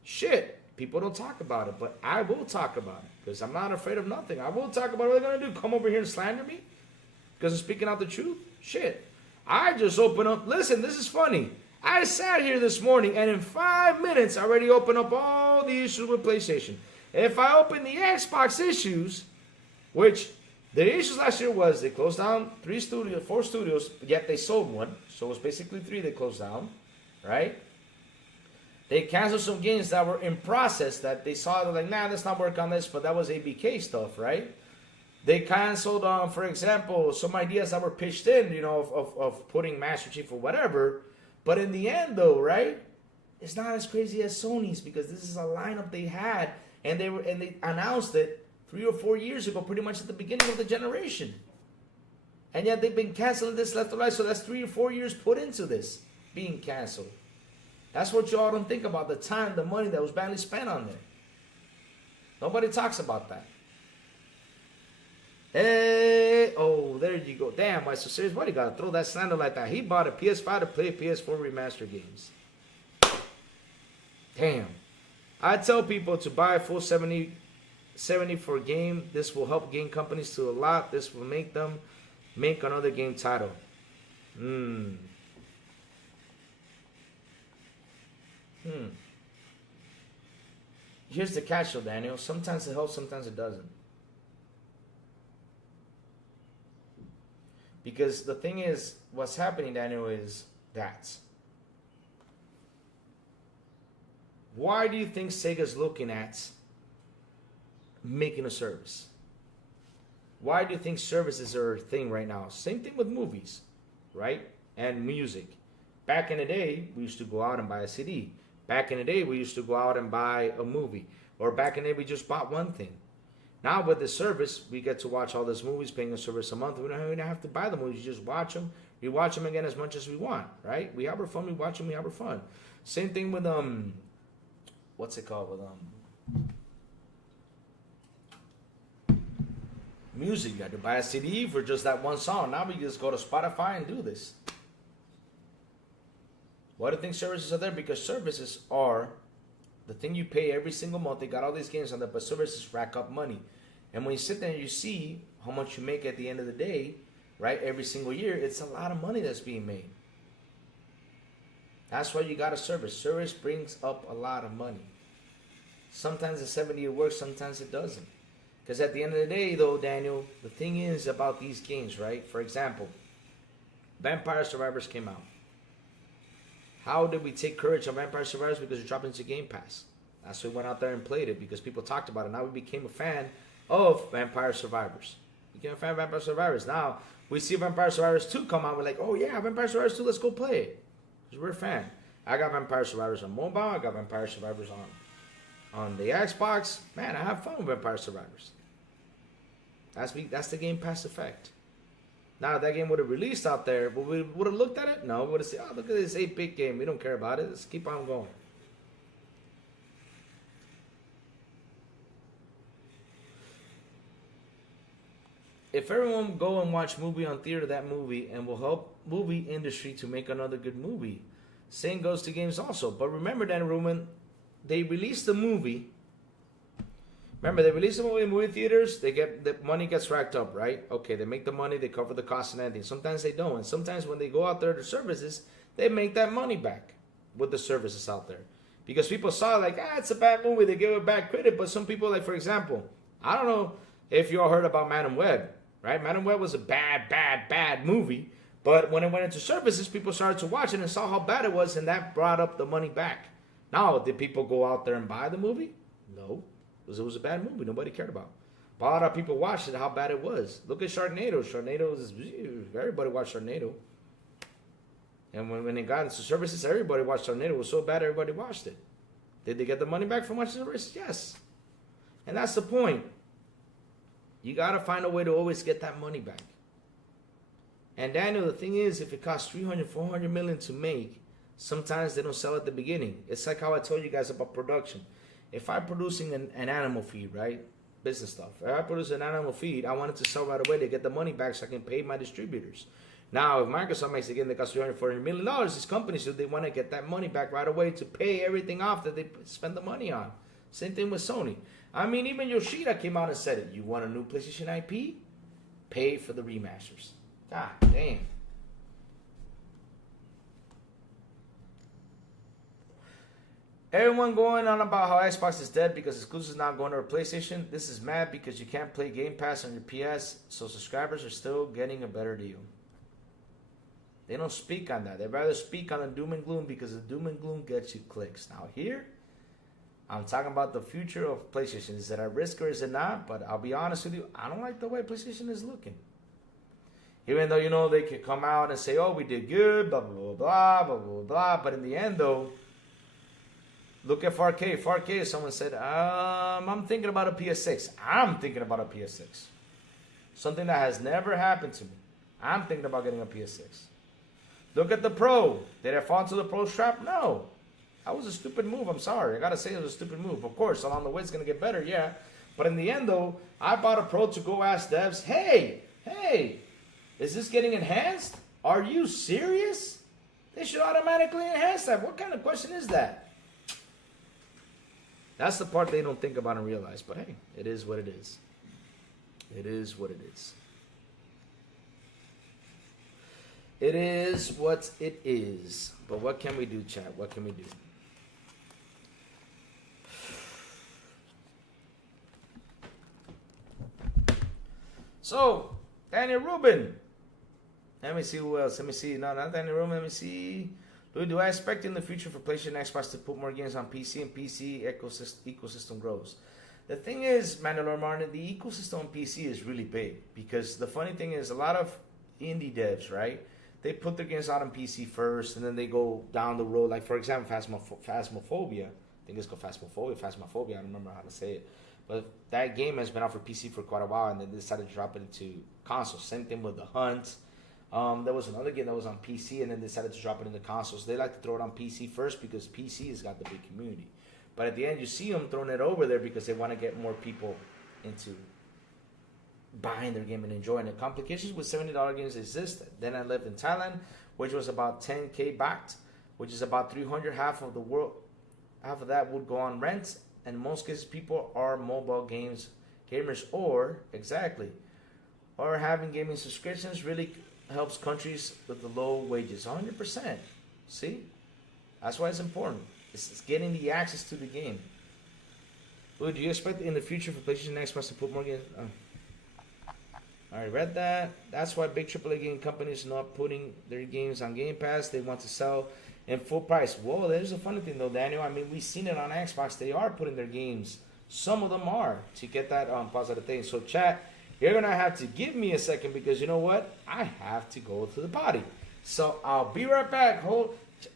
Shit, people don't talk about it, but I will talk about it because I'm not afraid of nothing. I will talk about what they're going to do. Come over here and slander me because I'm speaking out the truth? Shit. I just open up. Listen, this is funny. I sat here this morning and in 5 minutes I already opened up all the issues with PlayStation. If I open the Xbox issues, which the issues last year was they closed down 4 studios, yet they sold one. So it was basically 3 they closed down, right? They canceled some games that were in process that they saw, they're like, nah, let's not work on this, but that was ABK stuff, right? They canceled, for example, some ideas that were pitched in, of putting Master Chief or whatever. But in the end, though, right, it's not as crazy as Sony's because this is a lineup they had, and they announced it 3 or 4 years ago, pretty much at the beginning of the generation. And yet they've been canceling this left and right, so that's 3 or 4 years put into this being canceled. That's what y'all don't think about, the time, the money that was badly spent on there. Nobody talks about that. Hey, oh, there you go. Damn, why so serious? Why you gotta throw that slander like that? He bought a PS5 to play PS4 remaster games. Damn. I tell people to buy a full 70 for a game. This will help game companies to a lot. This will make them make another game title. Here's the catch though, Daniel. Sometimes it helps, sometimes it doesn't. Because the thing is, what's happening, Daniel, is that. Why do you think Sega's looking at making a service? Why do you think services are a thing right now? Same thing with movies, right? And music. Back in the day, we used to go out and buy a CD. Back in the day, we used to go out and buy a movie. Or back in the day, we just bought one thing. Now with the service, we get to watch all these movies, paying a service a month. We don't have to buy the movies. You just watch them. We watch them again as much as we want, right? We have our fun. We watch them. We have our fun. Same thing with, what's it called? With, music. You had to buy a CD for just that one song. Now we just go to Spotify and do this. Why do you think services are there? Because services are the thing you pay every single month. They got all these games on there, but services rack up money. And when you sit there and you see how much you make at the end of the day, right, every single year, it's a lot of money that's being made. That's why you got a service. Service brings up a lot of money. Sometimes the 70-year works, sometimes it doesn't. Because at the end of the day, though, Daniel, the thing is about these games, right? For example, Vampire Survivors came out. How did we take courage on Vampire Survivors? Because it dropped into Game Pass. That's why we went out there and played it because people talked about it. Now we became a fan of Vampire Survivors. Became a fan of Vampire Survivors. Now we see Vampire Survivors 2 come out. We're like, oh yeah, Vampire Survivors 2, let's go play it. Because we're a fan. I got Vampire Survivors on mobile. I got Vampire Survivors on the Xbox. Man, I have fun with Vampire Survivors. That's the Game Pass effect. Now, if that game would have released out there, but we would have looked at it? No, we would have said, oh, look at this 8-bit game. We don't care about it. Let's keep on going. If everyone go and watch movie on theater, that movie, and will help movie industry to make another good movie. Same goes to games also. But remember, Dan Ruman, they released the movie. Remember, they release the movie in movie theaters, the money gets racked up, right? Okay, they make the money, they cover the cost and everything. Sometimes they don't. And sometimes when they go out there to services, they make that money back with the services out there. Because people saw like, it's a bad movie, they give it bad credit. But some people, like for example, I don't know if you all heard about Madam Web, right? Madam Web was a bad movie. But when it went into services, people started to watch it and saw how bad it was, and that brought up the money back. Now, did people go out there and buy the movie? No. Because it was a bad movie nobody cared about. But a lot of people watched it, how bad it was. Look at Sharknado. Everybody watched Sharknado. And when it got into services, everybody watched Sharknado. It was so bad, everybody watched it. Did they get the money back from watching services? Yes. And that's the point. You got to find a way to always get that money back. And Daniel, the thing is, if it costs $300, $400 million to make, sometimes they don't sell at the beginning. It's like how I told you guys about production. If I'm producing an animal feed, right? Business stuff. If I produce an animal feed, I want it to sell right away to get the money back so I can pay my distributors. Now, if Microsoft makes a game that costs $300, $400 million, these companies, so they want to get that money back right away to pay everything off that they spend the money on. Same thing with Sony. I mean, even Yoshida came out and said it. You want a new PlayStation IP? Pay for the remasters. God damn. Everyone going on about how Xbox is dead because exclusives not going to PlayStation. This is mad because you can't play Game Pass on your PS, so subscribers are still getting a better deal. They don't speak on that. They rather speak on the doom and gloom because the doom and gloom gets you clicks. Now here, I'm talking about the future of PlayStation. Is it at risk or is it not? But I'll be honest with you, I don't like the way PlayStation is looking. Even though, you know, they could come out and say, oh, we did good, blah, blah, blah, blah, blah, blah, blah. But in the end, though, look at 4K. 4K, someone said, I'm thinking about a PS6. I'm thinking about a PS6. Something that has never happened to me. I'm thinking about getting a PS6. Look at the Pro. Did I fall into the Pro trap? No. That was a stupid move. I'm sorry. I got to say it was a stupid move. Of course, along the way, it's going to get better, yeah. But in the end, though, I bought a Pro to go ask devs, hey, is this getting enhanced? Are you serious? They should automatically enhance that. What kind of question is that? That's the part they don't think about and realize. But hey, it is what it is. It is what it is. It is what it is. But what can we do, chat? What can we do? So, Daniel Rubin. Let me see who else. Let me see. No, not Daniel Rubin. Let me see. Do I expect in the future for PlayStation and Xbox to put more games on PC and PC ecosystem grows? The thing is, Mandalore Martin, the ecosystem on PC is really big because the funny thing is a lot of indie devs, right? They put their games out on PC first and then they go down the road. Like, for example, Phasmophobia. I think it's called Phasmophobia. I don't remember how to say it. But that game has been out for PC for quite a while and then they decided to drop it into consoles. Same thing with The Hunt. There was another game that was on PC and then decided to drop it into consoles. They like to throw it on PC first because PC has got the big community. But at the end, you see them throwing it over there because they want to get more people into buying their game and enjoying it. Complications with $70 games exist. Then I lived in Thailand, which was about 10K baht, which is about 300. Half of that would go on rent. And in most cases, people are mobile gamers, or having gaming subscriptions really helps countries with the low wages. 100%. See? That's why it's important. It's getting the access to the game. Ooh, do you expect in the future for PlayStation and Xbox to put more games? I already read that. That's why big AAA game companies are not putting their games on Game Pass. They want to sell in full price. Whoa, there's a funny thing though, Daniel. I mean, we've seen it on Xbox. They are putting their games. Some of them are to get that positive thing. So chat, you're going to have to give me a second because you know what? I have to go to the potty. So I'll be right back.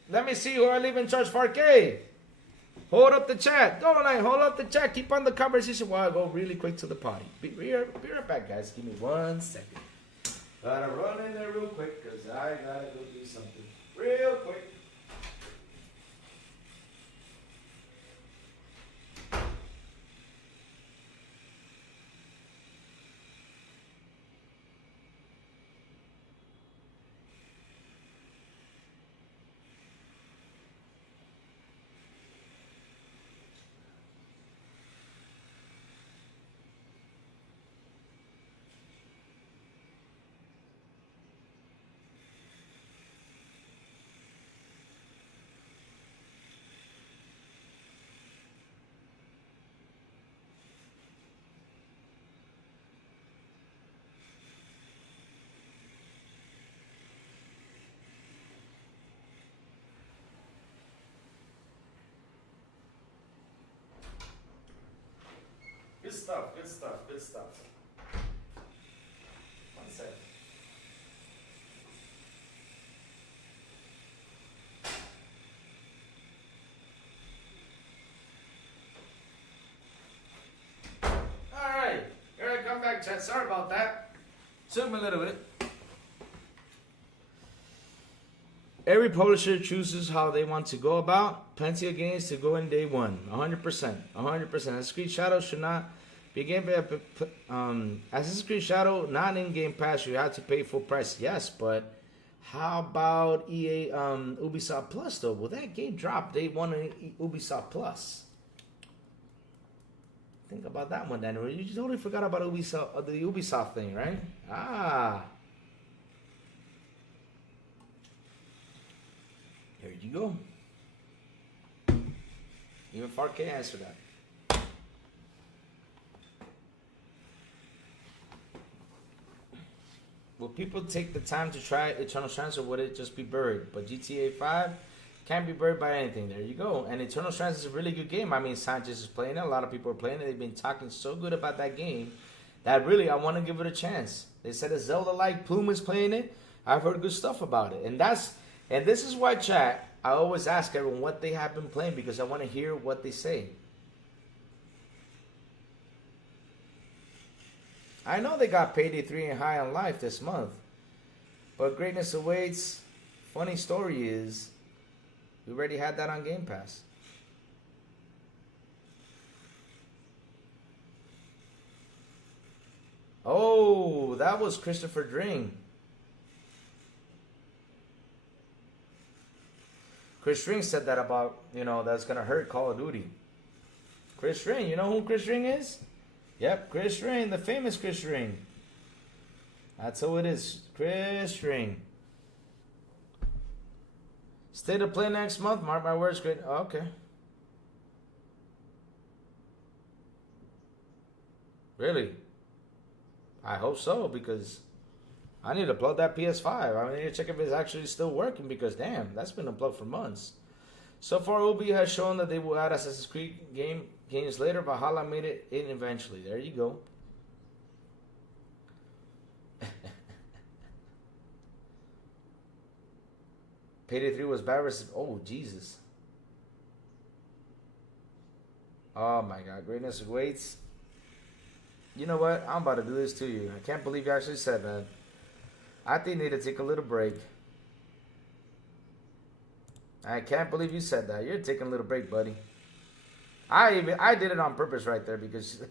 Let me see who I leave in charge 4K. Hold up the chat. Don't hold up the chat. Keep on the conversation while I go really quick to the potty. Be right back, guys. Give me 1 second. Gotta run in there real quick because I gotta go do something real quick. Good stuff. 1 second. Alright, here I come back, chat. Sorry about that. Took me a little bit. Every publisher chooses how they want to go about. Plenty of games to go in day one. 100%. Assassin's Creed Shadow should not be Game Pass. Assassin's Creed Shadow, not in Game Pass. You have to pay full price. Yes, but how about EA Ubisoft Plus, though? Will that game drop day one on Ubisoft Plus? Think about that one, Daniel. You totally forgot about Ubisoft, the Ubisoft thing, right? Here you go. Even Fark can't answer that. Will people take the time to try Eternal Strands, or would it just be buried? But GTA 5 can't be buried by anything. There you go. And Eternal Strands is a really good game. I mean, Sanchez is playing it. A lot of people are playing it. They've been talking so good about that game that really I want to give it a chance. They said a Zelda-like. Plume is playing it. I've heard good stuff about it. And this is why, chat, I always ask everyone what they have been playing, because I want to hear what they say. I know they got Payday 3 and High on Life this month, but Greatness Awaits, funny story is, we already had that on Game Pass. Oh, that was Christopher Dring. Chris Dring said that about, that's going to hurt Call of Duty. Chris Dring, you know who Chris Dring is? Yep, Chris Ring, the famous Chris Ring. That's who it is, Chris Ring. State of play next month, mark my words, great. Oh, okay. Really? I hope so, because I need to plug that PS5. I need to check if it's actually still working, because damn, that's been unplugged for months. So far, Ubi has shown that they will add Assassin's Creed games later. Valhalla made it in eventually. There you go. Payday 3 was bad versus... Oh, Jesus. Oh, my God. Greatness awaits. You know what? I'm about to do this to you. I can't believe you actually said that. I think you need to take a little break. I can't believe you said that. You're taking a little break, buddy. I did it on purpose right there, because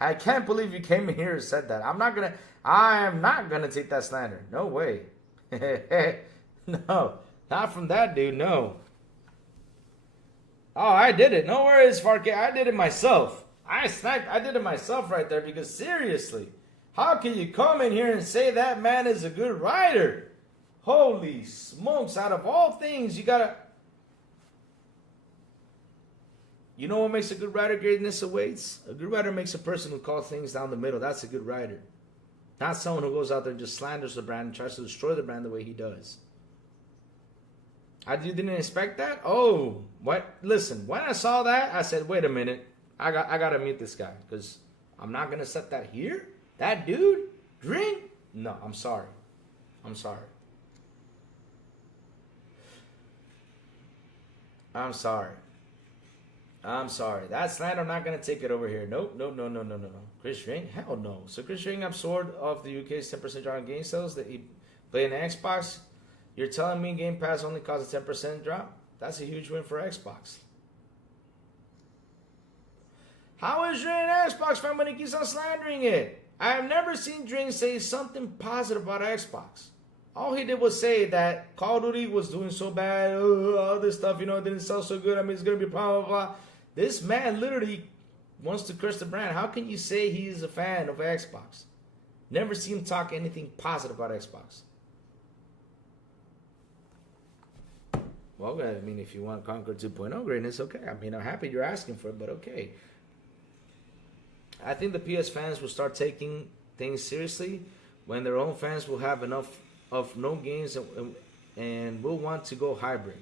I can't believe you came in here and said that. I am not gonna take that slander. No way. No, not from that dude. No. Oh, I did it. No worries, Farke. I did it myself. I did it myself right there, because seriously, how can you come in here and say that man is a good writer? Holy smokes! Out of all things, you gotta. You know what makes a good writer? Greatness awaits. A good writer makes a person who calls things down the middle. That's a good writer. Not someone who goes out there and just slanders the brand and tries to destroy the brand the way he does. You didn't expect that? Oh, what? Listen, when I saw that, I said, wait a minute. I gotta meet this guy, because I'm not gonna set that here. That dude? Drink? No, I'm sorry. I'm sorry. I'm sorry. I'm sorry. That slander, I'm not going to take it over here. Nope, no. Chris Ring? Hell no. So Chris Ring absorbed off the UK's 10% drop in game sales that he played in Xbox. You're telling me Game Pass only caused a 10% drop? That's a huge win for Xbox. How is Ring an Xbox fan when he keeps on slandering it? I have never seen Ring say something positive about Xbox. All he did was say that Call of Duty was doing so bad, all this stuff, it didn't sell so good. I mean, it's going to be blah, blah, blah. This man literally wants to curse the brand. How can you say he's a fan of Xbox? Never see him talk anything positive about Xbox. Well, I mean, if you want Conquer 2.0 greatness, okay. I mean, I'm happy you're asking for it, but okay. I think the PS fans will start taking things seriously when their own fans will have enough of no games and will want to go hybrid.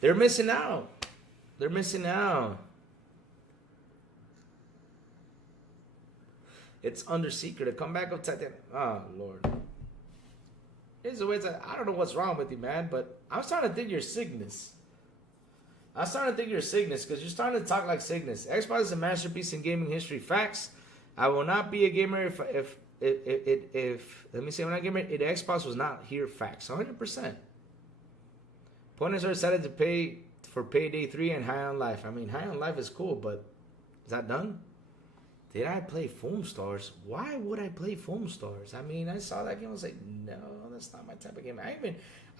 They're missing out. They're missing out. It's under secret. A comeback of Titan. Oh, Lord. Here's the way I don't know what's wrong with you, man, but I'm starting to think you're Cygnus. I'm starting to think you're Cygnus, because you're starting to talk like Cygnus. Xbox is a masterpiece in gaming history. Facts. I will not be a gamer if let me say, when I gamer, if Xbox was not here. Facts. 100%. Opponents are excited to pay for Payday 3 and High on Life. I mean, High on Life is cool, but is that done? Did I play Foam Stars? Why would I play Foam Stars? I mean, I saw that game. I was like, no, that's not my type of game. I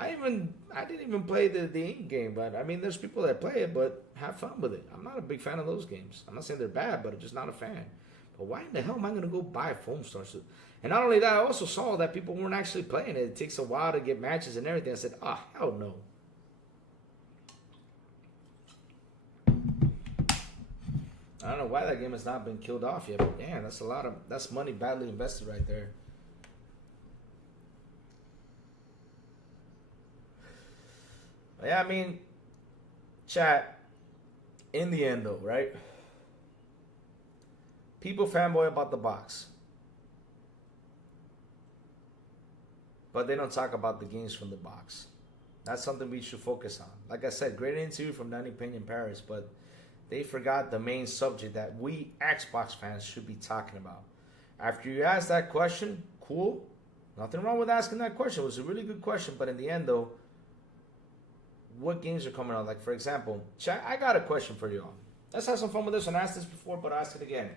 didn't even play the Ink game, but I mean, there's people that play it, but have fun with it. I'm not a big fan of those games. I'm not saying they're bad, but I'm just not a fan. But why in the hell am I going to go buy Foam Stars? And not only that, I also saw that people weren't actually playing it. It takes a while to get matches and everything. I said, hell no. I don't know why that game has not been killed off yet, but damn, that's money badly invested right there. But yeah, I mean, chat, in the end though, right? People fanboy about the box. But they don't talk about the games from the box. That's something we should focus on. Like I said, great interview from Danny Pena in Paris, but they forgot the main subject that we Xbox fans should be talking about. After you ask that question, cool. Nothing wrong with asking that question. It was a really good question, but in the end though, what games are coming out? Like for example, chat, I got a question for y'all. Let's have some fun with this one. I asked this before, but I'll ask it again.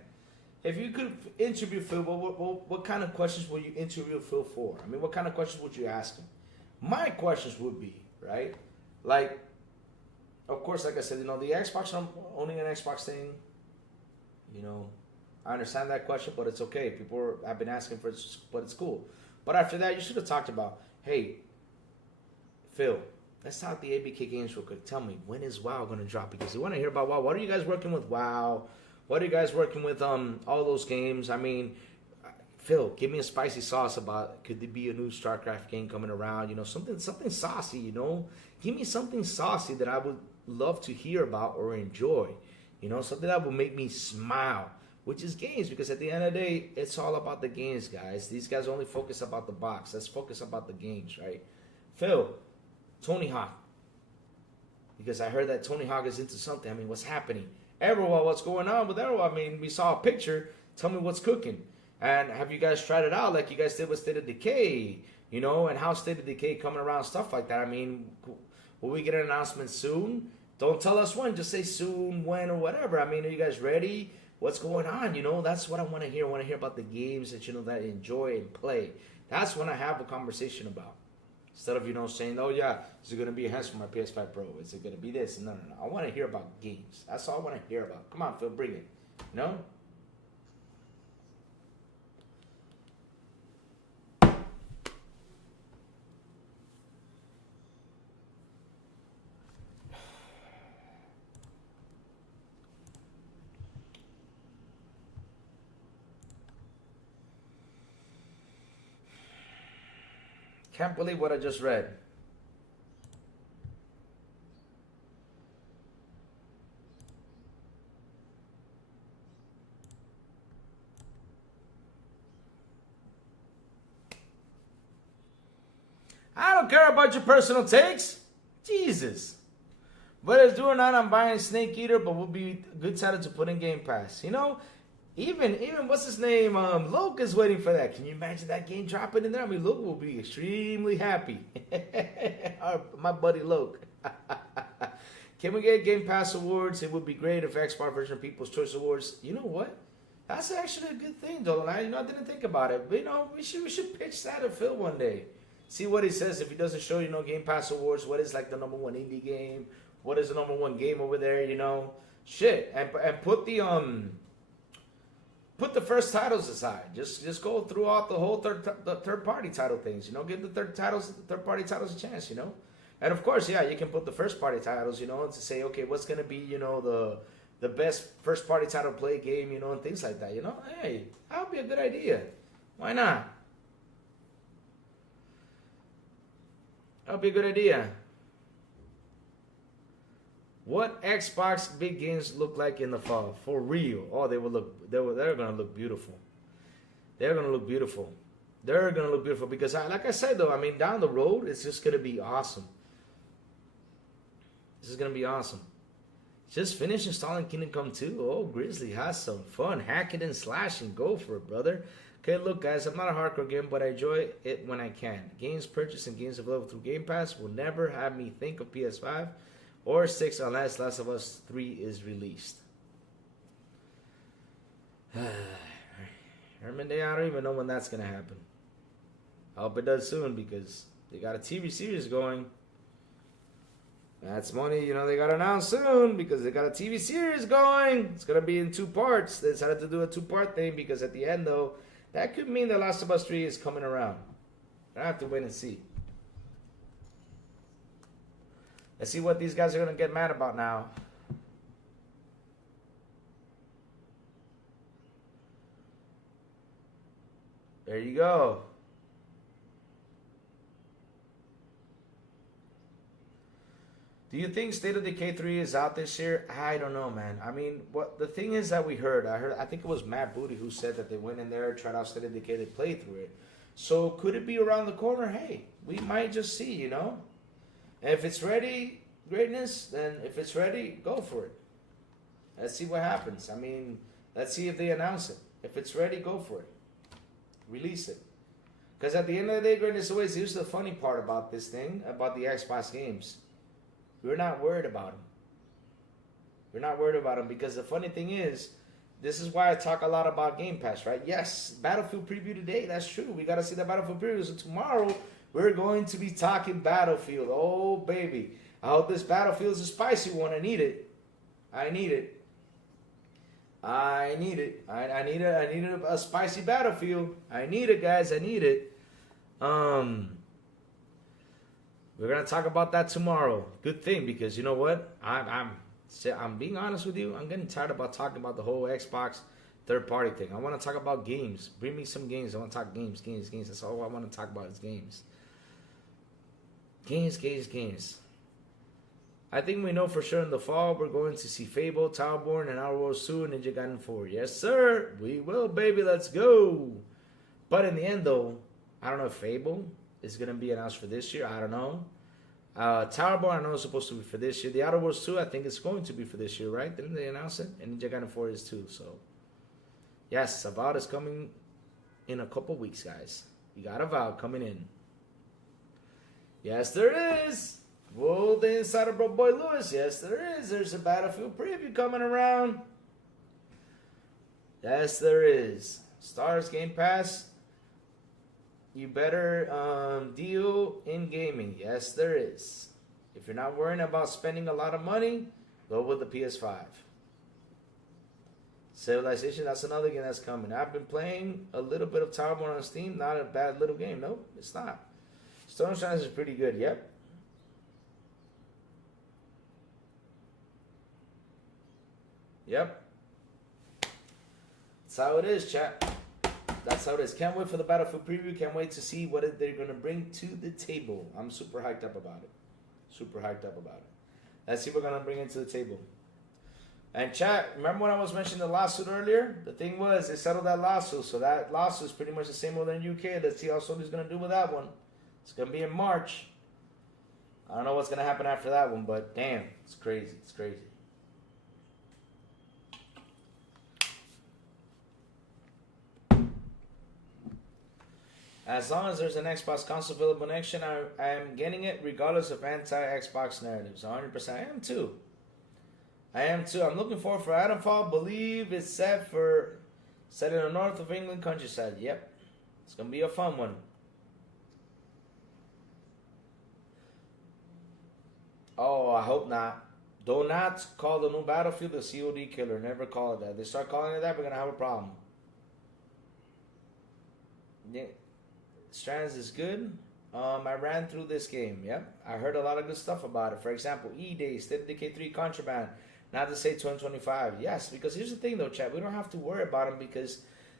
If you could interview Phil, what kind of questions would you interview Phil for? I mean, what kind of questions would you ask him? My questions would be, right? Like, of course, like I said, you know, the Xbox, owning an Xbox thing, you know, I understand that question, but it's okay. People have been asking for it, but it's cool. But after that, you should have talked about, hey, Phil, let's talk the ABK games real quick. Tell me, when is WoW going to drop? Because we want to hear about WoW. What are you guys working with WoW? What are you guys working with all those games? I mean, Phil, give me a spicy sauce about, could there be a new StarCraft game coming around? You know, something saucy, you know? Give me something saucy that I would love to hear about or enjoy. You know, something that would make me smile, which is games, because at the end of the day, it's all about the games, guys. These guys only focus about the box. Let's focus about the games, right? Phil, Tony Hawk. Because I heard that Tony Hawk is into something. I mean, what's happening? Everyone, what's going on with everyone? I mean, we saw a picture. Tell me what's cooking. And have you guys tried it out like you guys did with State of Decay? You know, and how State of Decay coming around, stuff like that. I mean, will we get an announcement soon? Don't tell us when. Just say soon, when, or whatever. I mean, are you guys ready? What's going on? You know, that's what I want to hear. I want to hear about the games that, you know, that I enjoy and play. That's when I have a conversation about. Instead of, you know, saying, oh, yeah, is it going to be enhanced for my PS5 Pro? Is it going to be this? No. I want to hear about games. That's all I want to hear about. Come on, Phil, bring it. You know? Can't believe what I just read. I don't care about your personal takes. Jesus. But it's doing that, I'm buying Snake Eater, but will be a good title to put in Game Pass. You know, even what's his name? Loke is waiting for that. Can you imagine that game dropping in there? I mean, Loke will be extremely happy. My buddy Loke. Can we get Game Pass awards? It would be great if Xbox version of People's Choice Awards. You know what? That's actually a good thing, though. I didn't think about it. But, you know, we should pitch that to Phil one day. See what he says. If he doesn't show, you know, Game Pass awards, what is like the #1 indie game? What is the #1 game over there? You know, shit, and put the first titles aside. Just go throughout the whole third party title things. You know, give the third party titles a chance. You know, and of course, yeah, you can put the first party titles. You know, to say, okay, what's gonna be, you know, the best first party title play game. You know, and things like that. You know, hey, that would be a good idea. Why not? That would be a good idea. What Xbox big games look like in the fall? For real. Oh, they're gonna look beautiful. They're gonna look beautiful. They're gonna look beautiful because like I said though, I mean down the road it's just gonna be awesome. This is gonna be awesome. Just finish installing Kingdom Come 2. Oh, Grizzly has some fun. Hacking and slashing. Go for it, brother. Okay, look, guys, I'm not a hardcore gamer, but I enjoy it when I can. Games purchased and games available through Game Pass will never have me think of PS5 or 6 unless Last of Us 3 is released. Herman Day, I don't even know when that's going to happen. I hope it does soon because they got a TV series going. That's money, you know, they got to announce soon because they got a TV series going. It's going to be in 2 parts. They decided to do a 2-part thing because at the end, though, that could mean that Last of Us 3 is coming around. I have to wait and see. Let's see what these guys are going to get mad about now. There you go. Do you think State of Decay 3 is out this year? I don't know, man. I mean, what the thing is that we heard, I think it was Matt Booty who said that they went in there, tried out State of Decay, they played through it. So could it be around the corner? Hey, we might just see, you know? And if it's ready, greatness, then if it's ready, go for it. Let's see what happens. I mean, let's see if they announce it. If it's ready, go for it. Release it. Because at the end of the day, greatness always, here's the funny part about this thing, about the Xbox games. We're not worried about them. We're not worried about them because the funny thing is, this is why I talk a lot about Game Pass, right? Yes, Battlefield preview today, that's true. We got to see the Battlefield preview. So tomorrow, we're going to be talking Battlefield. Oh, baby. I hope this Battlefield is a spicy one. I need it. I need it. I need it. I need it. I need a spicy Battlefield. I need it, guys. I need it. We're gonna talk about that tomorrow. Good thing, because you know what? I'm being honest with you. I'm getting tired about talking about the whole Xbox third-party thing. I want to talk about games. Bring me some games. I want to talk games. That's all I want to talk about is games. Games. I think we know for sure in the fall we're going to see Fable, Towerborn, and Outer Worlds 2 and Ninja Gaiden 4. Yes, sir. We will, baby. Let's go. But in the end, though, I don't know if Fable is going to be announced for this year. I don't know. Towerborn, I know it's supposed to be for this year. The Outer Worlds 2, I think it's going to be for this year, right? Didn't they announce it? And Ninja Gaiden 4 is too. So, yes, Avowed is coming in a couple weeks, guys. You got Avowed coming in. Yes, there is. Whoa, the insider bro boy Lewis. Yes, there is. There's a Battlefield preview coming around. Yes, there is. Stars Game Pass. You better deal in gaming. Yes, there is. If you're not worrying about spending a lot of money, go with the PS5. Civilization, that's another game that's coming. I've been playing a little bit of Towerborn on Steam. Not a bad little game. Nope, it's not. Stone Shines is pretty good. Yep. Yep. That's how it is, chat. That's how it is. Can't wait for the Battlefield preview. Can't wait to see what they're going to bring to the table. I'm super hyped up about it. Super hyped up about it. Let's see what we're going to bring into the table. And chat, remember when I was mentioning the lawsuit earlier? The thing was, they settled that lawsuit. So that lawsuit is pretty much the same over in the UK. Let's see how Sony's going to do with that one. It's going to be in March. I don't know what's going to happen after that one, but damn, it's crazy. It's crazy. As long as there's an Xbox console available next gen, I am getting it regardless of anti-Xbox narratives. 100%. I am too. I'm looking forward for Adamfall. Believe it's set in the north of England countryside. Yep. It's going to be a fun one. Oh, I hope not. Do not call the new Battlefield the COD killer. Never call it that. They start calling it that, we're going to have a problem. Yeah. Strands is good. I ran through this game. Yep. I heard a lot of good stuff about it. For example, E-Day, State of Decay 3, Contraband. Not to say 2025. Yes, because here's the thing though, chat. We don't have to worry about them because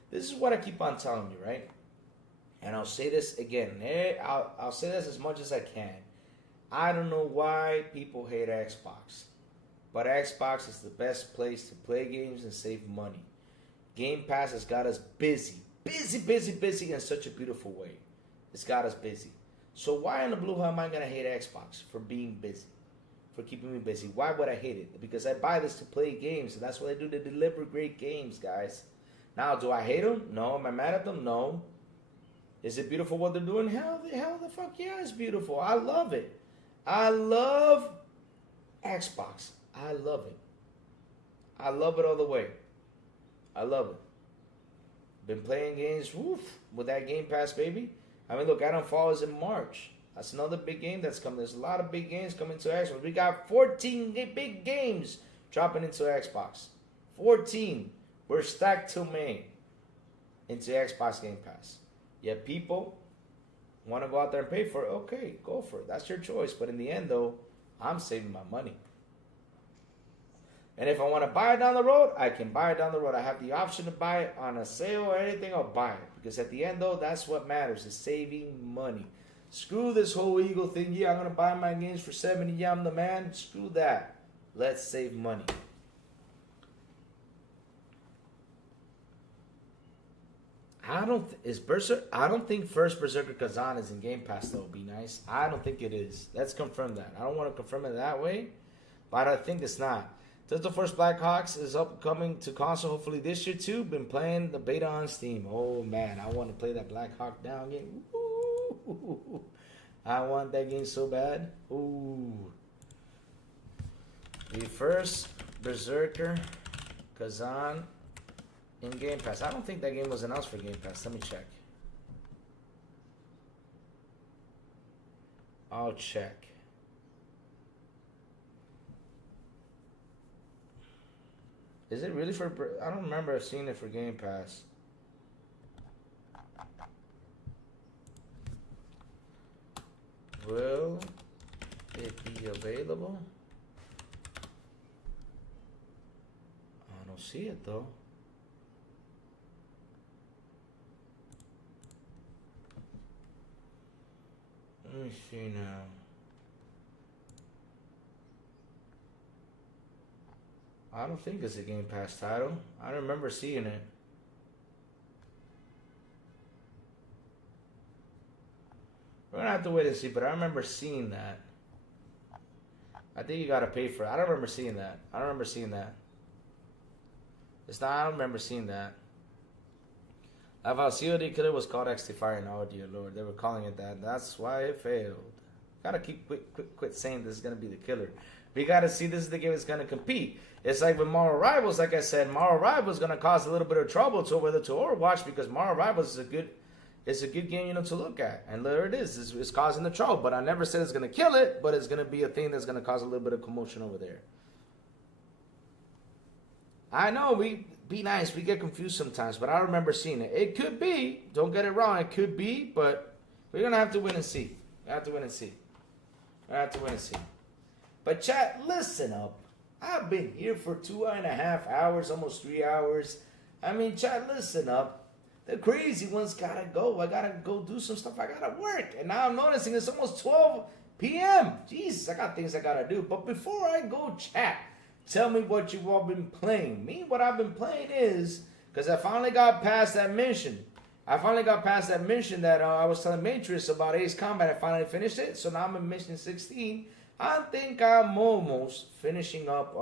this is what I keep on telling you, right? And I'll say this again. I'll say this as much as I can. I don't know why people hate Xbox. But Xbox is the best place to play games and save money. Game Pass has got us busy. Busy in such a beautiful way. It's got us busy. So why in the blue hell am I going to hate Xbox for being busy? For keeping me busy? Why would I hate it? Because I buy this to play games. And that's what I do. They deliver great games, guys. Now, do I hate them? No. Am I mad at them? No. Is it beautiful what they're doing? Hell the fuck yeah, it's beautiful. I love it. I love Xbox. I love it. I love it all the way. I love it. Been playing games, with that Game Pass, baby. I mean, look, Adamfall is in March. That's another big game that's coming. There's a lot of big games coming to Xbox. We got 14 big games dropping into Xbox. 14. We're stacked till May into Xbox Game Pass. Yet people want to go out there and pay for it. Okay, go for it. That's your choice. But in the end, though, I'm saving my money. And if I want to buy it down the road, I can buy it down the road. I have the option to buy it on a sale or anything, I'll buy it. Because at the end, though, that's what matters, is saving money. Screw this whole ego thing. Yeah, I'm going to buy my games for 70. Yeah, I'm the man. Screw that. Let's save money. I don't think first Berserker Kazan is in Game Pass, though. Would be nice. I don't think it is. Let's confirm that. I don't want to confirm it that way, but I think it's not. Delta Force Blackhawks is upcoming to console hopefully this year too. Been playing the beta on Steam. Oh man, I want to play that Black Hawk Down game. Ooh, I want that game so bad. Ooh, the first Berserker Kazan in Game Pass. I don't think that game was announced for Game Pass. Let me check. I'll check. Is it really for... I don't remember seeing it for Game Pass. Will it be available? I don't see it though. Let me see now. I don't think it's a Game Pass title. I don't remember seeing it. We're gonna have to wait and see, but I remember seeing that. I think you gotta pay for it. I don't remember seeing that. I don't remember seeing that. I don't remember seeing that. I thought COD Killer was called XT Fire, and oh dear Lord, they were calling it that. That's why it failed. Gotta quit saying this is gonna be the killer. We gotta see this is the game that's gonna compete. It's like with Marvel Rivals, like I said, Marvel Rivals is gonna cause a little bit of trouble to whether to overwatch, because Marvel Rivals is a good game, to look at. And there it is. It's causing the trouble. But I never said it's gonna kill it, but it's gonna be a thing that's gonna cause a little bit of commotion over there. I know we be nice, we get confused sometimes, but I remember seeing it. It could be, don't get it wrong, it could be, but we're gonna have to wait and see. We have to wait and see. We have to wait and see. But chat, listen up. I've been here for 2.5 hours, almost 3 hours. I mean, chat, listen up. The crazy ones gotta go. I gotta go do some stuff. I gotta work. And now I'm noticing it's almost 12 p.m. Jesus, I got things I gotta do. But before I go, chat, tell me what you've all been playing. Me, what I've been playing is, because I finally got past that mission. I finally got past that mission that I was telling Matrix about Ace Combat. I finally finished it. So now I'm in mission 16. I think I'm almost finishing up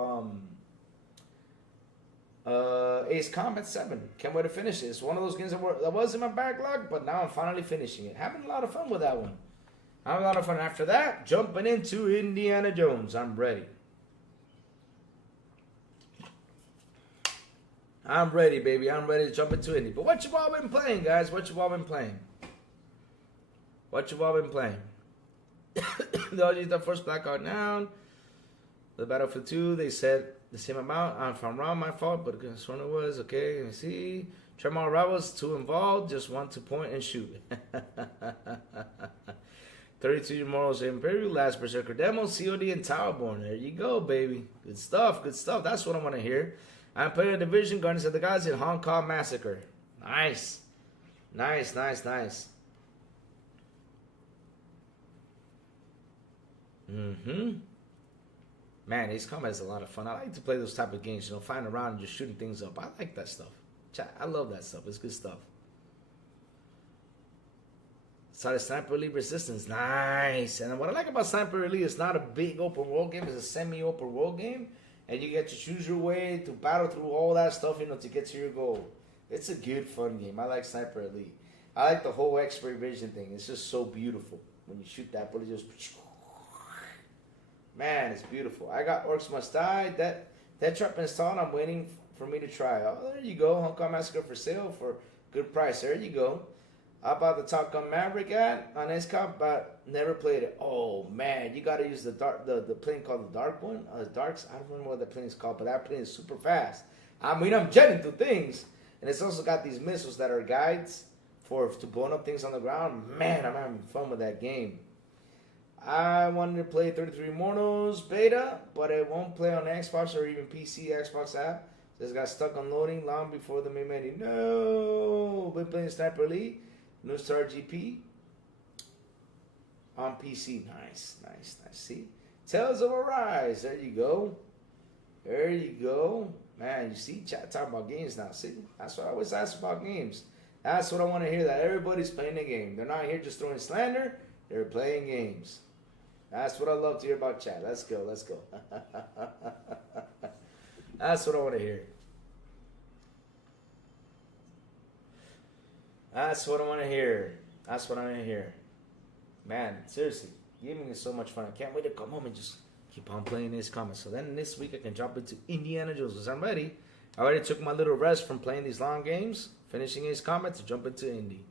Ace Combat 7. Can't wait to finish it. It's one of those games that was in my backlog, but now I'm finally finishing it. Having a lot of fun with that one. Having a lot of fun. After that, jumping into Indiana Jones. I'm ready. I'm ready, baby. I'm ready to jump into Indy. But what you all been playing, guys? What you all been playing? What you all been playing? The first Blackout down. The Battlefield 2, they said the same amount. If I'm wrong, my fault, but this one it was. Okay, let me see. Tremor Rivals, 2 involved, just 1 to point and shoot. 32 Morals Imperial, Last Berserker Demo, COD, and Towerborn. There you go, baby. Good stuff, good stuff. That's what I want to hear. I'm playing a Division, Guardians of the Gods, and Hong Kong Massacre. Nice. Nice, nice, nice. Man, Ace Combat is a lot of fun. I like to play those type of games, flying around and just shooting things up. I like that stuff. I love that stuff. It's good stuff. Started Sniper Elite Resistance. Nice. And what I like about Sniper Elite, it's not a big open world game. It's a semi-open world game. And you get to choose your way to battle through all that stuff, to get to your goal. It's a good, fun game. I like Sniper Elite. I like the whole X-ray vision thing. It's just so beautiful. When you shoot that bullet, just... Man, it's beautiful. I got Orcs Must Die. That trap installed. I'm waiting for me to try. Oh, there you go. Hong Kong Massacre for sale for good price. There you go. How about the Top Gun Maverick ad on SCOP, but never played it. Oh man, you got to use the plane called the Dark one. Darks. I don't remember what the plane is called, but that plane is super fast. I mean, I'm jetting through things, and it's also got these missiles that are guides to blowing up things on the ground. Man, I'm having fun with that game. I wanted to play 33 Monos beta, but it won't play on Xbox or even PC Xbox app. Just got stuck on loading long before the main menu. No! Been playing Sniper Elite, New Star GP on PC. Nice. See? Tales of Arise. There you go. Man, you see, chat talking about games now. See? That's what I always ask about games. That's what I want to hear, that everybody's playing a game. They're not here just throwing slander. They're playing games. That's what I love to hear about chat. Let's go. That's what I want to hear. That's what I want to hear. Man, seriously, gaming is so much fun. I can't wait to come home and just keep on playing these comics. So then this week I can jump into Indiana Jones because I'm ready. I already took my little rest from playing these long games, finishing his comics to jump into Indy.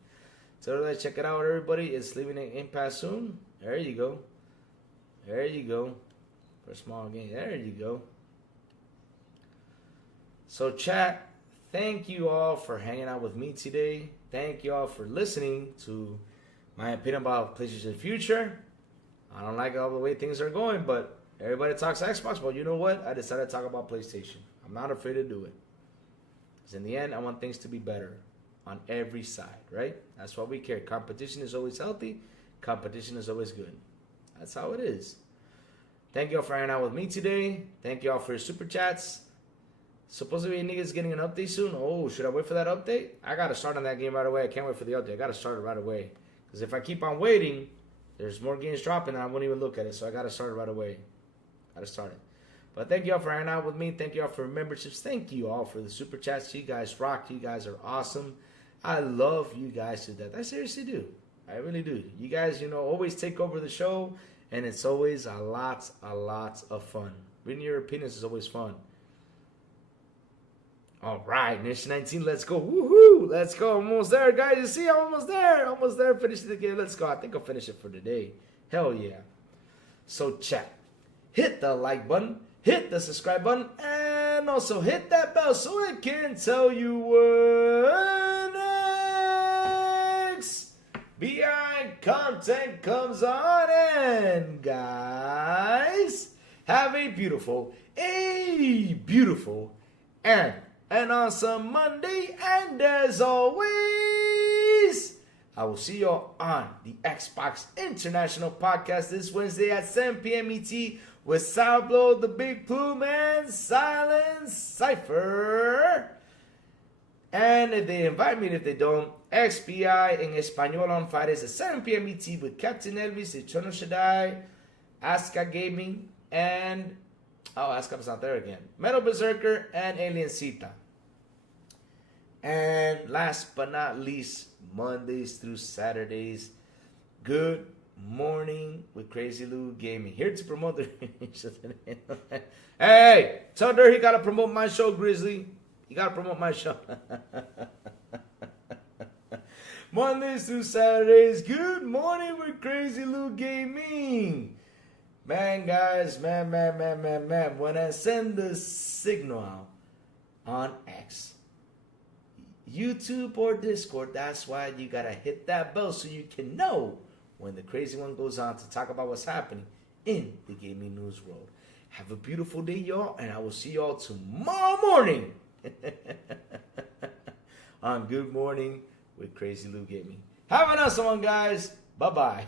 So let's check it out, everybody. It's leaving an impasse soon. There you go. For a small game. There you go. So chat, thank you all for hanging out with me today. Thank you all for listening to my opinion about PlayStation Future. I don't like all the way things are going, but everybody talks Xbox. But you know what? I decided to talk about PlayStation. I'm not afraid to do it. Because in the end, I want things to be better on every side, right? That's why we care. Competition is always healthy. Competition is always good. That's how it is. Thank you all for hanging out with me today. Thank you all for your super chats. Supposedly niggas getting an update soon. Oh, should I wait for that update? I got to start on that game right away. I can't wait for the update. I got to start it right away. Because if I keep on waiting, there's more games dropping and I won't even look at it. So I got to start it right away. But thank you all for hanging out with me. Thank you all for memberships. Thank you all for the super chats. You guys rock. You guys are awesome. I love you guys to death. I seriously do. I really do. You guys, always take over the show. And it's always a lot of fun. Reading your opinions is always fun. All right, Nation 19, let's go. Woohoo! Let's go. Almost there, guys. You see, I'm almost there. Finishing the game. Let's go. I think I'll finish it for today. Hell yeah. So, chat. Hit the like button. Hit the subscribe button. And also hit that bell so it can tell you when next Behind content comes on. And, guys, have a beautiful, and an awesome Monday, and as always, I will see y'all on the Xbox International Podcast this Wednesday at 7 p.m. ET with Sourblow, the Big Plume, and Silent Cypher. And if they invite me, and if they don't, XBI in Espanol on Fridays at 7 p.m. ET with Captain Elvis, Echono Shaddai, Aska Gaming, and Aska's not there again. Metal Berserker and Alien Cita. And last but not least, Mondays through Saturdays, Good Morning with Crazy Lou Gaming. Here to promote the... Hey, tell her he got to promote my show, Grizzly. You got to promote my show. Mondays through Saturdays, Good Morning with Crazy Lou Gaming. Man, guys, man. When I send the signal out on X, YouTube or Discord, that's why you gotta hit that bell so you can know when the crazy one goes on to talk about what's happening in the gaming news world. Have a beautiful day, y'all, and I will see y'all tomorrow morning on Good Morning with Crazy Lou Gaming. Have an awesome one, guys. Bye-bye.